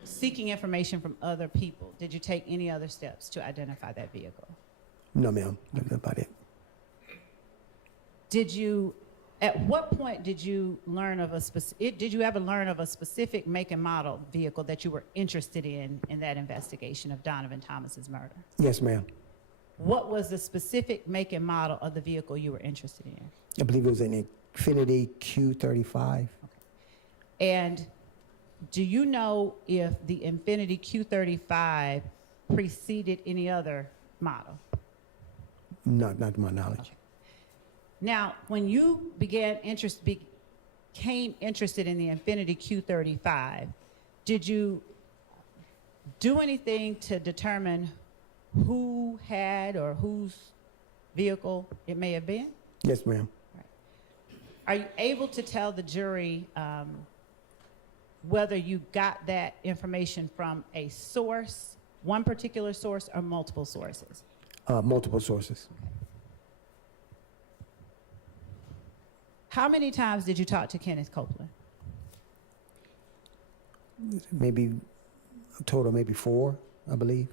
seeking information from other people, did you take any other steps to identify that vehicle? No, ma'am. That's about it. Did you, at what point did you learn of a did you ever learn of a specific make and model vehicle that you were interested in that investigation of Donovan Thomas's murder? Yes, ma'am. What was the specific make and model of the vehicle you were interested in? I believe it was an Infiniti Q35. And do you know if the Infiniti Q35 preceded any other model? No, not to my knowledge. Now, when you became interested in the Infiniti Q35, did you do anything to determine who had or whose vehicle it may have been? Yes, ma'am. Are you able to tell the jury whether you got that information from a source, one particular source, or multiple sources? Multiple sources. How many times did you talk to Kenneth Copeland? Maybe a total, maybe 4, I believe.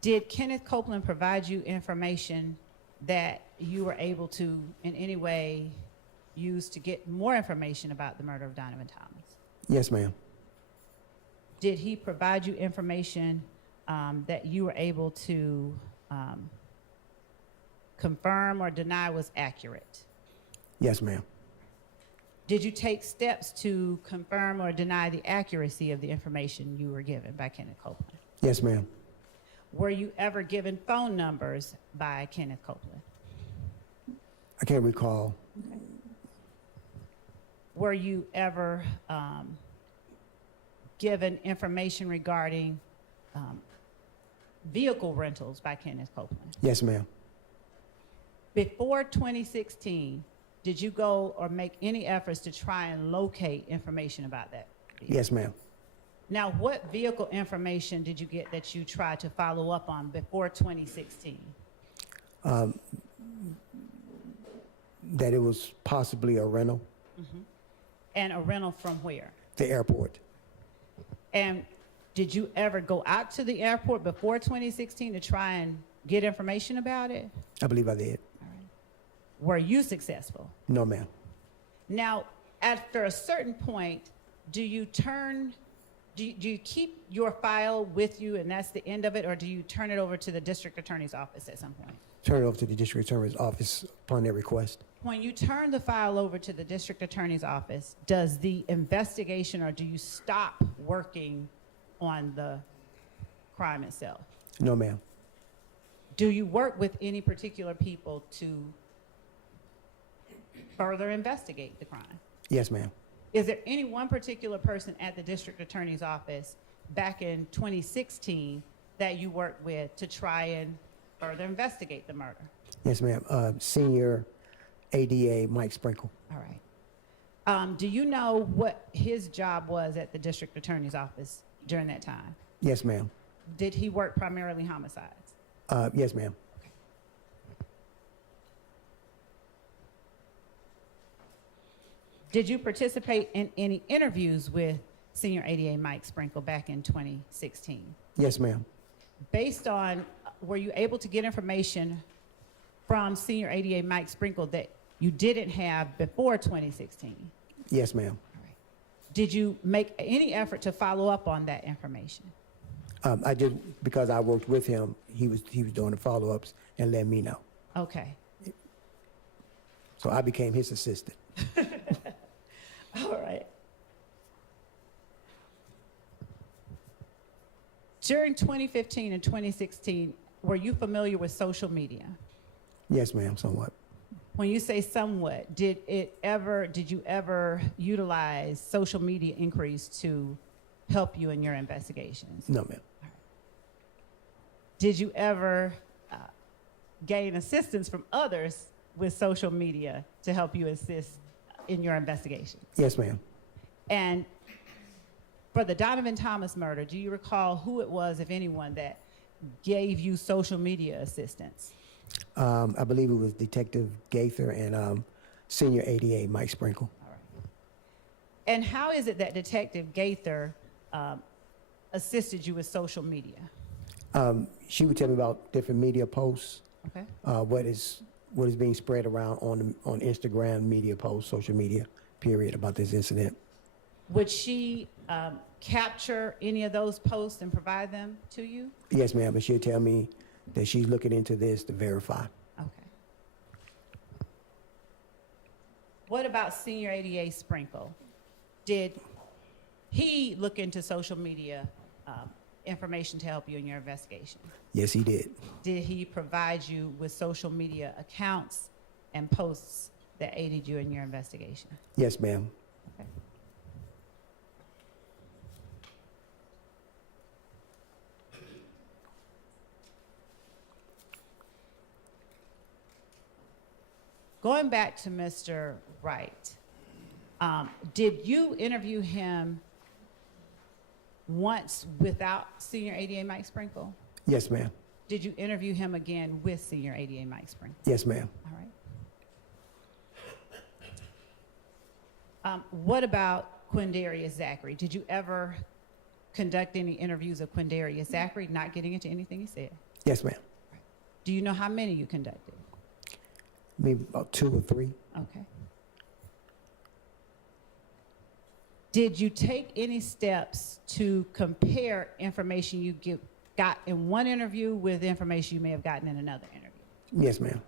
Did Kenneth Copeland provide you information that you were able to, in any way, use to get more information about the murder of Donovan Thomas? Yes, ma'am. Did he provide you information that you were able to confirm or deny was accurate? Yes, ma'am. Did you take steps to confirm or deny the accuracy of the information you were given by Kenneth Copeland? Yes, ma'am. Were you ever given phone numbers by Kenneth Copeland? I can't recall. Were you ever given information regarding vehicle rentals by Kenneth Copeland? Yes, ma'am. Before 2016, did you go or make any efforts to try and locate information about that vehicle? Yes, ma'am. Now, what vehicle information did you get that you tried to follow up on before 2016? That it was possibly a rental, And a rental from where? the airport. And did you ever go out to the airport before 2016 to try and get information about it? I believe I did. Were you successful? No, ma'am. Now, after a certain point, do you keep your file with you and that's the end of it, or do you turn it over to the district attorney's office at some point? Turn it over to the district attorney's office upon their request. When you turn the file over to the district attorney's office, does the investigation, or do you stop working on the crime itself? No, ma'am. Do you work with any particular people to further investigate the crime? Yes, ma'am. Is there any one particular person at the district attorney's office back in 2016 that you worked with to try and further investigate the murder? Yes, ma'am. Senior ADA Mike Sprinkle. All right. Do you know what his job was at the district attorney's office during that time? Yes, ma'am. Did he work primarily homicides? Yes, ma'am. Did you participate in any interviews with Senior ADA Mike Sprinkle back in 2016? Yes, ma'am. Based on, were you able to get information from Senior ADA Mike Sprinkle that you didn't have before 2016? Yes, ma'am. Did you make any effort to follow up on that information? I did, because I worked with him. He was doing the follow-ups and let me know. Okay. So I became his assistant. All right. During 2015 and 2016, were you familiar with social media? Yes, ma'am, somewhat. When you say somewhat, did you ever utilize social media inquiries to help you in your investigations? No, ma'am. Did you ever gain assistance from others with social media to help you assist in your investigation? Yes, ma'am. And for the Donovan Thomas murder, do you recall who it was, if anyone, that gave you social media assistance? I believe it was Detective Gaither and Senior ADA Mike Sprinkle. All right. And how is it that Detective Gaither assisted you with social media? She would tell me about different media posts, Okay. what is being spread around on Instagram media posts, social media, period, about this incident. Would she capture any of those posts and provide them to you? Yes, ma'am, but she'll tell me that she's looking into this to verify. Okay. What about Senior ADA Sprinkle? Did he look into social media information to help you in your investigation? Yes, he did. Did he provide you with social media accounts and posts that aided you in your investigation? Yes, ma'am. Okay. Going back to Mr. Wright, did you interview him once without Senior ADA Mike Sprinkle? Yes, ma'am. Did you interview him again with Senior ADA Mike Sprinkle? Yes, ma'am. All right. What about Quindarius Zachary? Did you ever conduct any interviews of Quindarius Zachary, not getting into anything he said? Yes, ma'am. Do you know how many you conducted? Maybe about 2 or 3. Okay. Did you take any steps to compare information you got in one interview with information you may have gotten in another interview? Yes, ma'am.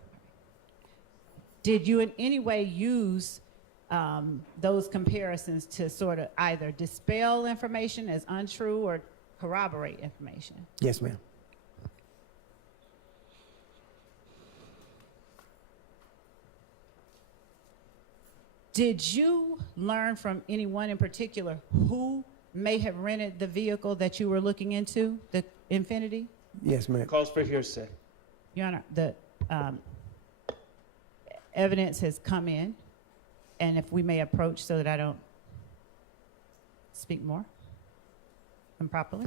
Did you in any way use those comparisons to sort of either dispel information as untrue or corroborate information? Yes, ma'am. Did you learn from anyone in particular who may have rented the vehicle that you were looking into, the Infinity? Yes, ma'am. Calls for hearsay. Your Honor, the evidence has come in, and if we may approach so that I don't speak more improperly.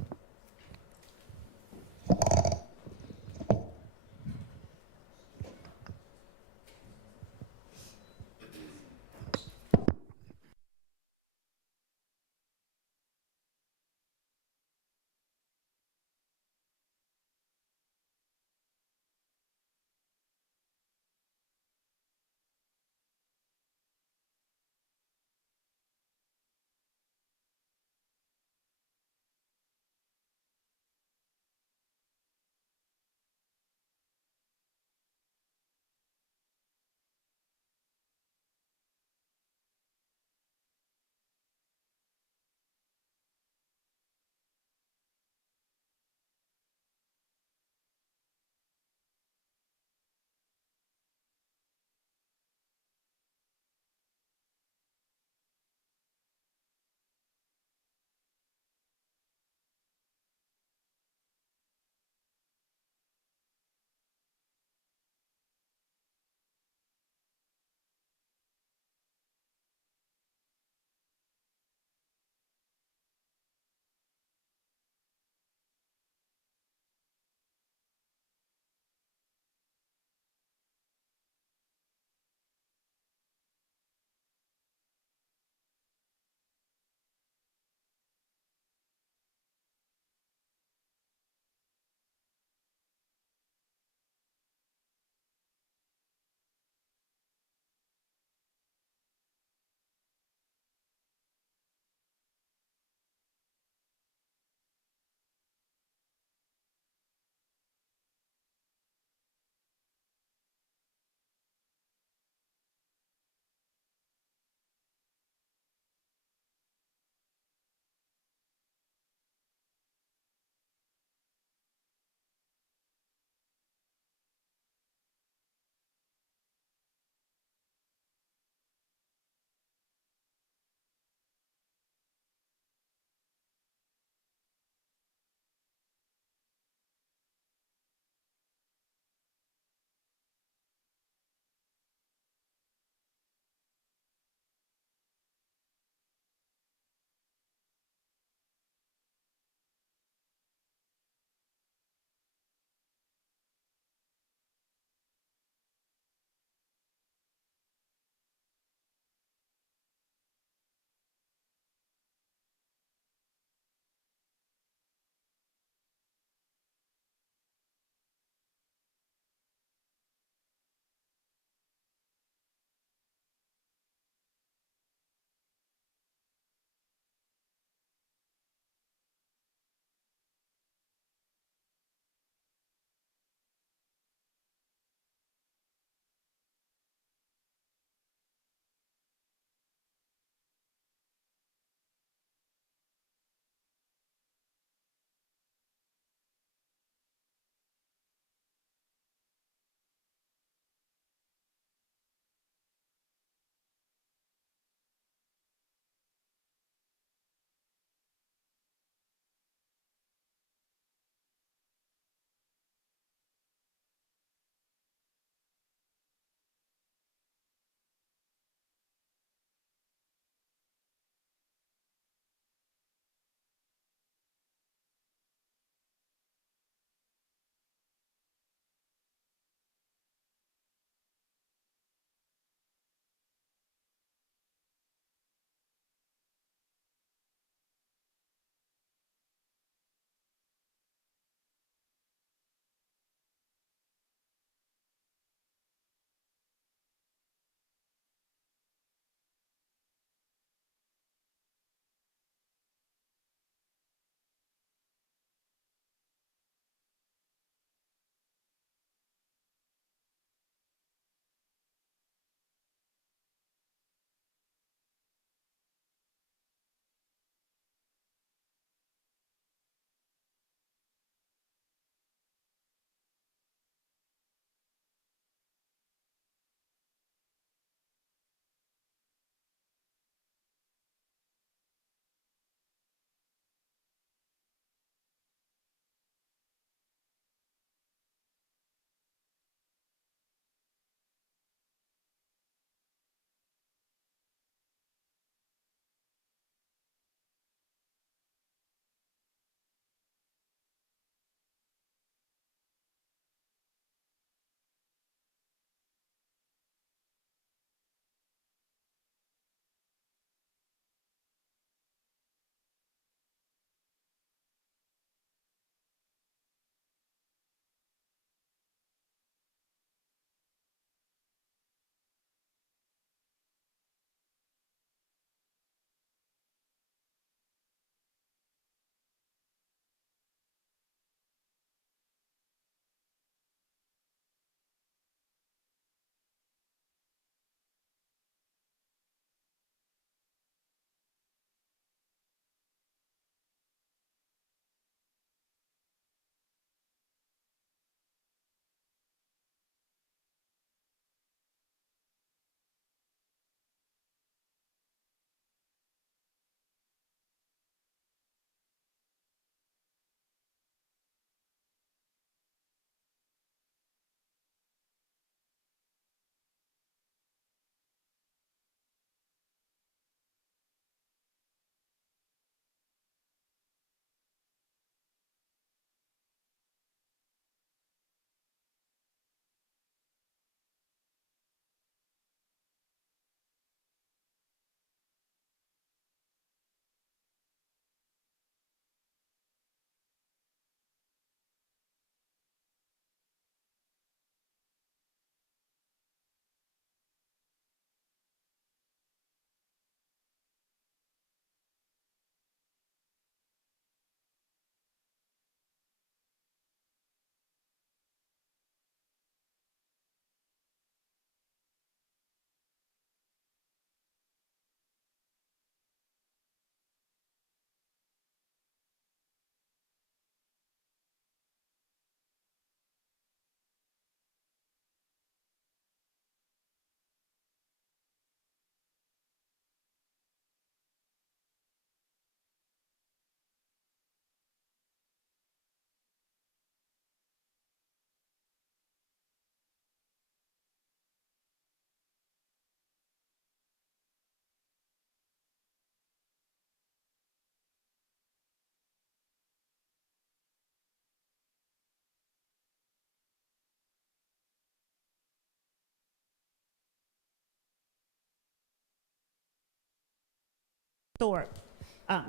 Thorpe,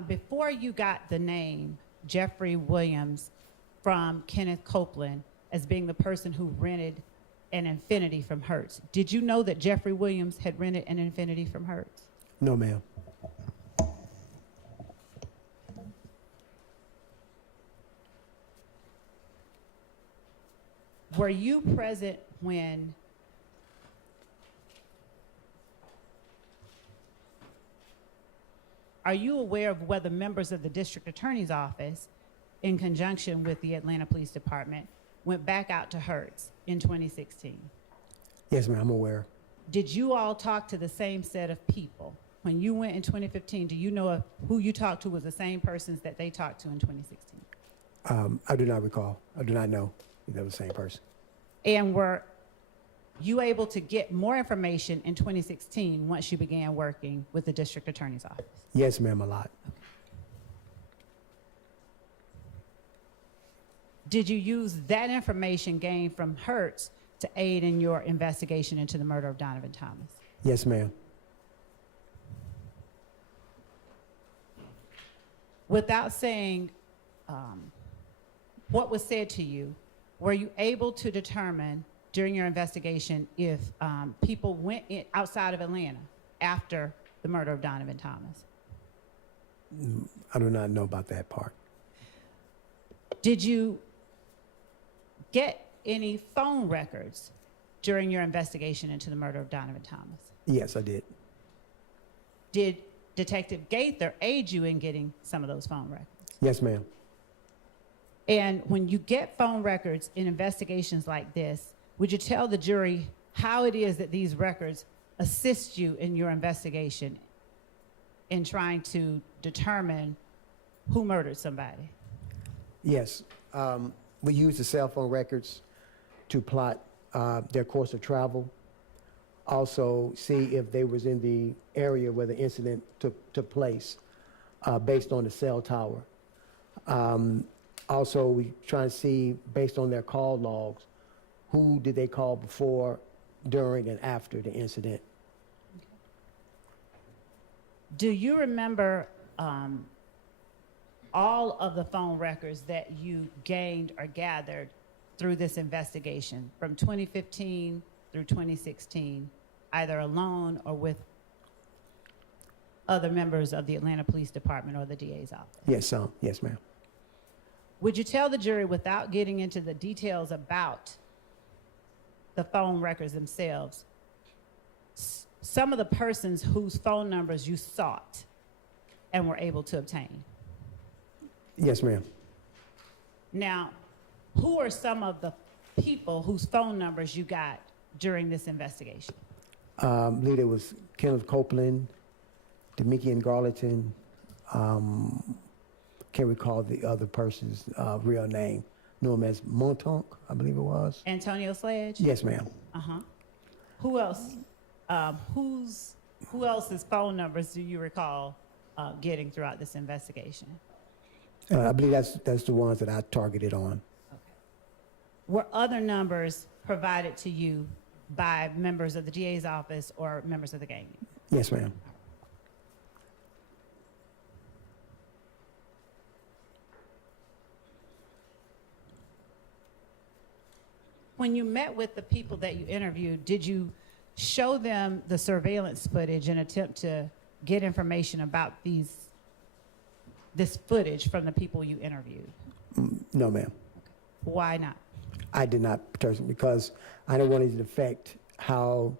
before you got the name Jeffrey Williams from Kenneth Copeland as being the person who rented an Infiniti from Hertz, did you know that Jeffrey Williams had rented an Infiniti from Hertz? No, ma'am. Were you present when are you aware of whether members of the district attorney's office, in conjunction with the Atlanta Police Department, went back out to Hertz in 2016? Yes, ma'am, I'm aware. Did you all talk to the same set of people? When you went in 2015, do you know if who you talked to was the same persons that they talked to in 2016? I do not recall. I do not know if they were the same person. And were you able to get more information in 2016 once you began working with the district attorney's office? Yes, ma'am, a lot. Did you use that information gained from Hertz to aid in your investigation into the murder of Donovan Thomas? Yes, ma'am. Without saying what was said to you, were you able to determine during your investigation if people went outside of Atlanta after the murder of Donovan Thomas? I do not know about that part. Did you get any phone records during your investigation into the murder of Donovan Thomas? Yes, I did. Did Detective Gaither aid you in getting some of those phone records? Yes, ma'am. And when you get phone records in investigations like this, would you tell the jury how it is that these records assist you in your investigation in trying to determine who murdered somebody? Yes. We use the cell phone records to plot their course of travel. Also see if they was in the area where the incident took place based on the cell tower. Also, we try to see, based on their call logs, who did they call before, during, and after the incident. Do you remember all of the phone records that you gained or gathered through this investigation from 2015 through 2016, either alone or with other members of the Atlanta Police Department or the DA's office? Yes, ma'am. Would you tell the jury, without getting into the details about the phone records themselves, some of the persons whose phone numbers you sought and were able to obtain? Yes, ma'am. Now, who are some of the people whose phone numbers you got during this investigation? I believe it was Kenneth Copeland, Demikian Garlington, can't recall the other person's real name. Knew him as Montonk, I believe it was. Antonio Sledge? Yes, ma'am. Uh-huh. Who else? Who else's phone numbers do you recall getting throughout this investigation? I believe that's the ones that I targeted on. Okay. Were other numbers provided to you by members of the DA's office or members of the gang? Yes, ma'am. When you met with the people that you interviewed, did you show them the surveillance footage and attempt to get information about this footage from the people you interviewed? No, ma'am. Why not? I did not, because I didn't want it to affect how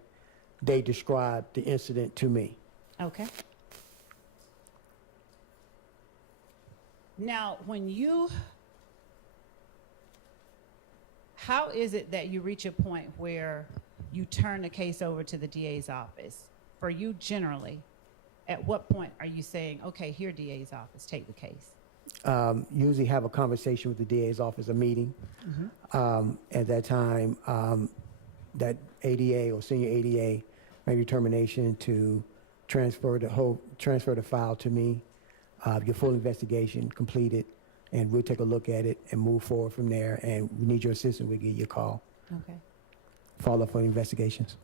they described the incident to me. Okay. Now, how is it that you reach a point where you turn the case over to the DA's office? For you generally, at what point are you saying, okay, here, DA's office, take the case? Usually have a conversation with the DA's office, a meeting. At that time, that ADA or senior ADA made a determination to transfer the file to me, get full investigation completed, and we'll take a look at it and move forward from there. And we need your assistance, we'll give you a call. Okay. Follow up on investigations.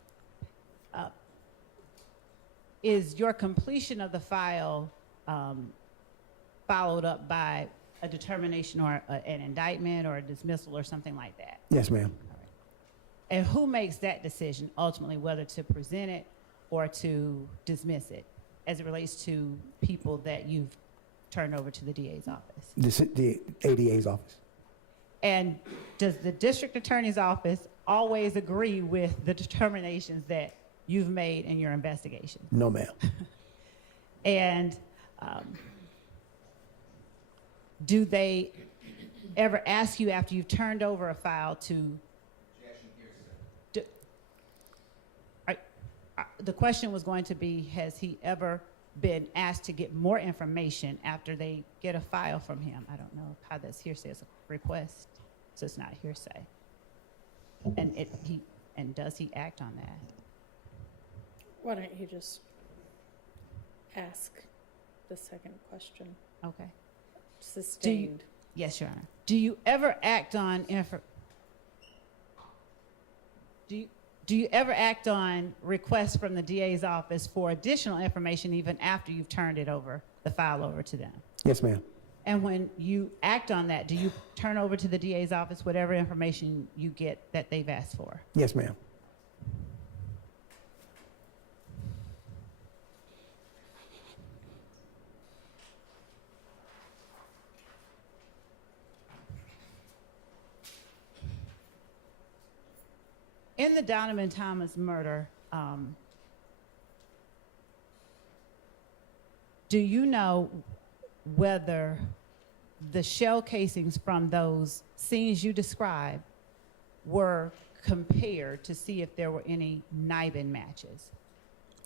Is your completion of the file followed up by a determination or an indictment or a dismissal or something like that? Yes, ma'am. And who makes that decision ultimately, whether to present it or to dismiss it, as it relates to people that you've turned over to the DA's office? The ADA's office. And does the district attorney's office always agree with the determinations that you've made in your investigation? No, ma'am. And do they ever ask you after you've turned over a file to? The question was going to be, has he ever been asked to get more information after they get a file from him? I don't know how that's hearsay. It's a request, so it's not hearsay. And does he act on that? Why don't you just ask the second question? Okay. Sustained. Yes, Your Honor. Do you ever act on Do you ever act on requests from the DA's office for additional information even after you've turned it over, the file over to them? Yes, ma'am. And when you act on that, do you turn over to the DA's office whatever information you get that they've asked for? Yes, ma'am. In the Donovan Thomas murder, do you know whether the shell casings from those scenes you described were compared to see if there were any Nibin matches?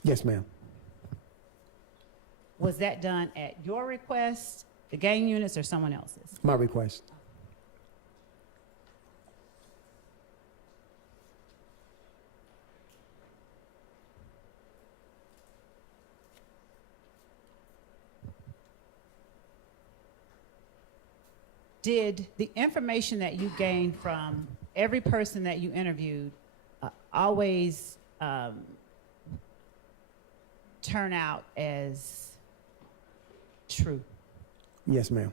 Yes, ma'am. Was that done at your request, the gang units, or someone else's? My request. Did the information that you gained from every person that you interviewed always turn out as true? Yes, ma'am.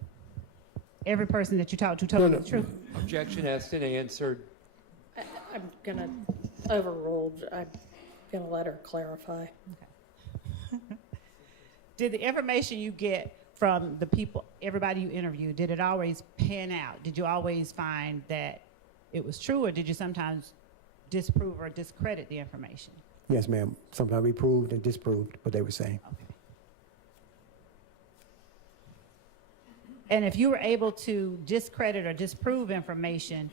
Every person that you talked to told you the truth? Objection asked and answered. I'm gonna overrule. I'm gonna let her clarify. Did the information you get from the people, everybody you interviewed, did it always pan out? Did you always find that it was true, or did you sometimes disprove or discredit the information? Yes, ma'am. Sometimes we proved and disproved what they were saying. Okay. And if you were able to discredit or disprove information,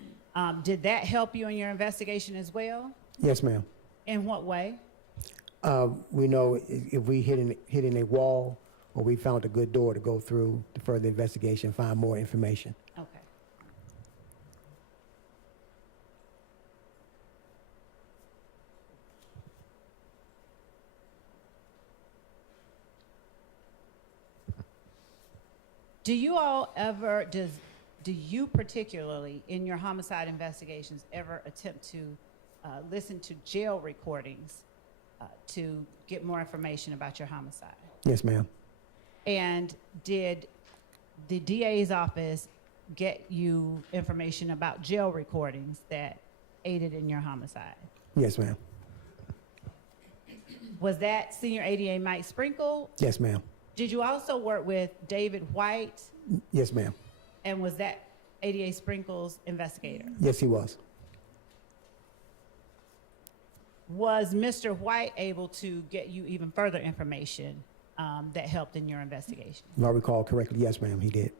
did that help you in your investigation as well? Yes, ma'am. In what way? We know if we hit in a wall or we found a good door to go through to further investigation, find more information. Okay. Do you particularly, in your homicide investigations, ever attempt to listen to jail recordings to get more information about your homicide? Yes, ma'am. And did the DA's office get you information about jail recordings that aided in your homicide? Yes, ma'am. Was that Senior ADA Mike Sprinkle? Yes, ma'am. Did you also work with David White? Yes, ma'am. And was that ADA Sprinkle's investigator? Yes, he was. Was Mr. White able to get you even further information that helped in your investigation? If I recall correctly, yes, ma'am, he did.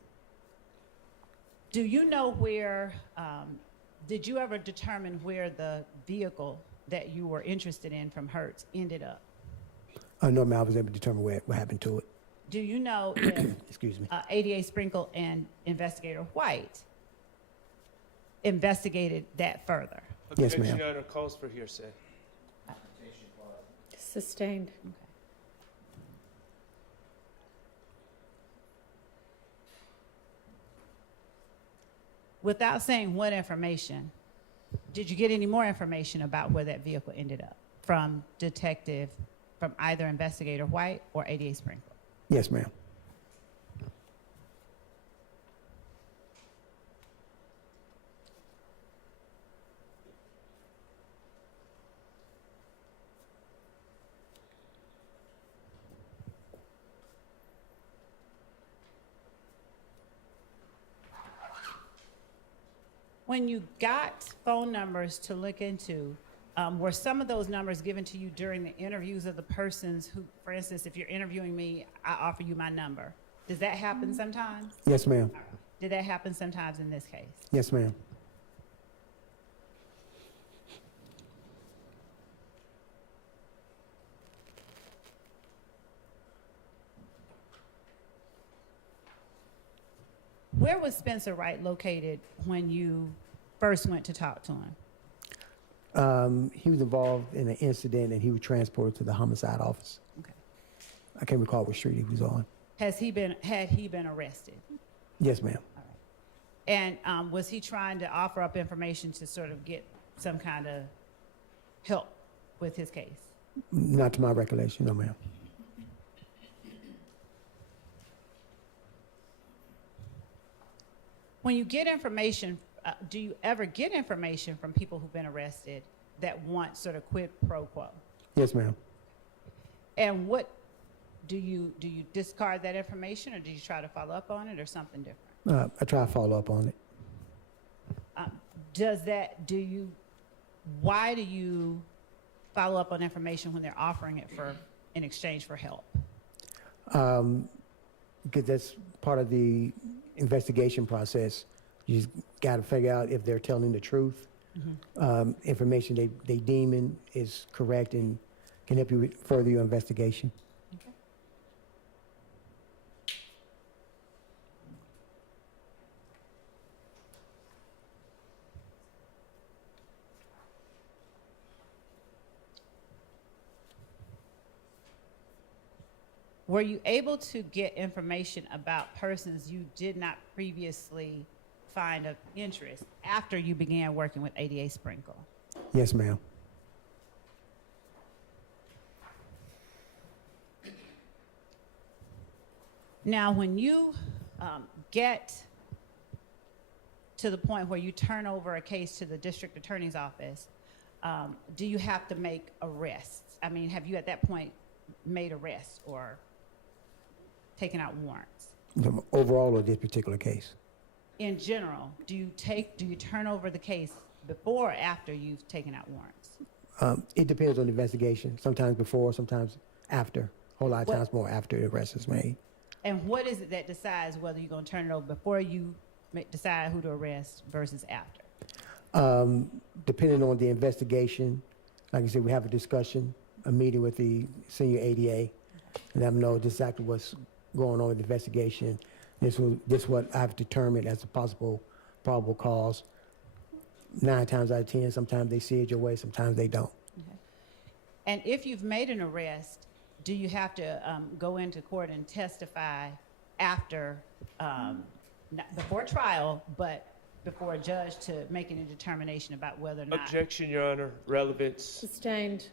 Do you know where, did you ever determine where the vehicle that you were interested in from Hertz ended up? No, ma'am, I was able to determine what happened to it. Do you know if Excuse me. ADA Sprinkle and Investigator White investigated that further? Yes, ma'am. Objection, Your Honor, calls for hearsay. Sustained. Okay. Without saying what information, did you get any more information about where that vehicle ended up from either Investigator White or ADA Sprinkle? Yes, ma'am. When you got phone numbers to look into, were some of those numbers given to you during the interviews of the persons who, for instance, if you're interviewing me, I offer you my number. Does that happen sometimes? Yes, ma'am. Did that happen sometimes in this case? Yes, ma'am. Where was Spencer Wright located when you first went to talk to him? He was involved in an incident and he was transported to the homicide office. Okay. I can't recall what street he was on. Had he been arrested? Yes, ma'am. And was he trying to offer up information to sort of get some kind of help with his case? Not to my recollection, no, ma'am. When you get information, do you ever get information from people who've been arrested that want sort of quid pro quo? Yes, ma'am. And what do you discard that information, or do you try to follow up on it, or something different? I try to follow up on it. Why do you follow up on information when they're offering it in exchange for help? Because that's part of the investigation process. You just got to figure out if they're telling the truth. Information they deeming is correct and can help you with further your investigation. Okay. Were you able to get information about persons you did not previously find of interest after you began working with ADA Sprinkle? Yes, ma'am. Now, when you get to the point where you turn over a case to the district attorney's office, do you have to make arrests? I mean, have you at that point made arrests or taken out warrants? Overall, of this particular case. In general, do you turn over the case before or after you've taken out warrants? It depends on the investigation. Sometimes before, sometimes after. A whole lot of times more after the arrest is made. And what is it that decides whether you're going to turn it over before you decide who to arrest versus after? Depending on the investigation, like I said, we have a discussion, a meeting with the senior ADA, and let them know exactly what's going on with the investigation. This is what I've determined as a possible probable cause. 9 times out of 10, sometimes they see it your way, sometimes they don't. Okay. And if you've made an arrest, do you have to go into court and testify after, not before trial, but before a judge to make any determination about whether or not? Objection, Your Honor. Relevance. Sustained.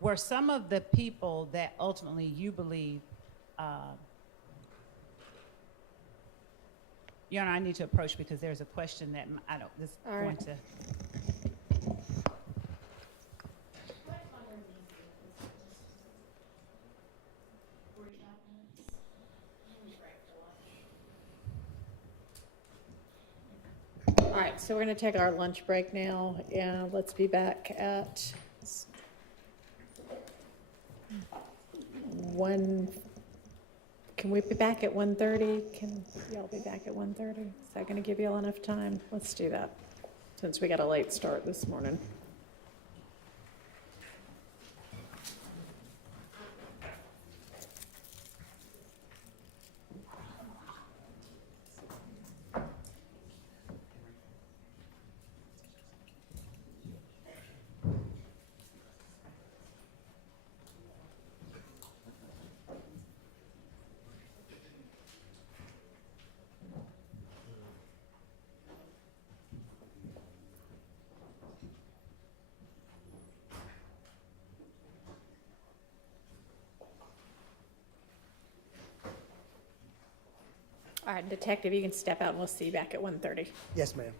Were some of the people that ultimately you believe, Your Honor, I need to approach because there's a question that this is All right. going to. All right, so we're going to take our lunch break now, and let's be back at 1. Can we be back at 1:30? Can y'all be back at 1:30? Is that going to give y'all enough time? Let's do that, since we got a late start this morning. All right, Detective, you can step out and we'll see you back at 1:30. Yes, ma'am.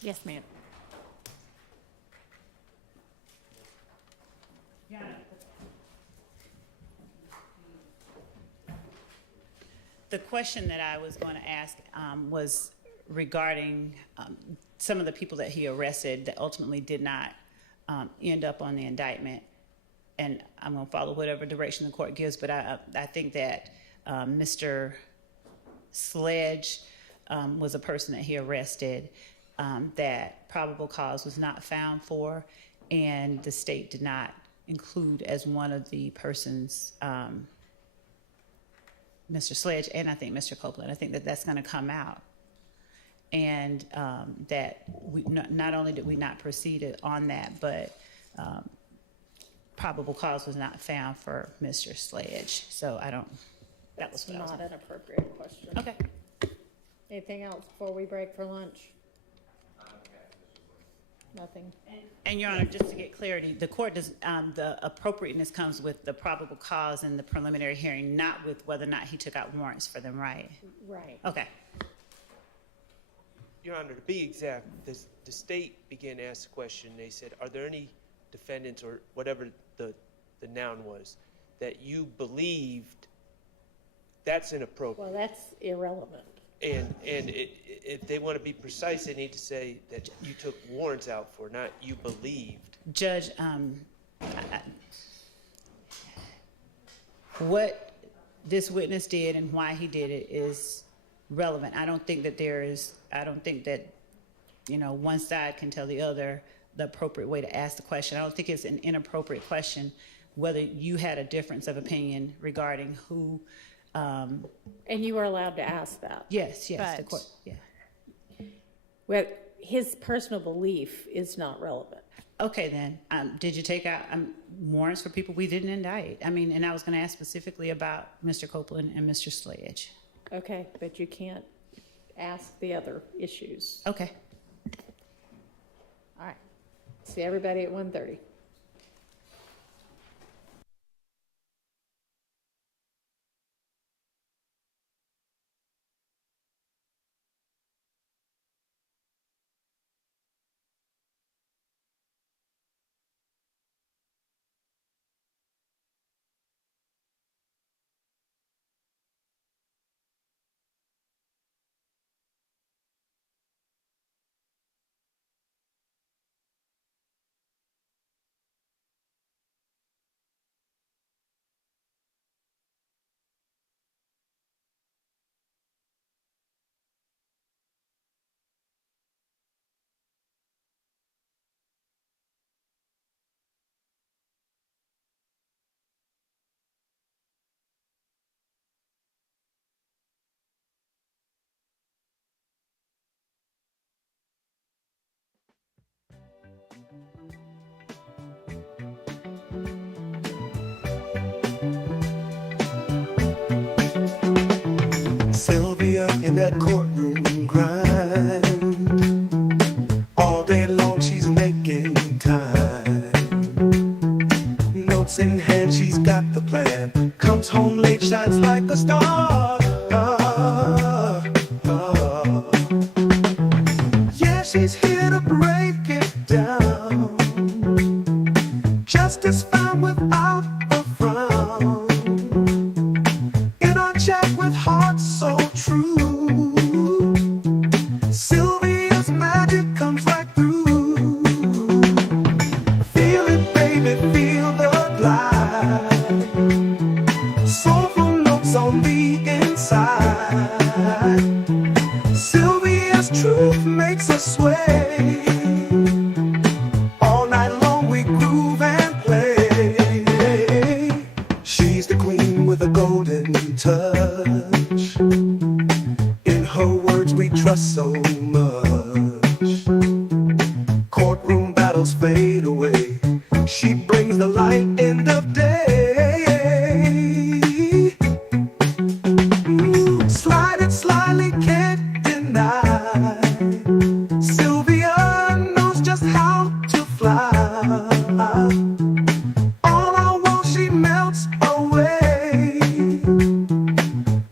Yes, ma'am. The question that I was going to ask was regarding some of the people that he arrested that ultimately did not end up on the indictment. And I'm going to follow whatever direction the court gives, but I think that Mr. Sledge was a person that he arrested that probable cause was not found for, and the state did not include as one of the persons Mr. Sledge and I think Mr. Copeland. I think that that's going to come out. And that we not only did we not proceed on that, but probable cause was not found for Mr. Sledge. So I don't, that was That's what I was. not an appropriate question. Okay. Anything else before we break for lunch? Nothing. And Your Honor, just to get clarity, the court does, the appropriateness comes with the probable cause in the preliminary hearing, not with whether or not he took out warrants for them, right? Right. Okay. Your Honor, to be exact, the state began to ask the question. They said, are there any defendants or whatever the noun was that you believed that's inappropriate? Well, that's irrelevant. And if they want to be precise, they need to say that you took warrants out for, not you believed. Judge, what this witness did and why he did it is relevant. I don't think that one side can tell the other the appropriate way to ask the question. I don't think it's an inappropriate question whether you had a difference of opinion regarding who. And you were allowed to ask that. Yes, the But- court, yeah. Well, his personal belief is not relevant. Okay, then, did you take out warrants for people we didn't indict? I mean, and I was going to ask specifically about Mr. Copeland and Mr. Sledge. Okay, but you can't ask the other issues. Okay. All right. See everybody at 1:30. Sylvia in that courtroom grind. All day long she's making time. Notes in hand, she's got the plan. Comes home late, shines like a star. Yeah, she's here to break it down. Justice found without a frown. In our chat with hearts so true, Sylvia's magic comes right through. Feel it, baby, feel the glide. Soulful notes on the inside. Sylvia's truth makes us sway. All night long we groove and play. She's the queen with a golden touch. In her words trust so much. Courtroom battles fade away. She brings the light in the day. Slide it slyly, can't deny. Sylvia knows just how to fly. All I want, she melts away,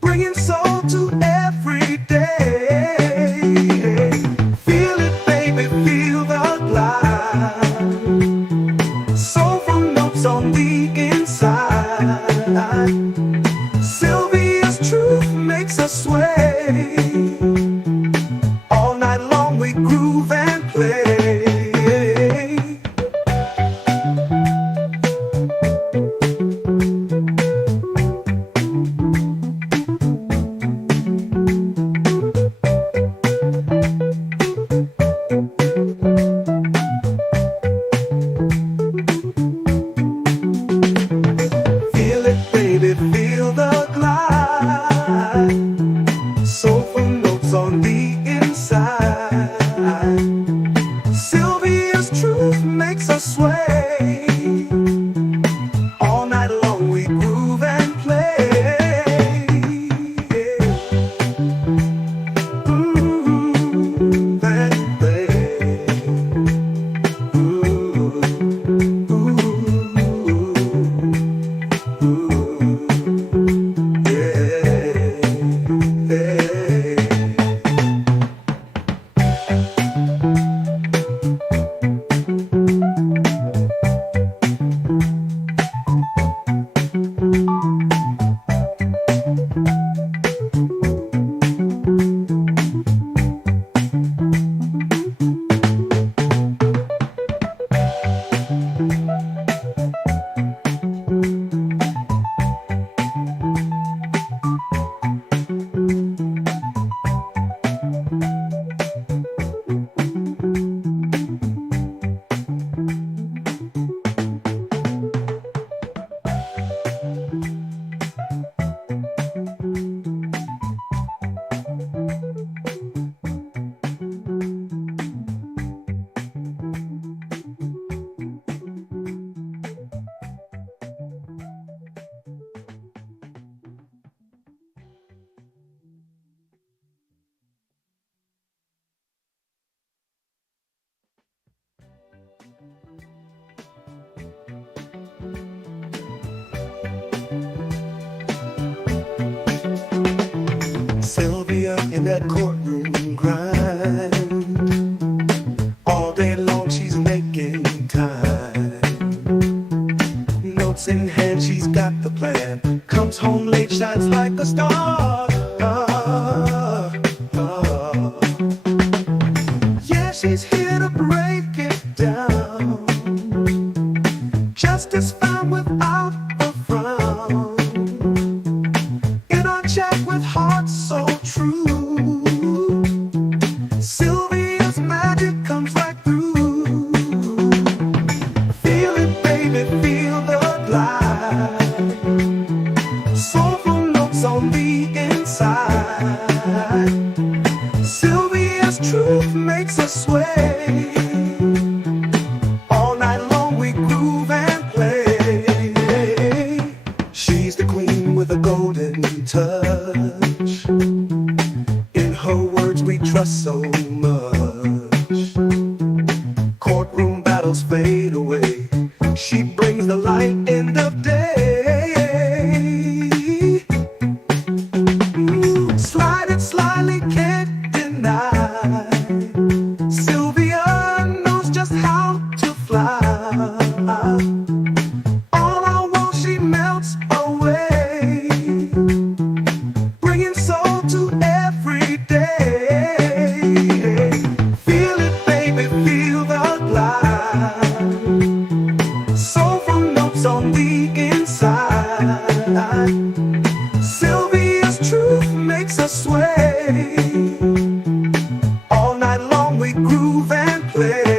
bringing soul to every day. Feel it, baby, feel the glide. Soulful notes on the inside. Sylvia's truth makes us sway. All night long we groove and play. Feel it, baby, feel the glide. Soulful notes on the inside. Sylvia's truth makes us sway. All night long we groove and play. Groove and play. Ooh, ooh, Sylvia in that courtroom grind. All day long she's making time. Notes in hand, she's got the plan. Comes home late, shines like a star. Yeah, she's here to break it down. Justice found without a frown. In our chat with hearts so true, Sylvia's magic comes right through. Feel it, baby, feel the glide. Soulful notes on the inside. Sylvia's truth makes us sway. All night long we groove and play. She's the queen with a golden touch. In her words we trust so much. Courtroom battles fade away. She brings the light in the day. Slide it slyly, can't deny. Sylvia knows just how to fly. All I want, she melts away, bringing soul to every day. Feel it, baby, feel the glide. Soulful notes on the inside. Sylvia's truth makes us sway. All night long we groove and play.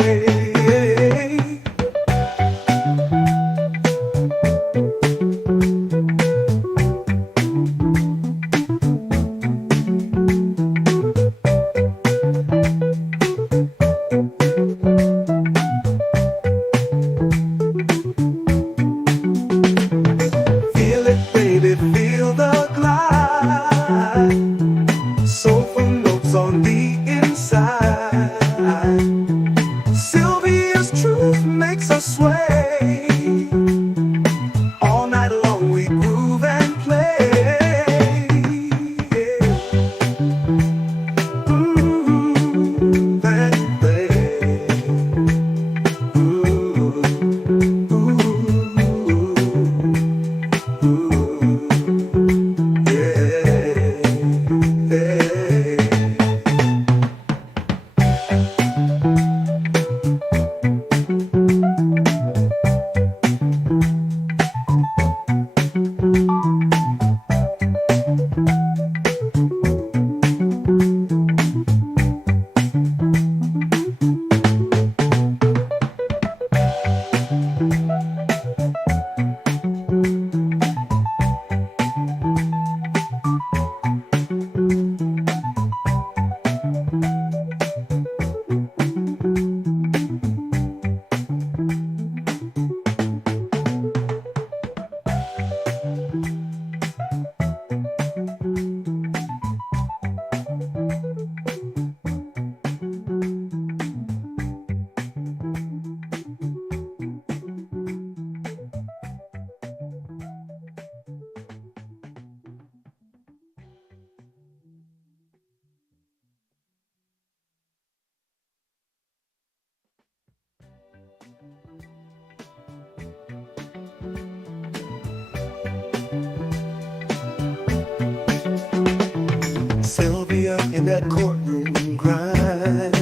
Sylvia in that courtroom grind.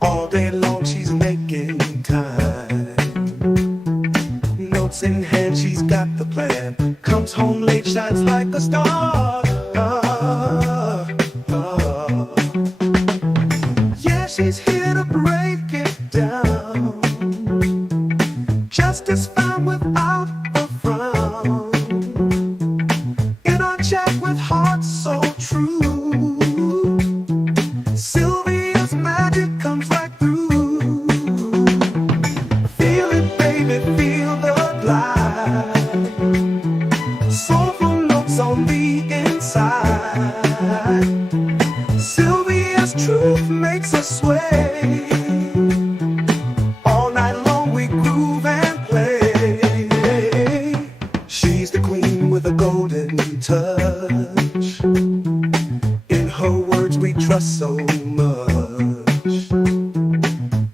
All day long she's making time. Notes in hand, she's got the plan. Comes home late, shines like a star. Yeah, she's here to break it down. Justice found without a frown. In our chat with hearts so true, Sylvia's magic comes right through. Feel it, baby, feel the glide. Soulful notes on the inside. Sylvia's truth makes us sway. All night long we groove and play. She's the queen with a golden touch. In her words we trust so much.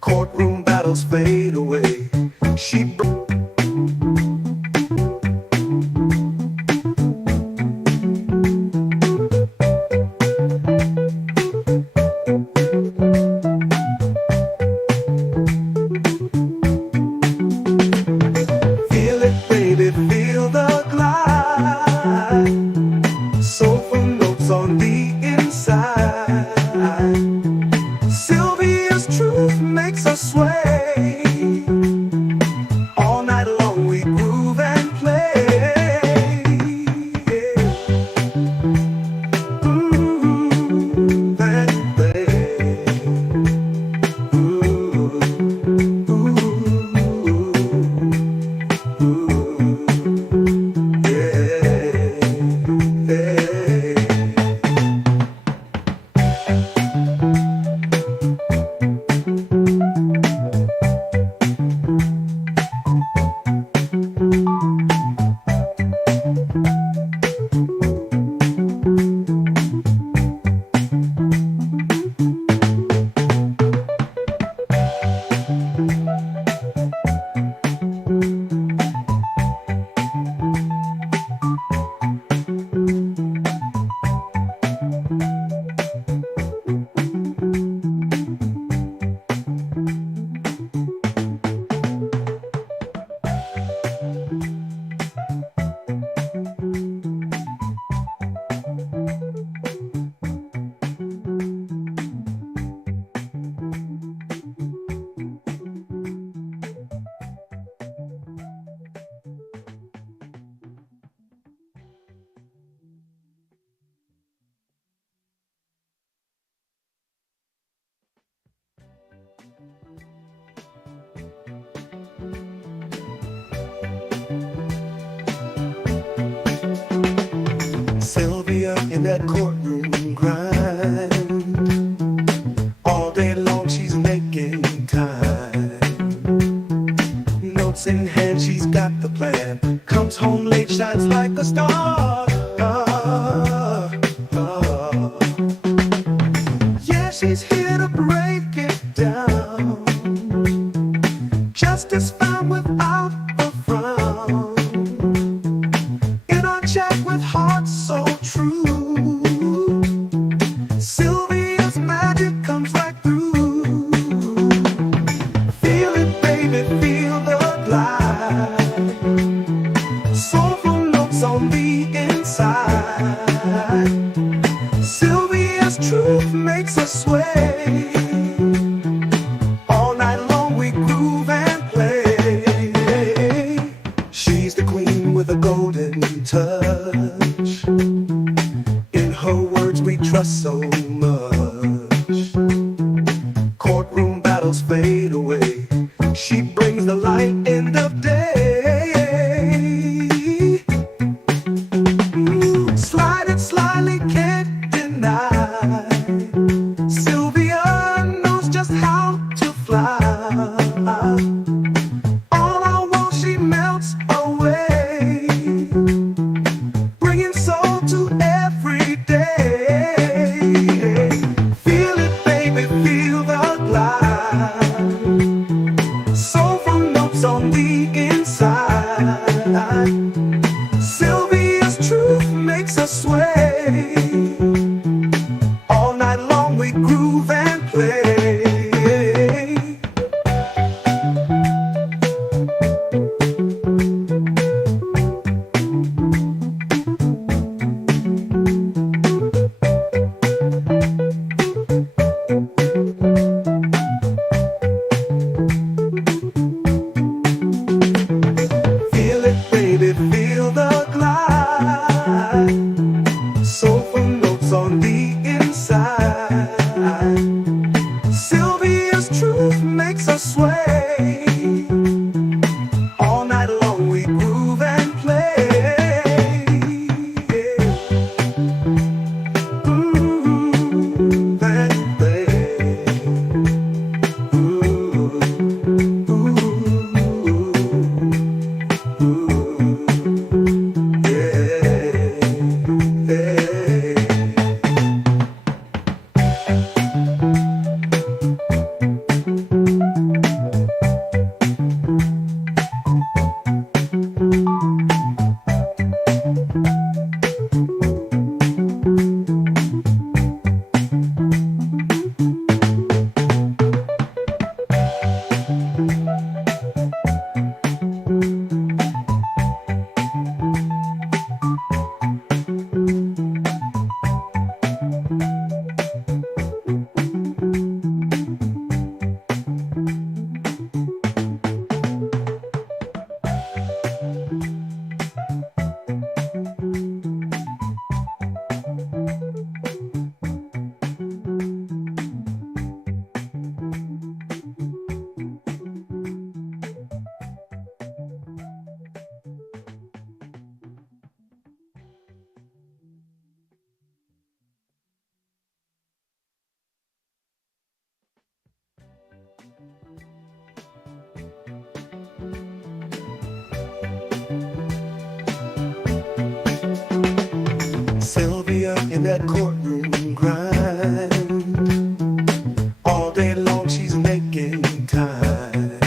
Courtroom battles fade away. She feel it, baby, feel the glide. Soulful notes on the inside. Sylvia's truth makes us sway. All night long we groove and play. Groove and play. Ooh, Sylvia in that courtroom grind. All day long she's making time. Notes in hand, she's got the plan. Comes home late, shines like a star. Yeah, she's here to break it down. Justice found without a frown. notes on the inside. Sylvia's truth makes us sway. All night long we groove and play. She's the queen with a golden touch. In her words we trust so much. Courtroom battles fade away. She brings the light end of day. Slide it slyly, can't deny. Sylvia knows just how to fly. All I want, she melts away, bringing soul to every day. Feel it, baby, feel the glide. Soulful notes on the inside. Sylvia's truth makes us sway. All night long we groove and play. Feel it, baby, feel the glide. Soulful notes on the inside. Sylvia's truth makes us sway. All night long we groove and play. Groove and play. Ooh, Sylvia in that courtroom grind. All day long she's making time.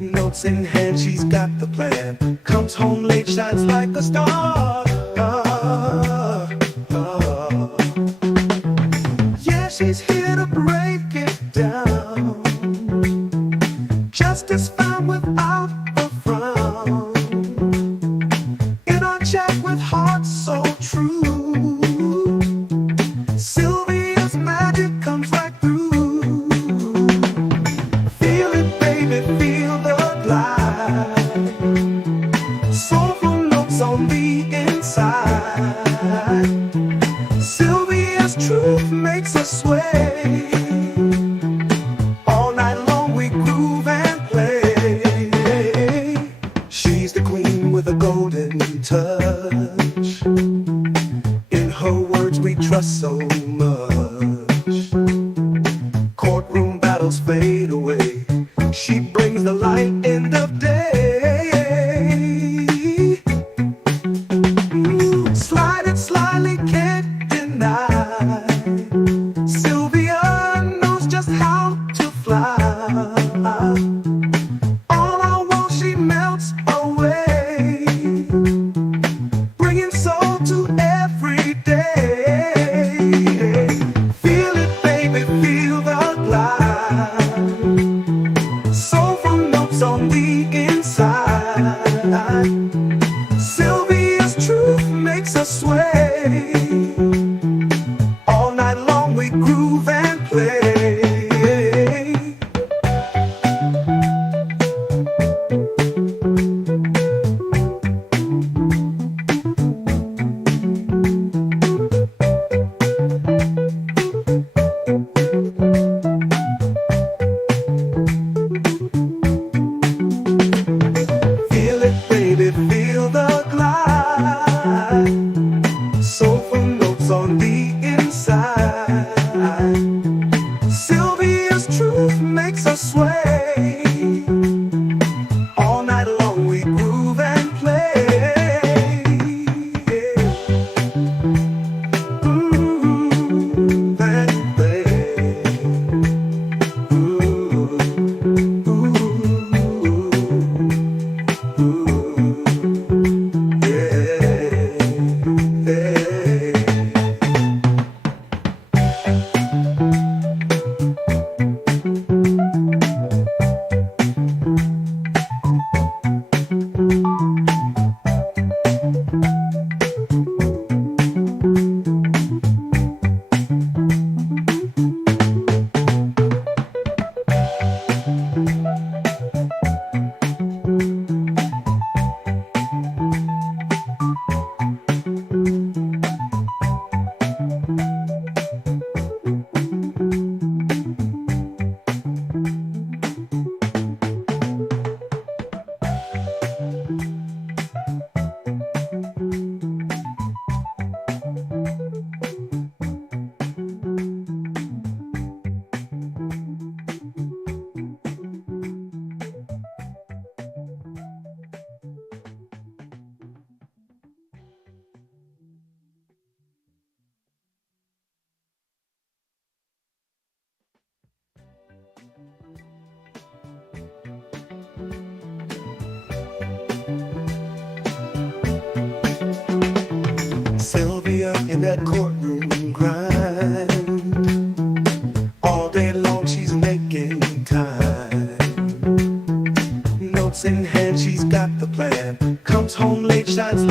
Notes in hand, she's got the plan. Comes home late, shines like a star. Yeah, she's here to break it down. Justice found without a frown. In our chat with hearts so true, Sylvia's magic comes right through. Feel it, baby, feel the glide. Soulful notes on the inside. Sylvia's truth makes us sway. All night long we groove and play. She's the queen with a golden touch. In her words we trust so much. Courtroom battles fade away. She brings the light end of day. Slide it slyly, can't deny. Sylvia knows just how to fly. All I want, she melts away, bringing soul to every day.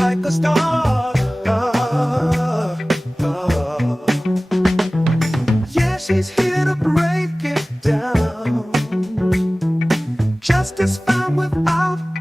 like a star. Yeah, she's here to break it down. Justice found without